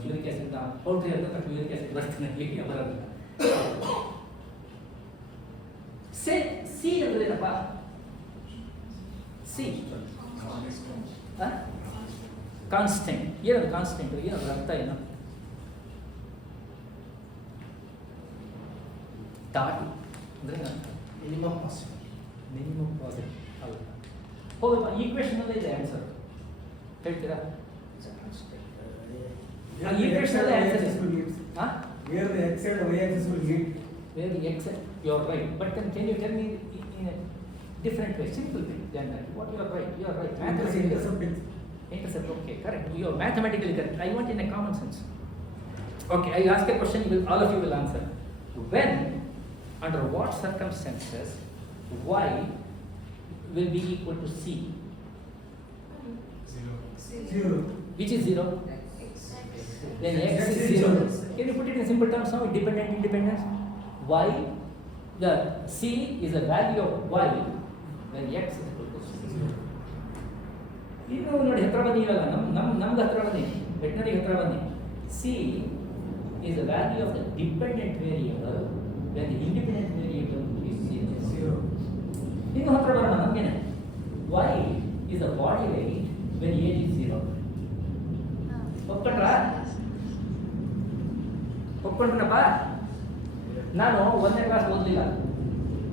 ಯೂರಿಕ್ ಆಸಿಡ್ ಪೌಲ್ಟ್ರಿ ಅಂತ ತಕ್ಷಣ ಯೂರಿಕ್ ಆಸಿಡ್ ಬರ್ತಾನೆ, ಹೀಗೆ ಬರೋದಿಲ್ಲ. ಸಿ ಅಂದ್ರೆ ಏನಪ್ಪ? C constant. ಏನದು ಕಾನ್ಸ್ಟೆಂಟ್? ಏನದು ಅರ್ಥ ಏನು? ದಾಟಿ ಅಂದರೆ Minimum possible. Minimum possible. ಹೌದು, ಹೌದಪ್ಪ. ಈಕ್ವೇಷನ್ ಅಲ್ಲೇ ಇದೆ ಆನ್ಸರ್, ಹೇಳ್ತೀರಾ? It's a constant. ಈಕ್ವೇಷನ್ ಅಲ್ಲೇ ಆನ್ಸರ್ ಇದೆ. ಹಾಂ, Where the x and y axis will meet. where the x, you are right, but then can you tell me in a different way, simple way than that? What you are right, Intercept. Intercept, okay, correct. You are mathematically correct. I want in a common sense. Okay, I ask a question, all of you will answer. When, under what circumstances, y will be equal to c? Zero. Which is 0? Then x is 0. Can you put it in simple terms now? Independent, independence. Y, the c is the value of y when x is equal to 0. ಇನ್ನು ನೋಡಿ, ಹತ್ರ ಬನ್ನಿ, ಇವಾಗ ನಮ್ದು ಹತ್ರ ಬನ್ನಿ, ವೆಟನರಿಗೆ ಹತ್ರ ಬನ್ನಿ. c is the value of the dependent variable when the independent variable is 0. ಇನ್ನು ಹತ್ರ ಬರೋಣ ನಮಗೇನೆ. y is the body weight when age is 0. ಒಪ್ಕೊಂಡ್ರಪ್ಪ. ನಾನು 1ನೇ ಕ್ಲಾಸ್ ಓದಲಿಲ್ಲ,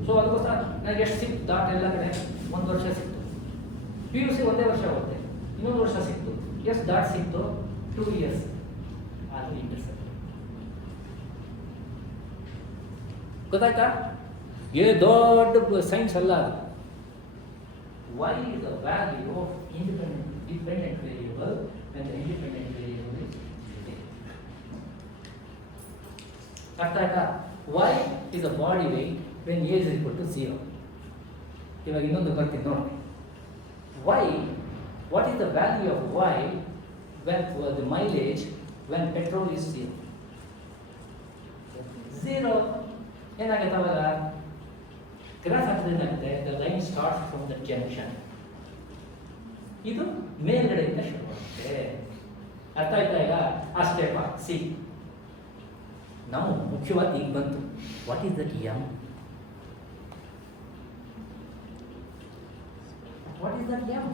ಸೊ ಅದಕ್ಕೋಸ್ಕರ ನನಗೆ ಎಷ್ಟು ಸಿಕ್ತು ದಾಟ್ ಎಲ್ಲ ಕಡೆ? 1 ವರ್ಷ ಸಿಕ್ತು. PUC 1 ವರ್ಷ ಓದಿದೆ, ಇನ್ನೊಂದು ವರ್ಷ ಸಿಕ್ತು. ಎಷ್ಟು ದಾಟ್ ಸಿಕ್ತು? 2 years. ಅದು ಇಂಟರ್ಸೆಪ್ಟ್. ಗೊತ್ತಾಯ್ತಾ? ಏ ದೊಡ್ಡ ಸೈನ್ಸ್ ಅಲ್ಲ ಅದು. y is the value of dependent variable when the independent variable is 0. ಅರ್ಥ ಆಯ್ತಾ? y is a body weight when age is equal to 0. ಇವಾಗ ಇನ್ನೊಂದು ಬರ್ತೀನಿ ನೋಡಿ. y, what is the value of y when the mileage when petrol is 0? 0. ಏನಾಗುತ್ತೆ ಅವಾಗ? ಗ್ರಾಫ್ ಹಾಕಿದ್ರೆ ಏನಾಗುತ್ತೆ? The line start from the junction. ಇದು ಮೇಲ್ಗಡೆಯಿಂದ ಶುರುವಾಗುತ್ತೆ. ಅರ್ಥ ಆಯ್ತಾ? ಈಗ ಅಷ್ಟೇ ಸಿ. ನಾವು ಮುಖ್ಯವಾಗಿ ಈಗ ಬಂತು, what is that M? What is that M?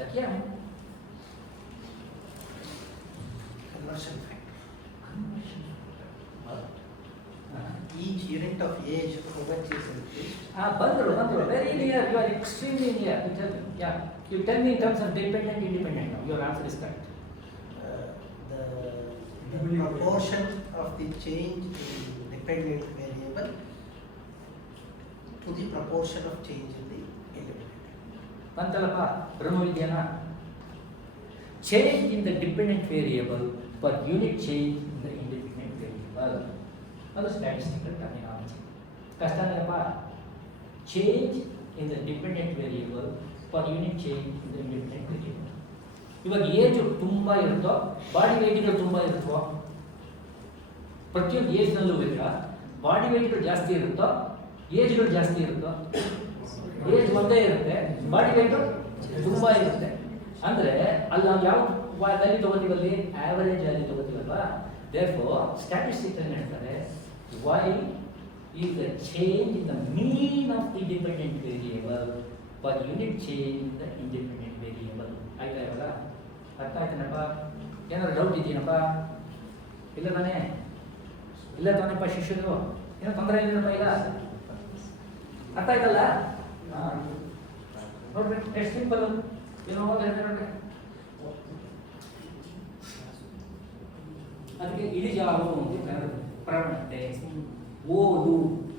That M Conversion factor. Each unit of age, how much is increased? ಬಂದರು very near. You are extremely near. You tell me in terms of dependent, independent now. Your answer is correct. The proportion of the change in dependent variable to the proportion of change in the independent. ಬಂತಲ್ಲಪ್ಪ ಬ್ರಹ್ಮವಿದ್ಯಾನ. Change in the dependent variable per unit change in the independent variable. ಅದು statistical terminology. ಕಷ್ಟನೇನಪ್ಪ? Change in the dependent variable per unit change in the independent variable. ಇವಾಗ age ತುಂಬ ಇರುತ್ತೋ, ಬಾಡಿ ವೇಟ್ಗಳು ತುಂಬ ಇರುತ್ತೋ, ಪ್ರತಿಯೊಂದು ಏಜ್ನಲ್ಲೂ ಬೇಕಾ ಬಾಡಿ ವೇಟ್ಗಳು ಜಾಸ್ತಿ ಇರುತ್ತೋ, ಏಜ್ಗಳು ಜಾಸ್ತಿ ಇರುತ್ತೋ? ಏಜ್ ಒಂದೇ ಇರುತ್ತೆ, ಬಾಡಿ ವೇಟು ತುಂಬ ಇರುತ್ತೆ. ಅಂದರೆ ಅಲ್ಲಿ ನಾವು ಯಾವ ವ್ಯಾಲ್ಯೂ ತೊಗೋತೀವಲ್ಲಿ? ಆ್ಯಾವರೇಜ್ ವ್ಯಾಲ್ಯೂ ತೊಗೋತೀವಲ್ವಾ? Therefore, statistics ಹೇಳ್ತಾರೆ y is the change in the mean of the dependent variable per unit change in the independent variable. ಆಯ್ತಾ ಇವಾಗ? ಅರ್ಥ ಆಯ್ತಾನಪ್ಪ? ಏನಾದ್ರು ಡೌಟ್ ಇದೆಯೇನಪ್ಪ? ಇಲ್ಲ ತಾನೇ? ಇಲ್ಲ ತಾನೇಪ್ಪ ಶಿಷ್ಯರು? ಏನೋ ತೊಂದರೆ ಇಲ್ಲಪ್ಪ ಈಗ? ಅರ್ಥ ಆಯ್ತಲ್ಲ? ನೋಡ್ರಿ ಎಷ್ಟು ಸಿಂಪಲ್. ಏನೋ ನೋಡ್ರಿ, ಅದಕ್ಕೆ ಇಳಿಜಾರು ಅಂತ ಕನ್ನಡ ಪ್ರವಣತೆ, ಓದು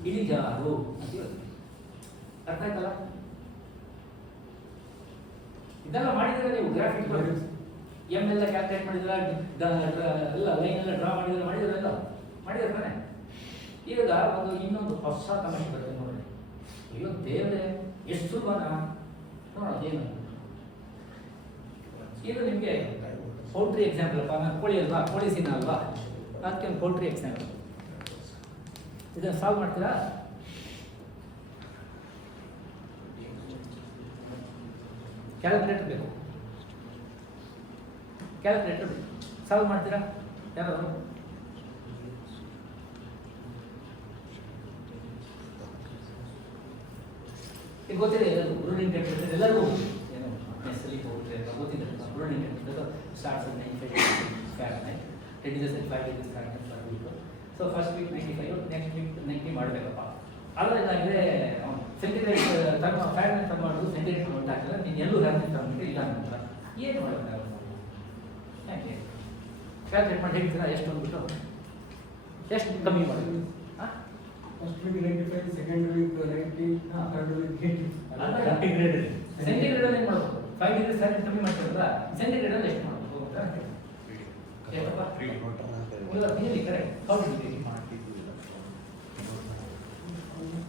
ಇಳಿಜಾರು ಅಂತ ಹೇಳ್ತೀವಿ. ಅರ್ಥ ಆಯ್ತಲ್ಲ? ಇದೆಲ್ಲ ಮಾಡಿದ್ರೆ ನೀವು ಗ್ರಾಫಿಕ್ ಎಮ್ ಎಲ್ಲ ಕ್ಯಾಲ್ಕುಲೇಟ್ ಮಾಡಿದ್ರೆ ಎಲ್ಲ ಲೈನ್ ಎಲ್ಲ ಡ್ರಾ ಮಾಡಿದ್ರೆಲ್ಲ ಮಾಡಿದ್ರೆ ತಾನೆ. ಈಗ ಒಂದು ಇನ್ನೊಂದು ಹೊಸ ತಮಾಷೆ ಬರುತ್ತೆ ನೋಡಿ. ಅಯ್ಯೋ ದೇವರೇ ಎಷ್ಟು ಸುಲಭನಾ ನೋಡೋಣ ಏನು. ಇದು ನಿಮಗೆ ಪೌಲ್ಟ್ರಿ ಎಕ್ಸಾಂಪಲ್ ಅಪ್ಪ. ನಾನು ಕೋಳಿ ಅಲ್ವಾ, ಕೋಳಿ ಸೀನ ಅಲ್ವಾ, ಅದಕ್ಕೆ ಒಂದು ಪೌಲ್ಟ್ರಿ ಎಕ್ಸಾಂಪಲ್. ಇದನ್ನು ಸಾಲ್ವ್ ಮಾಡ್ತೀರಾ? ಕ್ಯಾಲ್ಕುಲೇಟರ್ ಬೇಕು, ಕ್ಯಾಲ್ಕುಲೇಟರ್ ಬೇಕು. ಸಾಲ್ವ್ ಮಾಡ್ತೀರಾ ಯಾರಾದ್ರು? ಈಗ ಗೊತ್ತಿದೆ ಎಲ್ಲರೂ ರೂಲಿಂಗ್ ಟೆಂಪರೇಚರ್ ಎಲ್ಲರಿಗೂ ಏನು ಮೆಸ್ಸಲ್ಲಿ ಹೋಗ್ತಾರೆ ಗೊತ್ತಿದೆ. ರೂಲಿಂಗ್ ಟೆಂಪರೇಚರ್ ಸ್ಟಾರ್ಟ್ಸ್ at 95 Fahrenheit, 10 to 5 degrees Fahrenheit per week. So first week 95, next week 90 ಮಾಡಬೇಕಪ್ಪ. ಆದರೆ ಏನಾಗಿದೆ, ಸೆಂಟಿಗ್ರೇಡ್ ಫ್ಯಾರೆನ್ಹೈಟ್ ಕಮ್ಮಿ ಮಾಡೋದು ಸೆಂಟಿಗ್ರೇಡ್ ಕನ್ವರ್ಟ್ ಆಗ್ತದೆ. ನೀನು ಎಲ್ಲೂ ಫ್ಯಾರೆನ್ಹೈಟ್ ಕನ್ವರ್ಟ್ ಇಲ್ಲ ಅಂತ ಏನು ಮಾಡಬೇಕಾಗುತ್ತೆ? ಯಾಕೆ ಕ್ಯಾಲ್ಕುಲೇಟ್ ಮಾಡಿ ಹೇಳ್ತೀರಾ ಎಷ್ಟು ಅಂದ್ಬಿಟ್ಟು ಎಷ್ಟು ಕಮ್ಮಿ ಮಾಡಬೇಕು? First week 95, second week 90, third weak 80. ಸೆಂಟಿಗ್ರೇಡ್ ಅಲ್ಲಿ ಏನು ಮಾಡಬೇಕು? 5 ಡಿಗ್ರಿ ಫ್ಯಾರೆನ್ಹೈಟ್ ಕಮ್ಮಿ ಮಾಡ್ತಾರಲ್ಲ, ಸೆಂಟಿಗ್ರೇಡ್ ಅಲ್ಲಿ ಎಷ್ಟು ಮಾಡಬೇಕು? ಕರೆಕ್ಟ್. ಹೌದು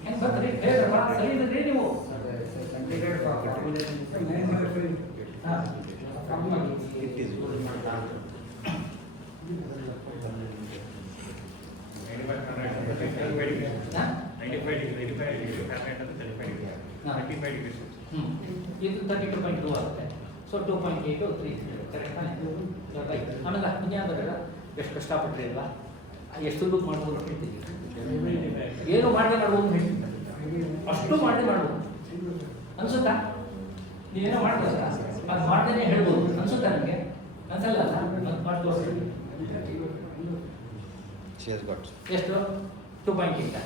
ಹೆಂಗೆ ಬರ್ತೀರಿ ಹೇಳಿದ್ರಪ್ಪ, ಸರಿ ಇದ್ರಿ ನೀವು. ಹಾಂ It is good. ಇದು 32.2 ಆಗುತ್ತೆ. ಸೊ 2.8 3 ಕರೆಕ್ಟ್ ತಾನೆ? ರೈಟ್. ಆಮೇಲೆ ಇನ್ಯಾವುದಲ್ಲ ಎಷ್ಟು ಕಷ್ಟಪಟ್ಟರೆ ಅಲ್ವಾ, ಎಷ್ಟು ಬುಕ್ ಮಾಡ್ಬೋದು ಹೇಳ್ತೀವಿ. ಏನು ಮಾಡದೆ ಮಾಡ್ಬೋದು ಹೇಳ್ತೀನಿ, ಅಷ್ಟು ಮಾಡದೆ ಮಾಡ್ಬೋದು ಅನ್ಸುತ್ತಾ? ನೀವೇನೋ ಮಾಡ್ಬೋದಲ್ಲ, ಅದು ಮಾಡ್ದೇನೆ ಹೇಳ್ಬೋದು ಅನ್ಸುತ್ತಾ ನಿಮಗೆ? ಅನ್ಸಲ್ಲ ಅಲ್ಲ, ಅದು ಮಾಡಿ ತೋರಿಸ್ತೀವಿ. She has got. ಎಷ್ಟು? 2.8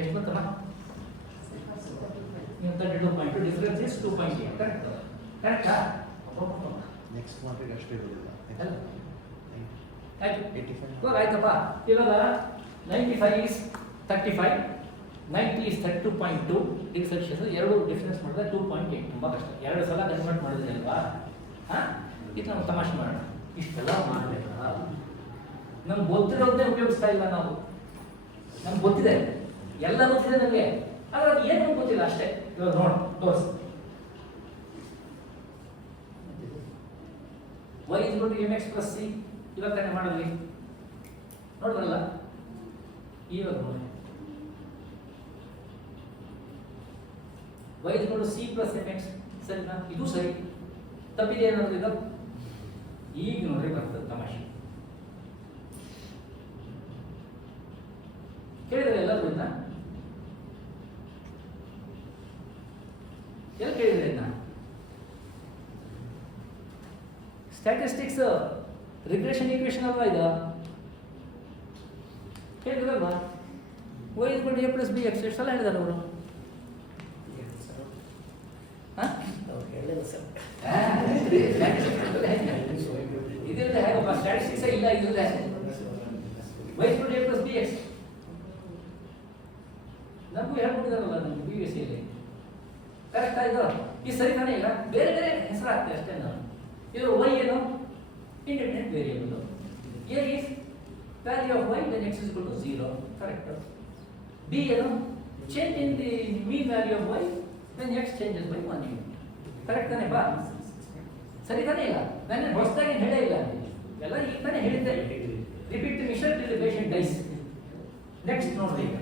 ಎಷ್ಟು ಬಂತಮ್ಮ? ನೀವು 32.2 ಡಿಫರೆನ್ಸ್ ಇಸ್ 2.8 ಕರೆಕ್ಟ್ ಕರೆಕ್ಟಾ? Next month it has to be ಅಲ್ಲ? ಆಯ್ತು. ಆಯ್ತು 85. ಇವಾಗ ಆಯ್ತಪ್ಪ. ಇವಾಗ 95 is 35, 90 is 32.2 ಡಿಗ್ರಿ ಸೆಲ್ಸಿಯಸ್. ಎರಡು ಡಿಫ್ರೆನ್ಸ್ ಮಾಡಿದ್ರೆ 2.8. ತುಂಬ ಕಷ್ಟ. ಎರಡು ಸಲ ಕನ್ವರ್ಟ್ ಮಾಡಿದ್ರೆ ಅಲ್ವಾ? ಹಾಂ, ಇದು ನಾವು ತಮಾಷೆ ಮಾಡೋಣ. ಇಷ್ಟೆಲ್ಲ ಮಾಡಬೇಕಾ? ನಮ್ಗೆ ಗೊತ್ತಿರೋದೇ ಉಪಯೋಗಿಸ್ತಾ ಇಲ್ಲ ನಾವು. ನಮ್ಗೆ ಗೊತ್ತಿದೆ, ಎಲ್ಲ ಗೊತ್ತಿದೆ ನಮಗೆ, ಆದರೆ ಅದು ಏನು ಗೊತ್ತಿಲ್ಲ ಅಷ್ಟೇ. ಇವಾಗ ನೋಡು ತೋರಿಸಿ. y is equal to mx plus c. ಇವಾಗ ತಾನೇ ಮಾಡಲಿ ನೋಡಿದ್ರಲ್ಲ. ಇವಾಗ ನೋಡಿ y is equal to c plus mx. ಸರಿನಾ? ಇದು ಸರಿ. ತಪ್ಪಿದೆ ಏನಾದ್ರು ಇದು? ಈಗ ನೋಡ್ರಿ ಬರ್ತದೆ ತಮಾಷೆ. ಕೇಳಿದ್ರೆ ಎಲ್ಲರೂ ಇದನ್ನ ಎಲ್ಲಿ ಕೇಳಿದ್ರೆ ಇದನ್ನ? ಸ್ಟ್ಯಾಟಿಸ್ಟಿಕ್ಸ್ ರಿಗ್ರೆಷನ್ ಈಕ್ವೇಷನ್ ಅಲ್ವಾ ಇದು? ಕೇಳಿದ್ರಲ್ವಾ? y is equal to a plus b x. ಎಷ್ಟು ಸಲ ಹೇಳಿದಾರೆ ಅವರು? ಇದಿಲ್ಲದೆ ಹೇಗಪ್ಪ? ಸ್ಟ್ಯಾಟಿಸ್ಟಿಕ್ಸ್ ಇಲ್ಲ ಇಲ್ಲದೆ y is equal to a plus b x. ನಮಗೂ ಹೇಳ್ಕೊಟ್ಟಿದಾರಲ್ಲ ನಮ್ಗೆ ಬಿ ಎಸ್ ಸಿಯಲ್ಲಿ. ಕರೆಕ್ಟ್ ಆಯ್ತು. ಈ ಸರಿ ತಾನೇ? ಇಲ್ಲ ಬೇರೆ ಬೇರೆ ಹೆಸರು ಆಗ್ತದೆ ಅಷ್ಟೇ. ನಾನು ಇದು y ಏನು? Independent variable. a is value of y, then x is equal to 0. Correct. b ಏನು? change in the mean value of y, then x changes by 1 unit. Correct ತಾನೇ ಬಾ? ಸರಿ ತಾನೇ? ಇಲ್ಲ ನಾನು ಹೊಸದಾಗಿ ಹೇಳೇ ಇಲ್ಲ, ಎಲ್ಲ ಈಗ ತಾನೇ ಹೇಳಿದ್ದೆ. Repeat the mission till the patient dies. Next ನೋಡ್ರಿ, ಈಗ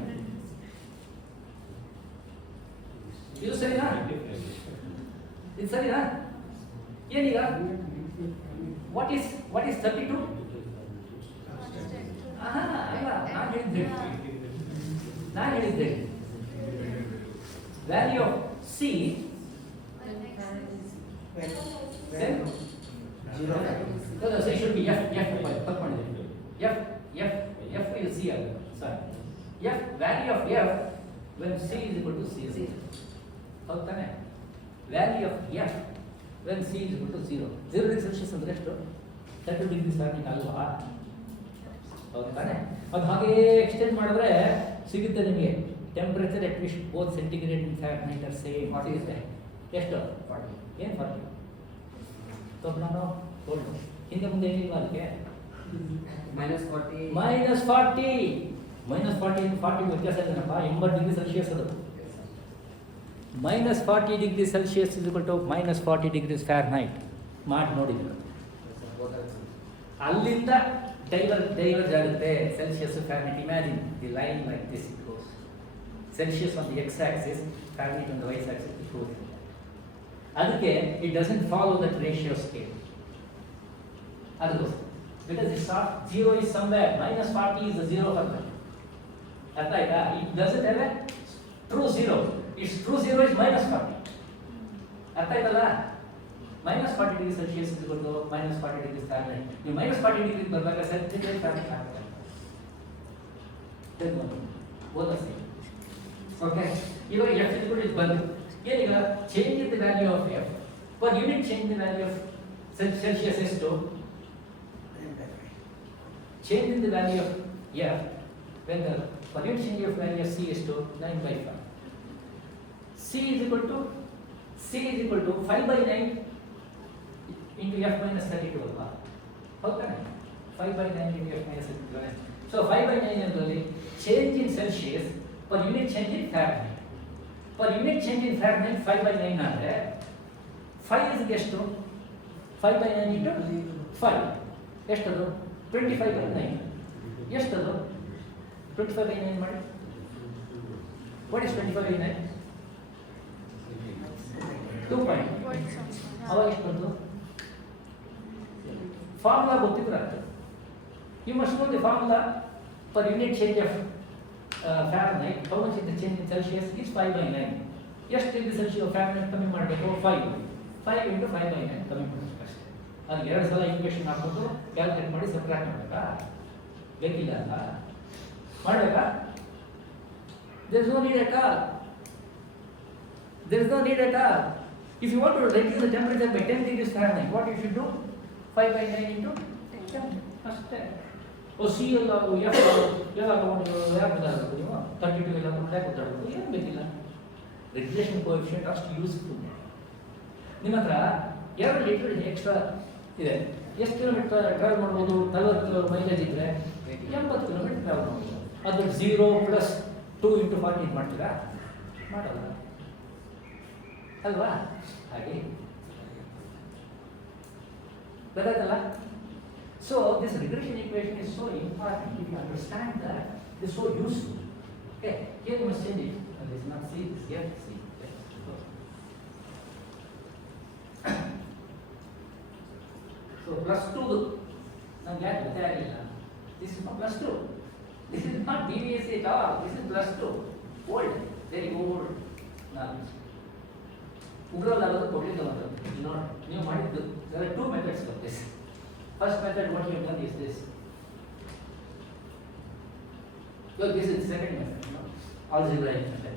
ಇದು ಸರಿನಾ? ಇದು ಸರಿನಾ? ಏನೀಗ ವಾಟ್ ಈಸ್ 32? ಇಲ್ಲ, ನಾನು ಹೇಳಿದ್ದೆ value of C so should be f ತಪ್ಪು ಮಾಡಿದೆ. f is c ಆಗುತ್ತೆ. ಸಾರಿ, f value of f when c is equal to 0. ಹೌದು ತಾನೆ? Value of f when c is equal to 0. 0 degree Celsius ಅಂದರೆ ಎಷ್ಟು? 30 ಡಿಗ್ರಿ ಫ್ಯಾರೆನ್ಹೀಟ್ ಅಲ್ವಾ? ಹೌದು ತಾನೆ? ಅದು ಹಾಗೇ ಎಕ್ಸ್ಟೆಂಡ್ ಮಾಡಿದ್ರೆ ಸಿಗುತ್ತೆ ನಿಮಗೆ. Temperature at which both centigrade and Fahrenheit are same ಸಿಗುತ್ತೆ. ಎಷ್ಟು? 40. ಏನು 40? ಸ್ವಲ್ಪ ನಾನು ಹೊರಡು ಹಿಂದೆ ಮುಂದೆ ಏನಿಲ್ವಾ ಅದಕ್ಕೆ -40. -40 -40 40 ವ್ಯತ್ಯಾಸ ಇದೆನಪ್ಪ 80 ಡಿಗ್ರಿ ಸೆಲ್ಸಿಯಸ್ ಅದು -40 degree Celsius is equal to -40 degrees Fahrenheit ಮಾಡಿ ನೋಡಿದ್ರು ಅಲ್ಲಿಂದ ಡೈವರ್ಜ್ ಆಗುತ್ತೆ Celsius Fahrenheit imagine the line like this it goes Celsius on the X axis Fahrenheit on the Y axis it goes ಅದಕ್ಕೆ it doesn't follow that ratio scale ಅದಕ್ಕೋಸ್ಕರ because it's not zero is somewhere -40 is the zero factor ಅರ್ಥ ಆಯ್ತಾ it doesn't have a true zero its true zero is -40 ಅರ್ಥ ಆಯ್ತಲ್ಲ -40 degree Celsius is equal to -40 degree Fahrenheit ನೀವು -40 ಡಿಗ್ರಿ ಬಂದಾಗ Celsius Fahrenheit ಆಗುತ್ತೆ ಓದಸಿ ಓಕೆ ಇವಾಗ f is equal to ಬಂದು ಏನೀಗ change in the value of f per unit change in the value of Celsius ಎಷ್ಟು change in the value of f when the per unit change of value of c is to 9/5 c is equal to 5/9 into f minus 32 ಅಲ್ವಾ ಹೌದಾ 5/9 into f minus 32 so 5/9 ಎಂದಲ್ಲಿ change in celsius per unit change in fahrenheit per unit change in fahrenheit 5/9 ಅಂದ್ರೆ 5 is ಎಷ್ಟು 5/9 into 5 ಎಷ್ಟದು 25/9 ಎಷ್ಟದು 25/9 ಮಾಡಿ what is 25/9 2 point ಅವಾಗ ಎಷ್ಟು ಬಂತು ಫಾರ್ಮುಲಾ ಗೊತ್ತಿದ್ರೆ ಆಗ್ತದೆ you must know the formula per unit change of Fahrenheit how much is the change in Celsius is 5/9 ಎಷ್ಟು ಡಿಗ್ರಿ ಸೆಲ್ಸಿಯಸ್ Fahrenheit ಕಮ್ಮಿ ಮಾಡಬೇಕು 5 into 5/9 ಕಮ್ಮಿ ಮಾಡಬೇಕು ಅಷ್ಟೇ ಅದು ಎರಡು ಸಲ ಈಕ್ವೇಷನ್ ಹಾಕ್ಬಿಟ್ಟು ಕ್ಯಾಲ್ಕುಲೇಟ್ ಮಾಡಿ ಸಬ್ಟ್ರಾಕ್ಟ್ ಮಾಡಬೇಕಾ ಬೇಕಿಲ್ಲ ಅಲ್ಲ ಮಾಡಬೇಕಾ there is no need at all if you want to reduce the temperature by 10 degrees Fahrenheit what you should do 5/9 into 10 ಅಷ್ಟೇ ಓ ಸಿ ಎಲ್ಲ ಎಫ್ ಎಲ್ಲ ತಗೊಂಡು ಯಾಕೆ ಗೊತ್ತಾಗಬೇಕು ನೀವು 32 ಎಲ್ಲ ತಗೊಂಡು ಯಾಕೆ ಗೊತ್ತಾಗಬೇಕು ಏನು ಬೇಕಿಲ್ಲ ರೆಗ್ಯುಲೇಷನ್ ಕೋಎಫಿಷಿಯಂಟ್ ಅಷ್ಟು ಯೂಸ್ಫುಲ್ ನಿಮ್ಮ ಹತ್ರ 2 ಲೀಟರ್ ಎಕ್ಸ್ಟ್ರಾ ಇದೆ ಎಷ್ಟು ಕಿಲೋಮೀಟರ್ ಟ್ರಾವೆಲ್ ಮಾಡ್ಬೋದು 40 ಕಿಲೋ ಮೈಲೇಜ್ ಇದ್ದರೆ 80 ಕಿಲೋಮೀಟರ್ ಟ್ರಾವೆಲ್ ಮಾಡ್ಬೋದು ಅದು 0 + 2 × 40 ಮಾಡ್ತೀರಾ ಮಾಡಲ್ಲ ಅಲ್ವಾ ಹಾಗೆ ಗೊತ್ತಾಯ್ತಲ್ಲ so this regression equation is so important if you understand that it is so useful okay here you must change it and this is not c this here c so +2 now get ಗೊತ್ತಾಗಿಲ್ಲ this is not +2 this is not DVSC at all this is +2 old very old knowledge ಉಗ್ರವಾದ ಕೊಟ್ಟಿದ್ದು ನೀವು ಮಾಡಿದ್ದು there are two methods of this first method what you have done is this so this is the second method algebraic method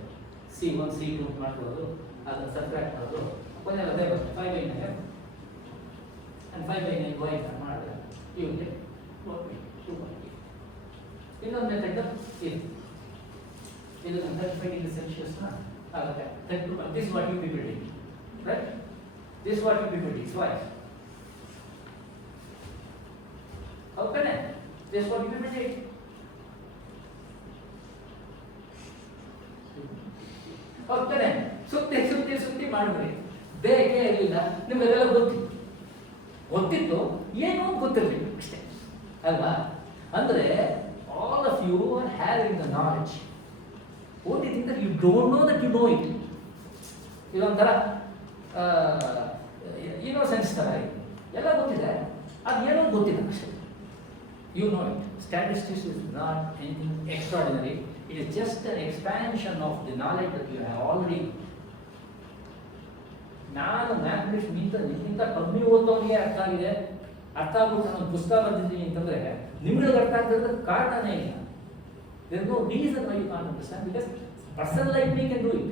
c1 c2 ಮಾಡ್ಕೊಳ್ಳೋದು ಅದನ್ನ ಸಬ್ಟ್ರಾಕ್ಟ್ ಮಾಡೋದು ಕೊನೆಯಲ್ಲಿ ಅದೇ ಬರುತ್ತೆ 5/9 and 5/9 y ಅಂತ ಮಾಡಿದ್ರೆ you will get 2.8 ಇನ್ನೊಂದು ಮೆಥಡ್ ಇದು 35 ಡಿಗ್ರಿ ಸೆಲ್ಸಿಯಸ್ ಆಗುತ್ತೆ 32 this is what you will be building right this is what you will be building twice okay this is what you will be building okay ಸುತ್ತಿ ಮಾಡಿದ್ರಿ ಬೇರೆ ಇರಲಿಲ್ಲ ನಿಮಗೆಲ್ಲ ಗೊತ್ತಿತ್ತು ಏನೋ ಗೊತ್ತಿರಲಿಲ್ಲ ಅಷ್ಟೇ ಅಲ್ವಾ ಅಂದರೆ all of you are having the knowledge only thing that you don't know that you know it ಇದೊಂಥರ ಇನ್ನೋಸೆನ್ಸ್ ಥರ ಎಲ್ಲ ಗೊತ್ತಿದೆ ಅದು ಏನೋ ಗೊತ್ತಿಲ್ಲ ಅಷ್ಟೇ you know it statistics is not anything extraordinary it is just an expansion of the knowledge that you have already ನಾನು ಮ್ಯಾಥಮೆಟಿಕ್ಸ್ ನಿಮ್ಗಿಂತ ಕಮ್ಮಿ ಓದೋನಿಗೆ ಅರ್ಥ ಆಗಿದೆ ಅರ್ಥ ಆಗ್ಬಿಟ್ಟು ನಾನು ಪುಸ್ತಕ ಬರೆದಿದ್ದೀನಿ ಅಂತಂದರೆ ನಿಮಗೆ ಅರ್ಥ ಆಗ್ತಿರೋದಕ್ಕೆ ಕಾರಣನೇ ಇಲ್ಲ there is no reason why you can't understand because person like me can do it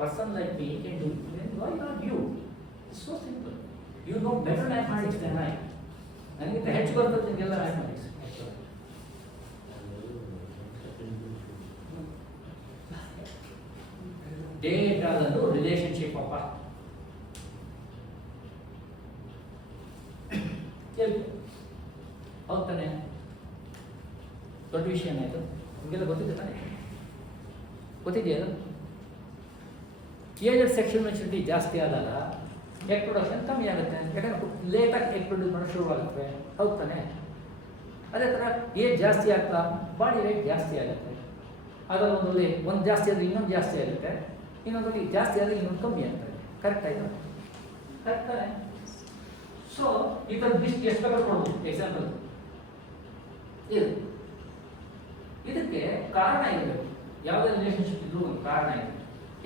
person like me can do it then why not you it's so simple you know better mathematics than I ನನಗಿಂತ ಹೆಚ್ಚು ಬರ್ತದೆ ನಿಮಗೆಲ್ಲ ಮ್ಯಾಥಮೆಟಿಕ್ಸ್ ಡೇಟಾದದು ರಿಲೇಷನ್ಶಿಪ್ ಅಪ್ಪ ಹೇಳ್ತೇವೆ. ಹೌದು ತಾನೆ? ದೊಡ್ಡ ವಿಷಯ ಏನಾಯಿತು ನಿಮಗೆಲ್ಲ ಗೊತ್ತಿದೆ ತಾನೆ? ಗೊತ್ತಿದೆಯಲ್ಲ? ಏಜ್ ಸೆಕ್ಷುವಲ್ ಮೆಚುರಿಟಿ ಜಾಸ್ತಿ ಆದಾಗ ಎಗ್ ಪ್ರೊಡಕ್ಷನ್ ಕಮ್ಮಿ ಆಗುತ್ತೆ. ಯಾಕಂದ್ರೆ ಲೇಟಾಗಿ ಎಗ್ ಪ್ರೊಡ್ಯೂಸ್ ಮಾಡೋದು ಶುರುವಾಗುತ್ತೆ. ಹೌದು ತಾನೆ? ಅದೇ ಥರ ಏಜ್ ಜಾಸ್ತಿ ಆಗ್ತಾ ಬಾಡಿ ವೇಟ್ ಜಾಸ್ತಿ ಆಗುತ್ತೆ. ಅದರಲ್ಲಿ ಒಂದು ಜಾಸ್ತಿ ಆದರೆ ಇನ್ನೊಂದು ಜಾಸ್ತಿ ಆಗುತ್ತೆ, ಇನ್ನೊಂದರಲ್ಲಿ ಜಾಸ್ತಿ ಆದರೆ ಇನ್ನೊಂದು ಕಮ್ಮಿ ಆಗ್ತದೆ. ಕರೆಕ್ಟ್ ಆಯಿತು? ಕರೆಕ್ಟ್ ತಾನೆ? ಸೊ ಇದನ್ನು ಲಿಸ್ಟ್ ಎಷ್ಟು ಬೇಕಾದ್ರೂ ಕೊಡ್ಬೋದು. ಎಕ್ಸಾಂಪಲ್ ಇದಕ್ಕೆ ಕಾರಣ ಇರಬೇಕು. ಯಾವುದೇ ರಿಲೇಷನ್ಶಿಪ್ ಇದ್ರೂ ಒಂದು ಕಾರಣ ಇದೆ.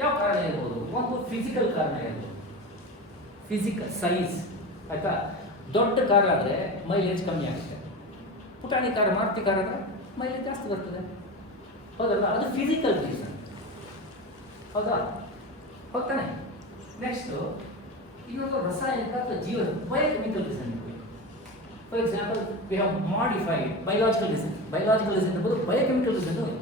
ಯಾವ ಕಾರಣ ಇರ್ಬೋದು? ಒಂದು ಫಿಸಿಕಲ್ ಕಾರಣ ಇರ್ಬೋದು. ಫಿಸಿಕಲ್ ಸೈಜ್ ಆಯಿತಾ? ದೊಡ್ಡ ಕಾರ್ ಆದರೆ ಮೈಲೇಜ್ ಕಮ್ಮಿ ಆಗುತ್ತೆ. ಪುಟಾಣಿ ಕಾರ್ ಮಾರುತಿ ಕಾರ್ ಆದರೆ ಮೈಲೇಜ್ ಜಾಸ್ತಿ ಬರ್ತದೆ. ಹೌದಲ್ಲ? ಅದು ಫಿಸಿಕಲ್ ರೀಸನ್. ಹೌದಾ? ಹೋಗ್ತಾನೆ. ನೆಕ್ಸ್ಟು ಇನ್ನೊಂದು ರಾಸಾಯನಿಕ ಅಥವಾ ಜೀವ ಬಯೋಕೆಮಿಕಲ್ ರೀಸನ್ ಇರಬೇಕು. For example we have modified biological reason. Biological reason ಇರ್ಬೋದು, ಬಯೋಕೆಮಿಕಲ್ ರೀಸನ್ ಇರ್ಬೋದು.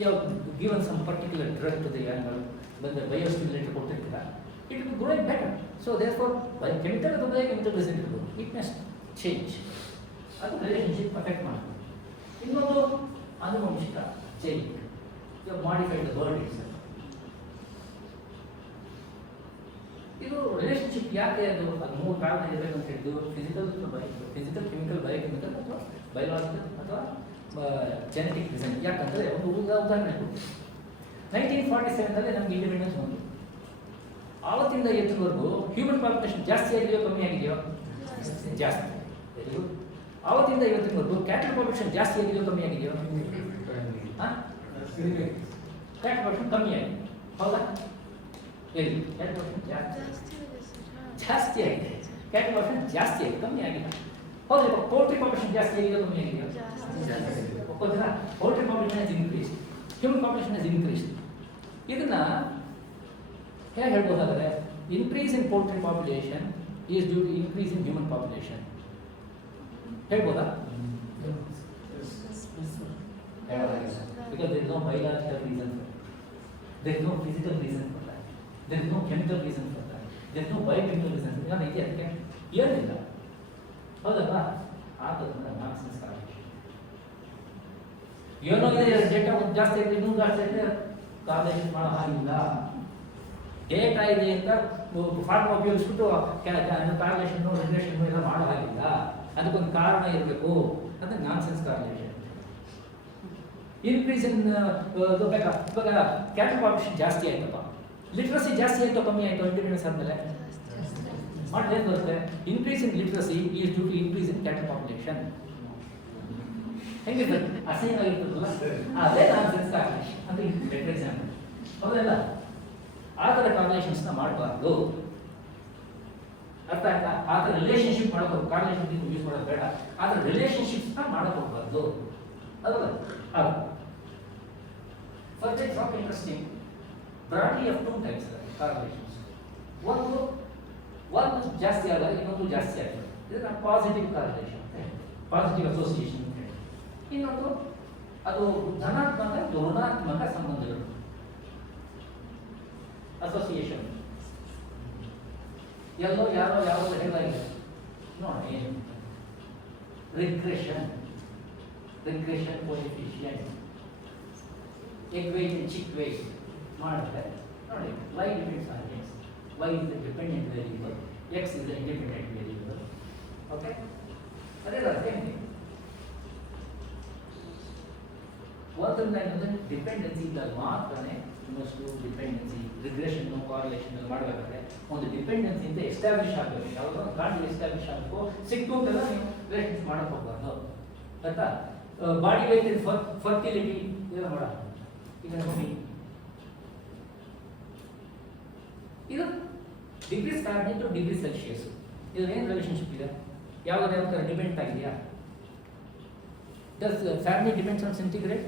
You have given some particular drug to the animal, ಬಂದ ಬಯೋಸ್ಟಿಮ್ಯುಲೇಟರ್ ಕೊಟ್ಟಿರ್ತೀರ, it will growing better. So therefore biochemical ಅಥವಾ biochemical reason ಇರ್ಬೋದು. It must change. ಅದು relationship affect ಮಾಡ್ತದೆ. ಇನ್ನೊಂದು ಆನುವಂಶಿಕ change. You have modified the world it's. ಇದು relationship ಯಾಕೆ ಅದು ಮೂರು ಕಾರಣ ಇರಬೇಕು ಅಂತ ಹೇಳಿದ್ದು. ಫಿಸಿಕಲ್ ಕೆಮಿಕಲ್ ಬಯೋಕೆಮಿಕಲ್ ಅಥವಾ ಬಯೋಲಾಜಿಕಲ್ ಅಥವಾ ಜೆನೆಟಿಕ್ ರೀಸನ್. ಯಾಕಂದರೆ ಒಂದು ಉದಾಹರಣೆ ಕೊಡ್ತೀವಿ. 1947 ನಮಗೆ ಇಂಡಿಪೆಂಡೆನ್ಸ್ ಬಂತು. ಆವತ್ತಿಂದ ಇವತ್ತಿನವರೆಗೂ ಹ್ಯೂಮನ್ ಪಾಪ್ಯುಲೇಷನ್ ಜಾಸ್ತಿ ಆಗಿದೆಯೋ ಕಮ್ಮಿ ಆಗಿದೆಯೋ? ಜಾಸ್ತಿ. ಆವತ್ತಿಂದ ಇವತ್ತಿನವರೆಗೂ ಕ್ಯಾಟಲ್ ಪಾಪ್ಯುಲೇಷನ್ ಜಾಸ್ತಿ ಆಗಿದೆಯೋ ಕಮ್ಮಿ ಆಗಿದೆಯೋ? ಕ್ಯಾಟ್ ಪಾಪ್ಯುಲೇಷನ್ ಕಮ್ಮಿ ಆಗಿದೆ. ಹೌದಾ? ಹೇಳಿ. ಕ್ಯಾಟ್ ಪಾಪ್ಯುಲೇಷನ್ ಜಾಸ್ತಿ ಆಗಿದೆ. ಕ್ಯಾಟ್ ಪಾಪ್ಯುಲೇಷನ್ ಜಾಸ್ತಿ ಆಗಿದೆ, ಕಮ್ಮಿ ಆಗಿದೆ. ಹೌದು. ಪೋಲ್ಟ್ರಿ ಪಾಪ್ಯುಲೇಷನ್ ಜಾಸ್ತಿ ಆಗಿದೆಯೋ ಕಮ್ಮಿ ಆಗಿದೆಯೋ? ಒಪ್ಪೋದಿಲ್ಲ? Poultry population is increase, human population is increase. ಇದನ್ನ ಹೇಗೆ ಹೇಳ್ಬೋದಾದರೆ, increase in poultry population is due to increase in human population. ಹೇಳ್ಬೋದಾ? Because there is no biological reason for it. There is no physical reason for that. There is no chemical reason for that. There is no biochemical reason for that. ಇದಕ್ಕೆ ಅದಕ್ಕೆ ಏನಿಲ್ಲ. ಹೌದಲ್ವಾ? ಆದ್ದರಿಂದ ನಾನ್ಸೆನ್ಸ್ ಕಾರಣೇಶನ್. ಏನೋ ಇದೆ, ಡೇಟಾ ಒಂದು ಜಾಸ್ತಿ ಇದೆ, ಇನ್ನೂ ಜಾಸ್ತಿ ಇದೆ, ಕಾರಣೇಶನ್ ಮಾಡೋ ಹಾಗಿಲ್ಲ. ಡೇಟಾ ಇದೆ ಅಂತ ಫಾರ್ಮ್ ಉಪಯೋಗಿಸ್ಬಿಟ್ಟು ಕಾರಣೇಶನ್ ರಿಲೇಷನ್ ಎಲ್ಲ ಮಾಡೋ ಹಾಗಿಲ್ಲ. ಅದಕ್ಕೊಂದು ಕಾರಣ ಇರಬೇಕು. ಅಂದರೆ ನಾನ್ಸೆನ್ಸ್ ಕಾರಣೇಶನ್. ಇನ್ಕ್ರೀಸ್ ಇನ್ ಇವಾಗ ಕ್ಯಾಟಲ್ ಪಾಪ್ಯುಲೇಷನ್ ಜಾಸ್ತಿ ಆಯ್ತಪ್ಪ, ಲಿಟ್ರಸಿ ಜಾಸ್ತಿ ಆಯಿತು ಕಮ್ಮಿ ಆಯಿತು ಇಂಡಿಪೆಂಡೆನ್ಸ್ ಆದಮೇಲೆ? ಮಾಡಿ ಏನು ಬರುತ್ತೆ? Increase in literacy is due to increase in cattle population. ಹೆಂಗಿರ್ತದೆ? ಅಸಹ್ಯವಾಗಿರ್ತದಲ್ಲ? ಅದೇ ನಾನ್ಸೆನ್ಸ್ ಕಾರಣೇಶನ್. ಅಂದರೆ ಬೆಟರ್ ಎಕ್ಸಾಂಪಲ್. ಹೌದಲ್ಲ? ಆ ಥರ ಕಾಂಬಿನೇಷನ್ಸ್ನ ಮಾಡಬಾರ್ದು. ಅರ್ಥ ಆಯ್ತಾ? ಆ ಥರ ರಿಲೇಷನ್ಶಿಪ್ ಮಾಡೋದು, ಕಾಂಬಿನೇಷನ್ ಯೂಸ್ ಮಾಡೋದು ಬೇಡ. ಆ ಥರ ರಿಲೇಷನ್ಶಿಪ್ಸ್ನ ಮಾಡೋಕೆ ಹೋಗ್ಬಾರ್ದು. ಅದಲ್ಲ? For this of interesting, broadly of two types of correlations. One is ಜಾಸ್ತಿ ಆದಾಗ ಇನ್ನೊಂದು ಜಾಸ್ತಿ ಆಗಿದೆ. ಇದನ್ನ ಪಾಸಿಟಿವ್ ಕಾರ್ರಿಲೇಷನ್, ಪಾಸಿಟಿವ್ ಅಸೋಸಿಯೇಷನ್. ಇನ್ನೊಂದು ಅದು ಧನಾತ್ಮಕ ಋಣಾತ್ಮಕ ಸಂಬಂಧಗಳು, ಅಸೋಸಿಯೇಷನ್. ಎಲ್ಲೋ ಯಾರೋ ಯಾರೋ ಹೇಳಾಗಿದೆ ನೋಡಿ, regression coefficient, egg weight and chick weight ಮಾಡಿದ್ರೆ ನೋಡಿ, y depends on x, y is the dependent variable, x is the independent variable. Okay, ಅದೇ ಸೇಮ್ ಥಿಂಗ್. ಒಂದರಿಂದ ಇನ್ನೊಂದು ಡಿಪೆಂಡೆನ್ಸಿ ಇದ್ದಾಗ ಮಾತ್ರನೇ ಇನ್ನಷ್ಟು ಡಿಪೆಂಡೆನ್ಸಿ, ರಿಗ್ರೆಷನ್, ಕಾರ್ರಿಲೇಷನ್ ಮಾಡಬೇಕಾದ್ರೆ ಒಂದು ಡಿಪೆಂಡೆನ್ಸಿ ಅಂತ ಎಸ್ಟಾಬ್ಲಿಷ್ ಆಗಬೇಕು. ಯಾವುದೋ ಒಂದು ಗಾಡಿ ಎಸ್ಟಾಬ್ಲಿಷ್ ಆಗಬೇಕು. ಸಿಕ್ತು ಅಂತೆಲ್ಲ ನೀವು ರಿಲೇಷನ್ಸ್ ಮಾಡಕ್ಕೆ ಹೋಗ್ಬಾರ್ದು. ಆಯ್ತಾ? ಬಾಡಿ ವೇಟ್ ಇನ್ ಫರ್ಟಿಲಿಟಿ ಇದೆಲ್ಲ ಮಾಡ. ಈಗ ನೋಡಿ, ಇದು degree Fahrenheit to degree Celsius, ಇದು ಏನು ರಿಲೇಷನ್ಶಿಪ್ ಇದೆ? ಯಾವುದಾದ್ರು ಡಿಪೆಂಡ್ ಆಗಿದೆಯಾ? Does Fahrenheit depends on centigrade?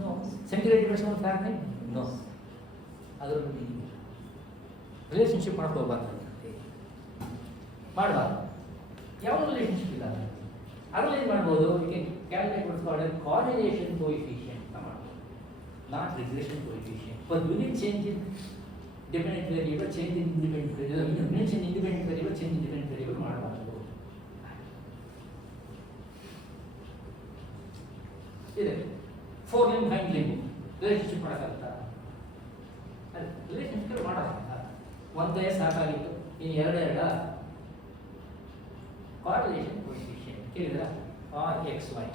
No. Centigrade depends on Fahrenheit? No. ಅದರ ರಿಲೇಷನ್ಶಿಪ್ ಮಾಡಕ್ಕೆ ಹೋಗ್ಬಾರ್ದು, ಮಾಡಬಾರ್ದು. ಯಾವ ರಿಲೇಷನ್ಶಿಪ್ ಇಲ್ಲ ಅದರಲ್ಲಿ ಏನು ಮಾಡ್ಬೋದು? ಹೀಗೆ ಕ್ಯಾಲ್ಕುಲೇಟ್ ಮಾಡಿಸ್ಕೊಂಡ್ರೆ ಕಾರ್ರಿಲೇಷನ್ ಕೋಎಫಿಷಿಯಂಟ್ ಅಂತ ಮಾಡ್ಬೋದು, not regression coefficient. For unit change in dependent variable, change in independent variable, unit in independent variable, change in dependent variable ಮಾಡಬಾರ್ದು. 4 ಲಿಂಬ್ 5 ಲಿಂಬ್ ರಿಲೇಷನ್ಶಿಪ್ ಮಾಡೋಕ್ಕಾಗುತ್ತಾ? ಅದು ರಿಲೇಷನ್ಶಿಪ್ ಮಾಡೋಕ್ಕಾಗಲ್ಲ. ಒಂದೇ ಸಾಕಾಗಿತ್ತು, ಇನ್ನು ಎರಡ ಕಾರ್ಡಿಲೇಷನ್ ಕೋಎಫಿಷಿಯಂಟ್ ಕೇಳಿದ್ರ RXY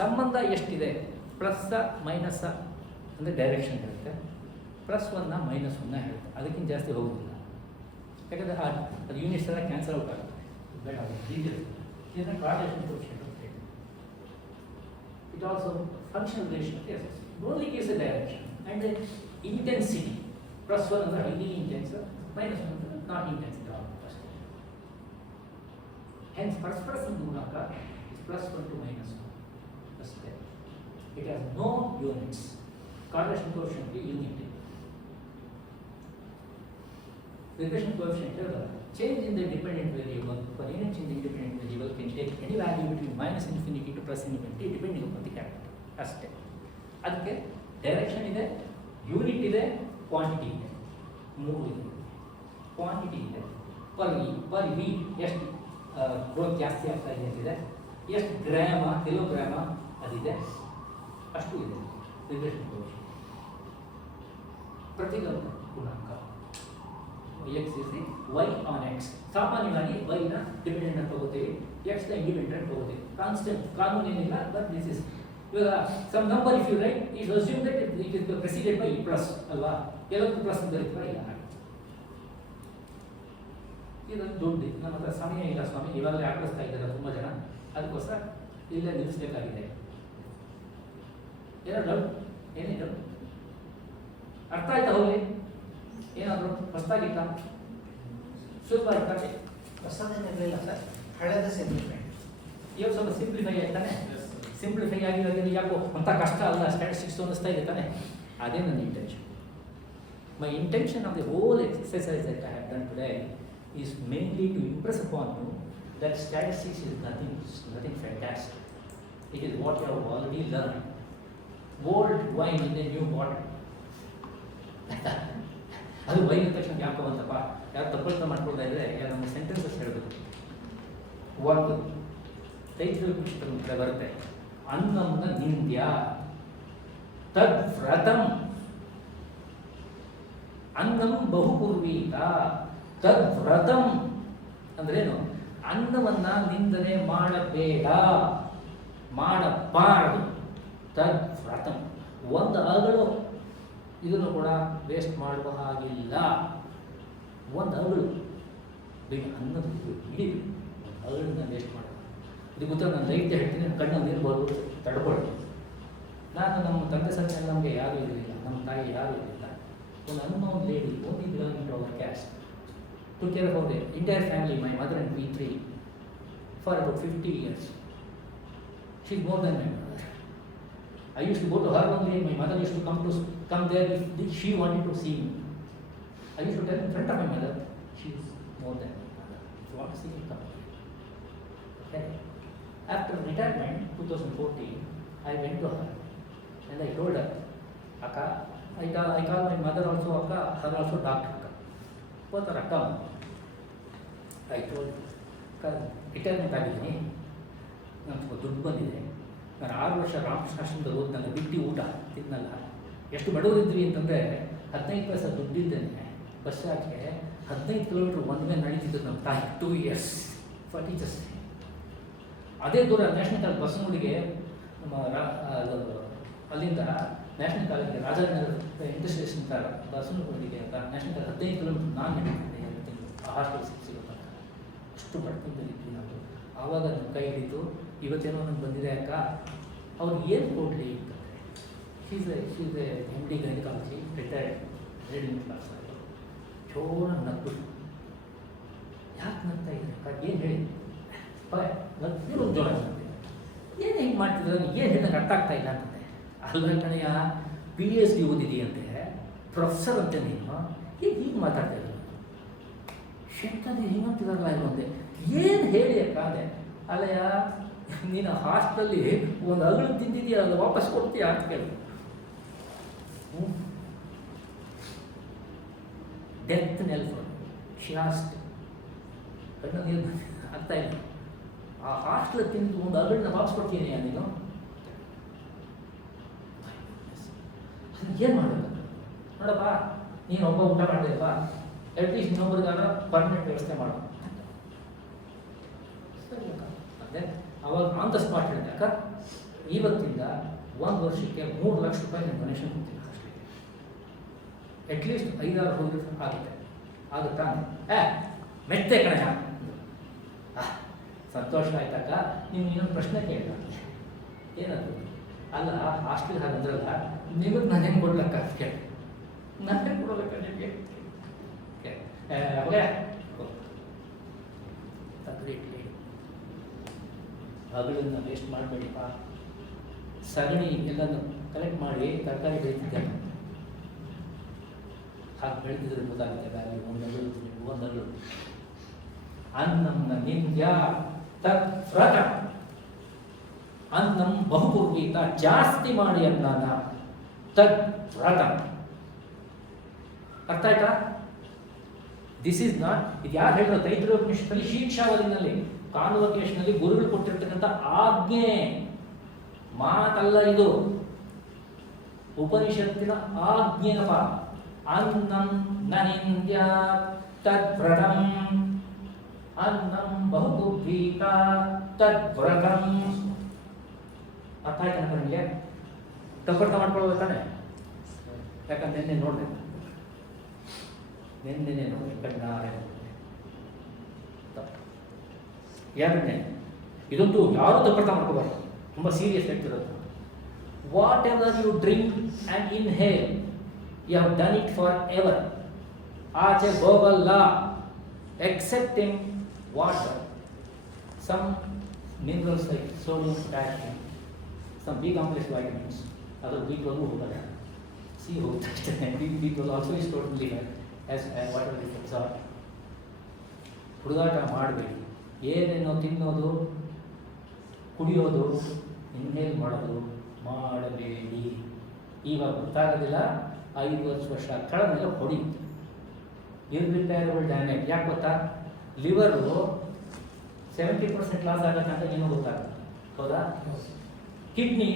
ಸಂಬಂಧ ಎಷ್ಟಿದೆ? ಪ್ಲಸ್ ಮೈನಸ್ ಅಂದರೆ ಡೈರೆಕ್ಷನ್ ಹೇಳುತ್ತೆ, +1 -1 ಹೇಳುತ್ತೆ, ಅದಕ್ಕಿಂತ ಜಾಸ್ತಿ ಹೋಗೋದಿಲ್ಲ. ಯಾಕಂದರೆ ಅದು ಯೂನಿಟ್ಸ್ ಎಲ್ಲ ಕ್ಯಾನ್ಸಲ್ ಔಟ್ ಆಗುತ್ತೆ. ಬೇಡ, ಇದನ್ನು ಕಾರ್ಡಿಲೇಷನ್ ಕೋಎಫಿಷಿಯಂಟ್ ಅಂತ ಹೇಳಿ. It also functional relation only gives A direction and intensity. +1 ಅಂದರೆ ಹೈಲಿ ಇಂಟೆನ್ಸ್, -1 ಅಂದರೆ ನಾಟ್ ಇಂಟೆನ್ಸ್ ಅಷ್ಟೇ. ಹೆನ್ಸ್ ಪರಸ್ಪರ ಗುಣಾಂಕ is +1 to -1 ಅಷ್ಟೇ. It has no units. Correlation ಕೋಎಫಿಷಿಯಂಟ್ಗೆ ಯೂನಿಟ್ ಇದೆ. ರಿಗ್ರೆಷನ್ ಕೋಎಫಿಷಿಯಂಟ್ ಹೇಳಿದ್ರೆ change in the dependent variable for any change in dependent variable can take any value between -infinity to +infinity depending upon the character ಅಷ್ಟೇ. ಅದಕ್ಕೆ ಡೈರೆಕ್ಷನ್ ಇದೆ, ಯೂನಿಟ್ ಇದೆ, ಕ್ವಾಂಟಿಟಿ ಇದೆ, 3 ಇದೆ. ಕ್ವಾಂಟಿಟಿ ಇದೆ, ಪರ್ ವಿ ಎಷ್ಟು ಗ್ರೋತ್ ಜಾಸ್ತಿ ಆಗ್ತಾ ಇದೆ ಅಂತಿದೆ, ಎಷ್ಟು ಗ್ರಾಮ ಕಿಲೋಗ್ರಾಮ ಅದಿದೆ, ಅಷ್ಟು ಇದೆ ರಿಗ್ರೆಷನ್ ಕೋಎಫಿಷಿಯಂಟ್. ಪ್ರತಿಗಮನ ಗುಣಾಂಕ x is the y on x. ಸಾಮಾನ್ಯವಾಗಿ y ನ ಡಿಪೆಂಡೆಂಟ್ ಅಂತ ತಗೋತೀವಿ, x ನ ಇಂಡಿಪೆಂಡೆಂಟ್ ತಗೋತೀವಿ. ಕಾನ್ಸ್ಟೆಂಟ್ ಕಾನೂನು ಏನಿಲ್ಲ, ಬಟ್ ದಿಸ್ ಇಸ್ ಇವಾಗ some number if you write it assume that it is preceded by plus ಅಲ್ವಾ, ಎಲ್ಲದಕ್ಕೂ ಪ್ಲಸ್ ಅಂತ ಬರೀತೀವಾ? ಇಲ್ಲ. ಇದೊಂದು ದುಡ್ಡು ನಮ್ಮ ಹತ್ರ ಸಮಯ ಇಲ್ಲ ಸ್ವಾಮಿ, ಇವಾಗಲೇ ಆಕಳಿಸ್ತಾ ಇದ್ದಾರೆ ತುಂಬ ಜನ, ಅದಕ್ಕೋಸ್ಕರ ಇಲ್ಲೇ ನಿಲ್ಲಿಸಬೇಕಾಗಿದೆ. ಏನೋ ಡೌಟ್? ಏನೇ ಡೌಟ್? ಅರ್ಥ ಆಯ್ತಾ? ಹೋಗಲಿ, ಏನಾದರೂ ಹೊಸದಾಗಿತ್ತ? ಸುಲಭ ಆಯ್ತಾ? ಹೊಸದೇನಿರಲಿಲ್ಲ ಸರ್, ಹಳೆದ ಸಿಂಪ್ಲಿಫೈ. ಇವಾಗ ಸ್ವಲ್ಪ ಸಿಂಪ್ಲಿಫೈ ಆಯ್ತಾನೆ. ಸಿಂಪ್ಲಿಫೈ ಆಗಿರೋದ್ರಿಂದ ಯಾಕೋ ಅಂಥ ಕಷ್ಟ ಅಲ್ಲ, ಸ್ಟ್ಯಾಟಿಸ್ಟಿಕ್ಸ್ ಅನ್ನಿಸ್ತಾ ಇದೆ ತಾನೆ. ಅದೇ ನನ್ನ intention. My intention of the whole exercise that I have done today is mainly to impress upon you that statistics is nothing fantastic. It is what you have already learned. Old wine in a new bottle. ಅದು ವೈನ್ ತಕ್ಷಣ ಯಾಕೋ ಅಂತಪ್ಪ, ಯಾರು ತಪ್ಪಳ್ತಾ ಮಾಡ್ಕೊಳ್ತಾ ಇದ್ರೆ ನಮ್ಮ ಸೆಂಟೆನ್ಸಸ್ ಹೇಳಬೇಕು. ಒಂದು ತೈತ್ರ ಪುಸ್ತಕ ಬರುತ್ತೆ, ಅನ್ನಂನ ನಿಂದ್ಯ ತದ್ವ್ರತಂ ಅನ್ನಂ ಬಹುಪೂರ್ವೀತ ತದ್ವ್ರತಂ ಅಂದ್ರೇನು? ಅನ್ನವನ್ನ ನಿಂದನೆ ಮಾಡಬೇಡ, ಮಾಡಬಾರದು. ತದ್ವ್ರತಂ, ಒಂದು ಅಗಳು ಇದನ್ನು ಕೂಡ ವೇಸ್ಟ್ ಮಾಡುವ ಹಾಗಿಲ್ಲ. ಒಂದು ಅಗಳು ಬೇಗ ಅನ್ನದ ಇಡೀ ಅಗಳನ್ನ ವೇಸ್ಟ್ ಮಾಡೋದು. ಇದು ಗೊತ್ತ, ನಾನು ರೈತ ಹೇಳ್ತೀನಿ, ಕಣ್ಣಲ್ಲಿ ನೀರು ತಡ್ಕೊಳ್ಳಿ. ನಾನು ನಮ್ಮ ತಂದೆ ಸಂತೆ ನಮಗೆ ಯಾರೂ ಇರಲಿಲ್ಲ, ನಮ್ಮ ತಾಯಿ ಯಾರೂ ಇರಲಿಲ್ಲ. ಒಂದು unknown lady only belonging to our caste took care of the entire family, my mother and we three, for about 50 years. She is more than my mother. I used to go to her only, my mother used to come there if she wanted to see me. I used to tell in front of my mother, she is more than my mother. If you want to see me, come. Okay. After retirement, 2014, I went to her and I told her, Akka, I call my mother also Akka, her also Dr. Akka. Both are Akka. I told her, Akka, retirement ಆಗಿದ್ದೀನಿ, ನಾನು ಸ್ವಲ್ಪ ದುಡ್ಡು ಬಂದಿದೆ, ನಾನು 6 ವರ್ಷ ರಾಮಕೃಷ್ಣಾಶ್ರಮದ ಓದಿ ನನ್ನ ಬಿಟ್ಟು ಊಟ ತಿನ್ನಲ್ಲ. ಎಷ್ಟು ಬಡವರಿದ್ವಿ ಅಂತಂದರೆ 15 ಪೈಸೆ ದುಡ್ಡಿದ್ದೇನೆ, ಬಸ್ ಚಾರ್ಜ್ಗೆ 15 ಕಿಲೋಮೀಟ್ರ್ ಒಂದು ಮೇಲೆ ನಡೀತಿದ್ದು ನಮ್ಮ ತಾಯಿ 2 years ಫಾರ್ ಟೀಚರ್ಸ್. ಅದೇ ದೂರ ನ್ಯಾಷನಲ್ ಕಾಲೇಜ್ ಬಸ್ನೂರಿಗೆ ನಮ್ಮ ಅಲ್ಲಿಂದ ನ್ಯಾಷನಲ್ ಕಾಲೇಜ್ಗೆ ರಾಜಾನಗರ ಇಂಟರ್ಸ್ಟೇಷನ್ ಬಸ್ನೂರಿಗೆ ನ್ಯಾಷನಲ್ ಕಾಲೇಜ್ 15 ಕಿಲೋಮೀಟ್ರ್ ನಾನು ನಡೀತಿದ್ದೆ 2 ತಿಂಗಳು ಆ ಹಾಸ್ಟೆಲ್ ಸಿಗೋತಕ್ಕ. ಅಷ್ಟು ಬಡ್ತಿದ್ದಲ್ಲಿದ್ವಿ ನಾವು. ಆವಾಗ ನನ್ನ ಕೈ ಹಿಡಿತು, ಇವತ್ತೇನೋ ನನಗೆ ಬಂದಿದೆ ಅಕ್ಕ, ಅವ್ರಿಗೆ ಏನು ಕೊಡಲಿ ಅಂತಂದರೆ, she's A MD gynaecology, retired reading class ಆಯಿತು. ಚೋರ ನಗ್ಬಿಟ್ಟು, ಯಾಕೆ ನಗ್ತಾ ಇದ್ದೀನಿ ಅಕ್ಕ, ಏನು ಹೇಳಿ ನಗ್ಬಿಟ್ಟು ಜೋರ ನಗ್ತಿದ್ದೆ. ಏನು ಹಿಂಗೆ ಮಾಡ್ತಿದ್ರೆ ಏನು ಹೇಳಿದಂಗೆ ಅರ್ಥ ಆಗ್ತಾ ಇಲ್ಲ ಅಂತಂದೆ. ಅಲ್ಲ ಕಣೆಯ, PhD ಓದಿದೆಯಂತೆ, ಪ್ರೊಫೆಸರ್ ಅಂತೆ, ನೀನು ಹೀಗೆ ಮಾತಾಡ್ತಾ ಇದ್ದೀನಿ. ಶೆಟ್ಟದು ಹಿಂಗಂತಿದಾರಲ್ಲ ಇಲ್ಲ ಅಂದೆ. ಏನು ಹೇಳಿ ಅಕ್ಕ ಅದೇ ಅಲ್ಲಯ್ಯ, ನೀನು ಹಾಸ್ಟೆಲಲ್ಲಿ ಒಂದು ಅಗಳು ತಿಂದಿದೆಯಾ, ಅದು ವಾಪಸ್ ಕೊಡ್ತೀಯಾ ಅಂತ ಕೇಳಿ. ಡೆತ್ ನೆಲ್ಫ್ ಶಾಸ್ಟ್ ಕಣ್ಣು ನೀರು ಆಗ್ತಾ ಇಲ್ಲ. ಆ ಹಾಸ್ಟೆಲ್ ತಿಂದು ಒಂದು ಅಗಳನ್ನ ವಾಪಸ್ ಕೊಡ್ತೀನಿ ನೀನು. ಏನು ಮಾಡೋದು? ನೋಡಪ್ಪ, ನೀನು ಒಬ್ಬ ಊಟ ಮಾಡಬೇಕಪ್ಪ, ಅಟ್ಲೀಸ್ಟ್ ಇನ್ನೊಬ್ರಿಗಾರ ಪರ್ಮನೆಂಟ್ ವ್ಯವಸ್ಥೆ ಮಾಡು. ಸರಿ ಅಕ್ಕ. ಅದೇ ಅವಾಗ ಆನ್ ದ ಸ್ಪಾಟ್ ಹೇಳಿದೆ, ಅಕ್ಕ ಇವತ್ತಿಂದ 1 ವರ್ಷಕ್ಕೆ 3 ಲಕ್ಷ ರೂಪಾಯಿ ನಾನು ಡೊನೇಷನ್ ಕೊಡ್ತೀನಿ ಅಷ್ಟೇ. ಅಟ್ಲೀಸ್ಟ್ 5-6 ಹೋಗಿ ಆಗುತ್ತೆ. ಆಗುತ್ತಾ? ಮೆತ್ತೆ ಕಣ. ಸಂತೋಷ ಆಯ್ತಕ್ಕ. ನೀವು ಇನ್ನೊಂದು ಪ್ರಶ್ನೆ ಕೇಳಿದ, ಏನದು? ಅಲ್ಲ, ಹಾಸ್ಟೆಲ್ ಹಾಗಂದ್ರಲ್ಲ, ನಿಮಗೆ ನಾನು ಹೆಂಗೆ ಕೊಡ್ಲಕ್ಕ ಅಂತ ಕೇಳಿ. ನಾನು ಹೆಂಗೆ ಕೊಡೋಲಕ್ಕ ನಿಮಗೆ? ತಕ್ಕಡಿಟ್ಲಿ ಹಗಲನ್ನು ವೇಸ್ಟ್ ಮಾಡಬೇಡಿಪ್ಪ. ಸಗಣಿ ಎಲ್ಲನೂ ಕಲೆಕ್ಟ್ ಮಾಡಿ ತರಕಾರಿ ಬೆಳೀತಿದ್ದೆ. ಹಾಗೆ ಬೆಳೆದಿದ್ರೆ ಗೊತ್ತಾಗುತ್ತೆ ವ್ಯಾಲ್ಯೂ. ಒಂದರಳು ಅನ್ನಂನ ನಿಂದ್ಯ ತತ್ವ್ರತ. ಅನ್ನಂ ಬಹುಪೂರ್ವೀತ, ಜಾಸ್ತಿ ಮಾಡಿ ಅನ್ನನ ತದ್ವ್ರತ. ಅರ್ಥ ಆಯ್ತಾ? ದಿಸ್ ಇಸ್ ನಾಟ್, ಇದು ಯಾರು ಹೇಳಿರೋ? ತೈತ್ರಿಯೋಪನಿಷತ್ತಲ್ಲಿ ಶಿಕ್ಷಾವಲಿನಲ್ಲಿ, ಕಾನ್ವೊಕೇಶನಲ್ಲಿ ಗುರುಗಳು ಕೊಟ್ಟಿರ್ತಕ್ಕಂಥ ಆಜ್ಞೆ, ಮಾತಲ್ಲ ಇದು. ಉಪನಿಷತ್ತಿನ ಆಜ್ಞೆನಪ್ಪ. ಅನ್ನಂ ನನಿಂದ್ಯ ತದ್ವ್ರತಂ, ಅನ್ನಂ ಬಹುಪೂರ್ವೀತ ತದ್ವ್ರತಂ. ಅರ್ಥ ಆಯ್ತು ಅಂತ ನನಗೆ? ತಪ್ಪರ್ಥ ಮಾಡ್ಕೊಳ್ಬೇಕು ತಾನೆ? ಯಾಕಂದ್ರೆ ನಿನ್ನೆ ನೋಡ್ಬೇಕು, ನಿನ್ನೆ ನೋಡಿ ಕಣ್ಣಾರೆ ತಪ್ಪು. ಯಾರನ್ನೇ ಇದಂತೂ ಯಾರೂ ತಪ್ಪರ್ಥ ಮಾಡ್ಕೋಬಾರ್ದು, ತುಂಬ ಸೀರಿಯಸ್ ಆಗ್ತಿರೋದು. Whatever you drink and inhale, you have done it forever. ಆಚೆ ಹೋಗಲ್ಲ, excepting water, some minerals like sodium, potassium, some B complex vitamins, other B12 ಹೋಗಲ್ಲ, C ಹೋಗುತ್ತೆ ಅಷ್ಟೇ. B12 also is totally as whatever is absorbed. ಹುಡುಗಾಟ ಮಾಡಬೇಡಿ. ಏನೇನೋ ತಿನ್ನೋದು, ಕುಡಿಯೋದು, ಇನ್ಹೇಲ್ ಮಾಡೋದು ಮಾಡಬೇಡಿ. ಇವಾಗ ಗೊತ್ತಾಗೋದಿಲ್ಲ, 5 ವರ್ಷ ಕಳೆದ ಹೊಡಿಯುತ್ತೆ. Irreparable damage. ಯಾಕೆ ಗೊತ್ತಾ? ಲಿವರು 70% ಲಾಸ್ ಆಗತ್ತಂತ ಏನೋ ಗೊತ್ತಾಗುತ್ತೆ, ಹೌದಾ? ಕಿಡ್ನಿ,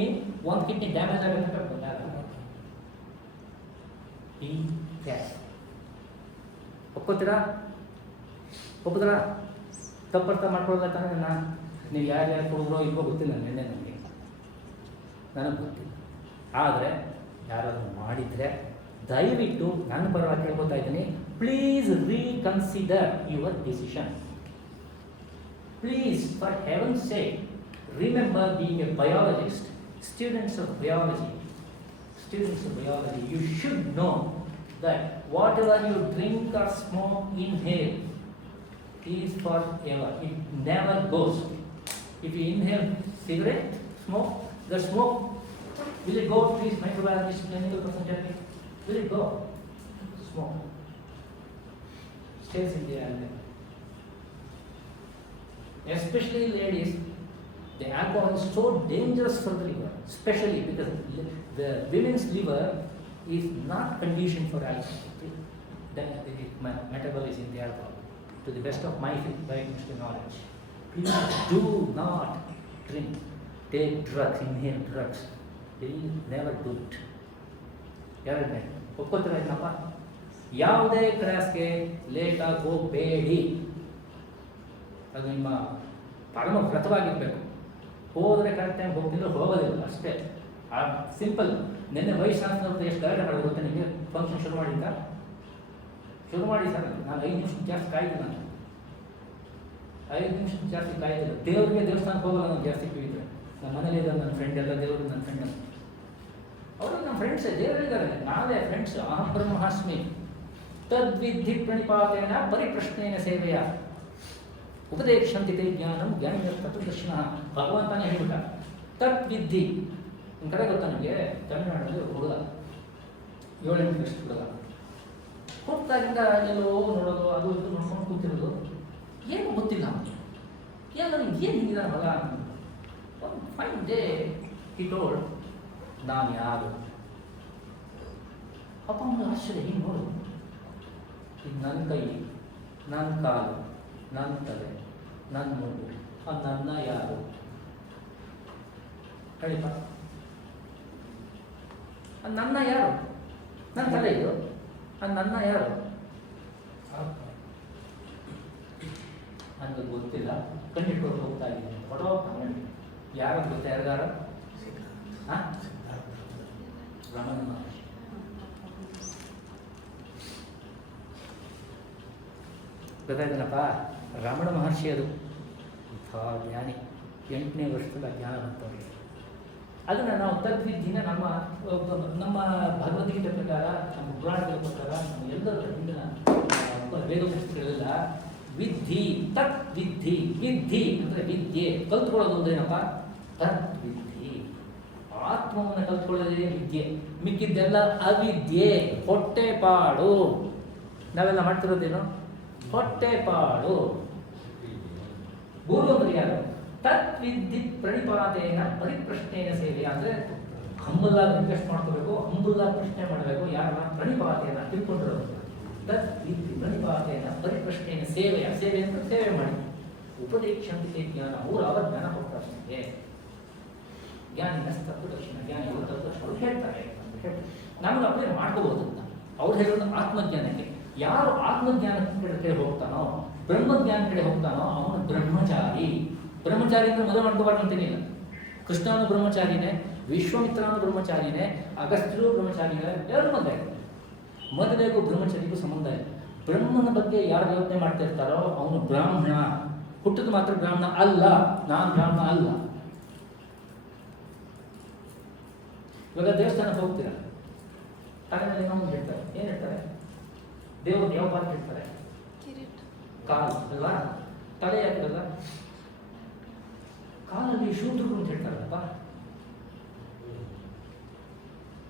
ಒಂದು ಕಿಡ್ನಿ ಡ್ಯಾಮೇಜ್ ಆಗುತ್ತೆ ಗೊತ್ತಾಗಲ್ಲ. ಈ ಕ್ಯಾಶ್ ಒಪ್ಕೋತೀರಾ? ಒಪ್ಪಿದ್ರಾ? ತಪ್ಪರ್ಥ ಮಾಡ್ಕೊಳ್ಬೇಕಂದ್ರೆ ನಾನು, ನೀವು ಯಾರ್ಯಾರು ಕೊಡಿದ್ರೋ ಇಲ್ವೋ ಗೊತ್ತಿಲ್ಲ, ನೆನ್ನೆ ನನಗೆ ಗೊತ್ತಿಲ್ಲ. ಆದರೆ ಯಾರಾದರೂ ಮಾಡಿದರೆ ದಯವಿಟ್ಟು ನನ್ನ ಪರವಾಗಿ ಕೇಳ್ಕೊತಾ ಇದ್ದೀನಿ, please reconsider your decision. Please, for heavens sake, remember being a biologist, students of biology, you should know that whatever you drink or smoke, inhale, is forever. It never goes. If you inhale cigarette, smoke, the smoke, will it go? Please, microbiologist, clinical person tell me, will it go? Smoke stays in the air. Especially ladies, the alcohol is so dangerous for the liver, especially because the women's liver is not conditioned for alcohol. Then the metabolism in the alcohol, to the best of my biochemical knowledge. Please do not drink, take drugs, inhale drugs. Please never do it. ಎರಡನೇ ಒಪ್ಕೋತೀರ ಏನಪ್ಪ? ಯಾವುದೇ ಕ್ಲಾಸ್ಗೆ ಲೇಟಾಗಿ ಹೋಗಬೇಡಿ. ಅದು ನಿಮ್ಮ ಪರಮ ವ್ರತವಾಗಿರಬೇಕು. ಹೋದರೆ ಕರೆಕ್ಟ್ ಟೈಮ್ ಹೋಗ್ತಿಲ್ಲ, ಹೋಗೋದಿಲ್ಲ ಅಷ್ಟೇ. ಸಿಂಪಲ್. ನಿನ್ನೆ ವಯಸ್ಸಾಂತ ಎಷ್ಟು ಗಲಾಟೆ ಮಾಡೋದು ಗೊತ್ತಾ ನಿಮಗೆ? ಫಂಕ್ಷನ್ ಶುರು ಮಾಡಿ ಸರ್, ನಾನು 5 ನಿಮಿಷ ಜಾಸ್ತಿ ಕಾಯ್ದಿಲ್ಲ. ನಾನು 5 ನಿಮಿಷ ಜಾಸ್ತಿ ಕಾಯ್ದಿಲ್ಲ. ದೇವಸ್ಥಾನಕ್ಕೆ ಹೋಗಲ್ಲ ನಾನು ಜಾಸ್ತಿ ಕೇಳಿದ್ರೆ. ನಮ್ಮ ಮನೇಲಿ ಇದ್ದಾರೆ ನನ್ನ ಫ್ರೆಂಡ್ ಎಲ್ಲ, ದೇವರು ನನ್ನ ಫ್ರೆಂಡ್ ಅಂತ. ಅವರು ನಮ್ಮ ಫ್ರೆಂಡ್ಸೇ, ದೇವರಿದ್ದಾರೆ, ನಾವೇ ಫ್ರೆಂಡ್ಸ್. ಅಹಂ ಬ್ರಹ್ಮಾಸ್ಮಿ ತದ್ವಿಧಿ ಪ್ರಣಿಪಾತೇನ ಪರಿಪ್ರಶ್ನೇನ ಸೇವೆಯ ಉಪದೇಶಂತಿ ತೇ ಜ್ಞಾನಂ ಜ್ಞಾನ ತತ್ವದರ್ಶನ. ಭಗವಂತನೇ ಹೇಳ್ಬಿಟ್ಟ ತದ್ವಿಧಿ. ನಿಮ್ಮ ಕಡೆ ಗೊತ್ತಾ ನನಗೆ? ತಮಿಳುನಾಡಲ್ಲಿ ಹುಡುಗ 7-8 ವರ್ಷದ ಹುಡುಗ ಹೋಗ್ತಾಗಿಂದ ಎಲ್ಲೋ ನೋಡೋದು, ಅದು ಇದು ನೋಡ್ಕೊಂಡು ಕೂತಿರೋದು, ಏನು ಗೊತ್ತಿಲ್ಲ ಅವನಿಗೆ. ಎಲ್ಲರೂ ಏನು ಹಿಂಗಿದಾರೆ ಮಗ? ಫೈನ್ ಡೇ ಹಿ ಟೋಲ್ಡ್, ನಾನು ಯಾರು? ಅಪ್ಪ ಒಂದು ಆಶ್ಚರ್ಯ, ಹಿಂಗೆ ನೋಡು, ಇದು ನನ್ನ ಕೈ, ನನ್ನ ಕಾಲು, ನನ್ನ ತಲೆ, ನನ್ನ ಮೂಗು, ನನ್ನ ಯಾರು ಹೇಳಿಪ್ಪ? ಅದು ನನ್ನ ಯಾರು? ನನ್ನ ತಲೆ ಇದು. ಅದು ನನ್ನ ಯಾರು? ನನಗೆ ಗೊತ್ತಿಲ್ಲ, ಕಂಡಿಟ್ಕೊಂಡು ಹೋಗ್ತಾ ಇದ್ದೀನಿ. ಹೊಡೋ ಯಾರು ಗೊತ್ತಾ? ಯಾರಿಗಾರ? ಹಾಂ, ರಮಣ ಮಹರ್ಷಿ. ಗೊತ್ತಾಯ್ತನಪ್ಪ, ರಮಣ ಮಹರ್ಷಿ ಅದು ಇಂಥ ಜ್ಞಾನಿ. 8ನೇ ವರ್ಷದ ಜ್ಞಾನ ಬಂತವ್ರಿಗೆ. ಅದನ್ನು ನಾವು ತದ್ವಿಧಿನ ನಮ್ಮ ಭಗವದ್ಗೀತೆ ಪ್ರಕಾರ, ನಮ್ಮ ಪುರಾಣಗಳ ಪ್ರಕಾರ, ನಮ್ಮ ಎಲ್ಲರ ಹಿಂದಿನ ವೇದ ಪುಸ್ತಕಗಳೆಲ್ಲ ವಿದ್ಧಿ, ತತ್ ವಿದ್ಧಿ. ವಿದ್ಧಿ ಅಂದರೆ ವಿದ್ಯೆ, ಕಲ್ತ್ಕೊಳ್ಳೋದು ಅಂದ್ರೇನಪ್ಪ? ತತ್ ವಿದ್ಧಿ. ಆತ್ಮವನ್ನು ಕಲ್ತ್ಕೊಳ್ಳೋದೇ ವಿದ್ಯೆ, ಮಿಕ್ಕಿದ್ದೆಲ್ಲ ಅವಿದ್ಯೆ, ಹೊಟ್ಟೆಪಾಡು. ನಾವೆಲ್ಲ ಮಾಡ್ತಿರೋದೇನು? ಹೊಟ್ಟೆಪಾಡು. ಗುರು ಅಂದ್ರೆ ಯಾರು? ತತ್ ವಿದ್ಧಿ ಪ್ರಣಿಪಾತೇನ ಪರಿಪ್ರಶ್ನೆಯ ಸೇವೆ. ಅಂದರೆ ಹಂಬಲಾಗಿ ರಿಕ್ವೆಸ್ಟ್ ಮಾಡ್ಕೋಬೇಕು, ಹಂಬಲಾಗಿ ಪ್ರಶ್ನೆ ಮಾಡಬೇಕು. ಯಾರನ್ನ? ಪ್ರಣಿಪಾತೇನ, ತಿಳ್ಕೊಂಡಿರೋದು. ತತ್ ವಿದ್ಧಿ ಪ್ರಣಿಪಾತೇನ ಪರಿಪ್ರಶ್ನೆಯ ಸೇವೆಯ. ಸೇವೆ ಅಂತ ಸೇವೆ ಮಾಡಿ. ಉಪದೇಶಂತೆ ಜ್ಞಾನ, ಅವರ ಜ್ಞಾನ ಕೊಡ್ತಾರೆ ನಮಗೆ. ಜ್ಞಾನಿನ ತತ್ವದರ್ಶನ, ಜ್ಞಾನಿಗಳು ತತ್ವದರ್ಶನ ಹೇಳ್ತಾರೆ. ನಮಗೆ ಅಪ್ಲೈ ಮಾಡ್ಕೋಬಹುದು ಅಂತ. ಅವ್ರು ಹೇಳೋದು ಆತ್ಮಜ್ಞಾನಕ್ಕೆ. ಯಾರು ಆತ್ಮಜ್ಞಾನ ಕಡೆ ಹೋಗ್ತಾನೋ, ಬ್ರಹ್ಮಜ್ಞಾನ ಕಡೆ ಹೋಗ್ತಾನೋ ಅವನು ಬ್ರಹ್ಮಚಾರಿ. ಬ್ರಹ್ಮಚಾರಿ ಅಂದರೆ ಮದುವೆ ಮಾಡ್ಕೋಬಾರ್ದು ಅಂತೇನಿಲ್ಲ. ಕೃಷ್ಣನು ಬ್ರಹ್ಮಚಾರಿನೇ, ವಿಶ್ವಾಮಿತ್ರನು ಬ್ರಹ್ಮಚಾರಿನೇ, ಅಗಸ್ತ್ಯರು ಬ್ರಹ್ಮಚಾರಿನೇ, ಎಲ್ಲರೂ ಮದುವೆ. ಮದುವೆಗೂ ಬ್ರಹ್ಮಚಾರಿಗೂ ಸಂಬಂಧ ಇದೆ. ಬ್ರಹ್ಮನ ಬಗ್ಗೆ ಯಾರು ಯೋಚನೆ ಮಾಡ್ತಾ ಇರ್ತಾರೋ ಅವನು ಬ್ರಾಹ್ಮಣ. ಹುಟ್ಟಿದ ಮಾತ್ರ ಬ್ರಾಹ್ಮಣ ಅಲ್ಲ. ನಾನು ಬ್ರಾಹ್ಮಣ ಅಲ್ಲ. ಇವಾಗ ದೇವಸ್ಥಾನಕ್ಕೆ ಹೋಗ್ತೀರಾ, ತಲೆ ಮೇಲೆ ಏನೋ ಒಂದು ಹೇಳ್ತಾರೆ. ಏನು ಹೇಳ್ತಾರೆ? ದೇವರು ಯಾವ ಪಾತ್ರ ಹೇಳ್ತಾರೆ? ಕಿರೀಟ. ಕಾಲು ಅಲ್ವಾ? ತಲೆ ಯಾಕಿರಲ್ಲ? ಕಾಲಲ್ಲಿ ಶೂದ್ರರು ಅಂತ ಹೇಳ್ತಾರಲ್ಲಪ್ಪ,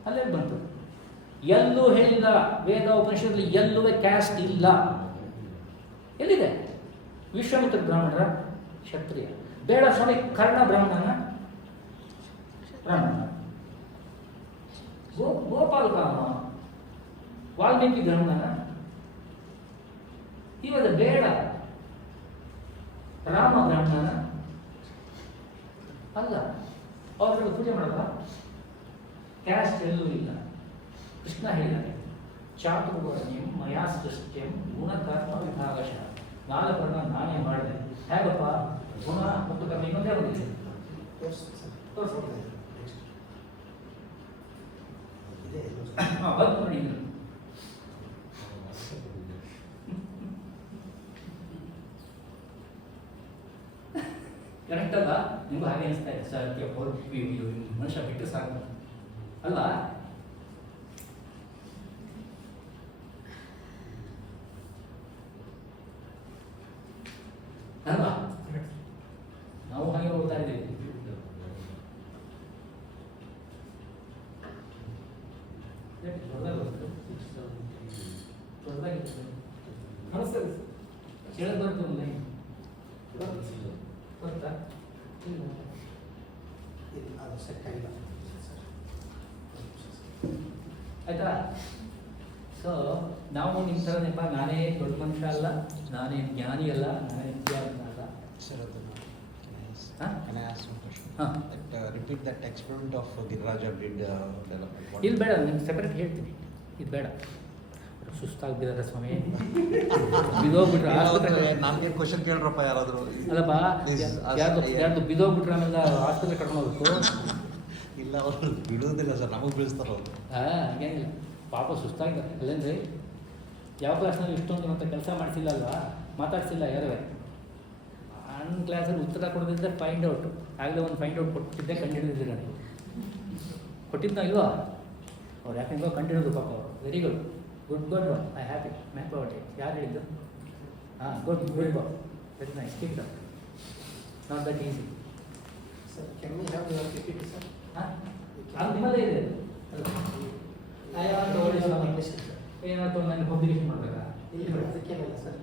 ಅಲ್ಲೇ ಬಂತು. ಎಲ್ಲೂ ಹೇಳಿಲ್ಲ ವೇದ ಉಪನಿಷತ್ತಲ್ಲಿ, ಎಲ್ಲೂ ಕ್ಯಾಸ್ಟ್ ಇಲ್ಲ. ಎಲ್ಲಿದೆ? ವಿಶ್ವಾಮಿತ್ರ ಬ್ರಾಹ್ಮಣರ, ಕ್ಷತ್ರಿಯ. ಬೇಡ ಸ್ವಾಮಿ, ಕರ್ಣ ಬ್ರಾಹ್ಮಣನ, ಬ್ರಾಹ್ಮಣ. ಗೋಪಾಲಕಾಮ, ವಾಲ್ಮೀಕಿ ಬ್ರಾಹ್ಮಣನ. ಇವಾಗ ಬೇಡ, ರಾಮ ಬ್ರಾಹ್ಮಣನ ಅಲ್ಲ. ಅವ್ರಿಗೆ ಪೂಜೆ ಮಾಡಲ್ಲ. ಕ್ಯಾಸ್ಟ್ ಎಲ್ಲೂ ಇಲ್ಲ. ಕೃಷ್ಣ ಹೇಳಿದ್ದಾನೆ, ಚಾತುರ್ವರ್ಣ್ಯಂ ಮಯಾ ಸೃಷ್ಟ್ಯಂ ಗುಣಕರ್ಮ ವಿಭಾಗಶಃ. 4 ನಾನೇ ಮಾಡಿದೆ. ಹೇಗಪ್ಪ? ಗುಣ ಮತ್ತು ಕರ್ಮ ಇನ್ನೊಂದೇ ಬಂದಿದೆ. ತೋರಿಸ್ಕೊಡ್ತೇನೆ. ಬಂದು ನೋಡಿ. ಕರೆಕ್ಟ್ ಅಲ್ಲ? ನಿಮಗೂ ಹಾಗೆ ಅನಿಸ್ತಾ ಇದೆ ಸರ್, ಮನುಷ್ಯ ಬಿಟ್ಟು ಸಾಕು ಅಲ್ವಾ? ಅಲ್ವಾ? ನಾವು ಹಾಗೆ ಹೋಗ್ತಾ ಇದ್ದೀವಿ. ಹೇಳೋದು ಬರ್ತದೆ ಗೊತ್ತಾ? ಆಯ್ತಾ? ಸೊ ನಾವು ನಿಮ್ಮ ಥರನೇಪ್ಪ, ನಾನೇ ದೊಡ್ಡ ಮನುಷ್ಯ ಅಲ್ಲ, ನಾನೇ ಜ್ಞಾನಿ ಅಲ್ಲ, ನಾನೇ ವಿದ್ಯಾವಂತ ಅಲ್ಲ. Sir, Huh? can I ask one question? Huh. Repeat that experiment of Giriraja did development. What- ಇಲ್ಲಿ ಬೇಡ, ನಿಮ್ಗೆ ಸೆಪರೇಟ್ ಹೇಳ್ತೀನಿ. ಇದು ಬೇಡ, ಸುಸ್ತಾಗ್ಬಿದ್ದಾರೆ ಸ್ವಾಮಿ. ಬಿದೋಗ್ಬಿಟ್ರೆ ಆಸ್ಪತ್ರೆ. ನಮ್ಗೆ ಕ್ವಶನ್ ಕೇಳ್ರಪ್ಪ ಯಾರಾದ್ರು. ಅಲ್ಲಪ್ಪ, ಯಾರ್ದು ಬಿದೋಗ್ಬಿಟ್ರೆ ಆಮೇಲೆ ಆಸ್ಪತ್ರೆ ಕರ್ಕೊಂಡು ಹೋಗ್ಬೇಕು. ಇಲ್ಲ, ಅವರು ಬಿಡುವುದಿಲ್ಲ ಸರ್, ನಮಗೆ ಬೀಳಿಸ್ತಾರೆ ಅವರು. ಹಾಗೇನಿಲ್ಲ, ಪಾಪ ಸುಸ್ತಾಗಿದ್ದಾರೆ. ಅಲ್ಲೇನ್ರಿ, ಯಾವ ಕ್ಲಾಸ್ನಲ್ಲಿ ಇಷ್ಟೊಂದು ಮತ್ತೆ ಕೆಲಸ ಮಾಡಿಸಿಲ್ಲ ಅಲ್ವಾ, ಮಾತಾಡ್ಸಿಲ್ಲ ಯಾರು. ನನ್ನ ಕ್ಲಾಸಲ್ಲಿ ಉತ್ತರ ಕೊಡೋದ್ರಿಂದ ಫೈಂಡ್ ಔಟು ಆಗಲೇ ಒಂದು ಫೈಂಡ್ ಔಟ್ ಕೊಟ್ಟಿದ್ದೆ, ಕಂಡುಹಿಡಿದಿದ್ದೀರ ನೀವು. ಕೊಟ್ಟಿದ್ದ ಇಲ್ವಾ? ಅವ್ರು ಯಾಕೆಂಗೋ ಕಂಡುಹಿಡಿದು ಪಾಪ ಅವರು. Very good, good one, I happy. Map ಔಟೇ ಯಾರು ಹೇಳಿದ್ದು? ಹಾಂ, good good boy, very nice, keep that. Not that easy. Sir, can we have your PPT, sir? ಹಾಂ, ಅದು ನಿಮ್ಮದೇ ಇದೆ ಅಲ್ಲ? I want to hold your permission, sir. ಏನಾಯ್ತು, ನನಗೆ ಪಬ್ಲಿಕೇಶನ್ ಮಾಡಬೇಕಾ? ಇಲ್ಲಿ ಅದಕ್ಕೇನಿಲ್ಲ ಸರ್.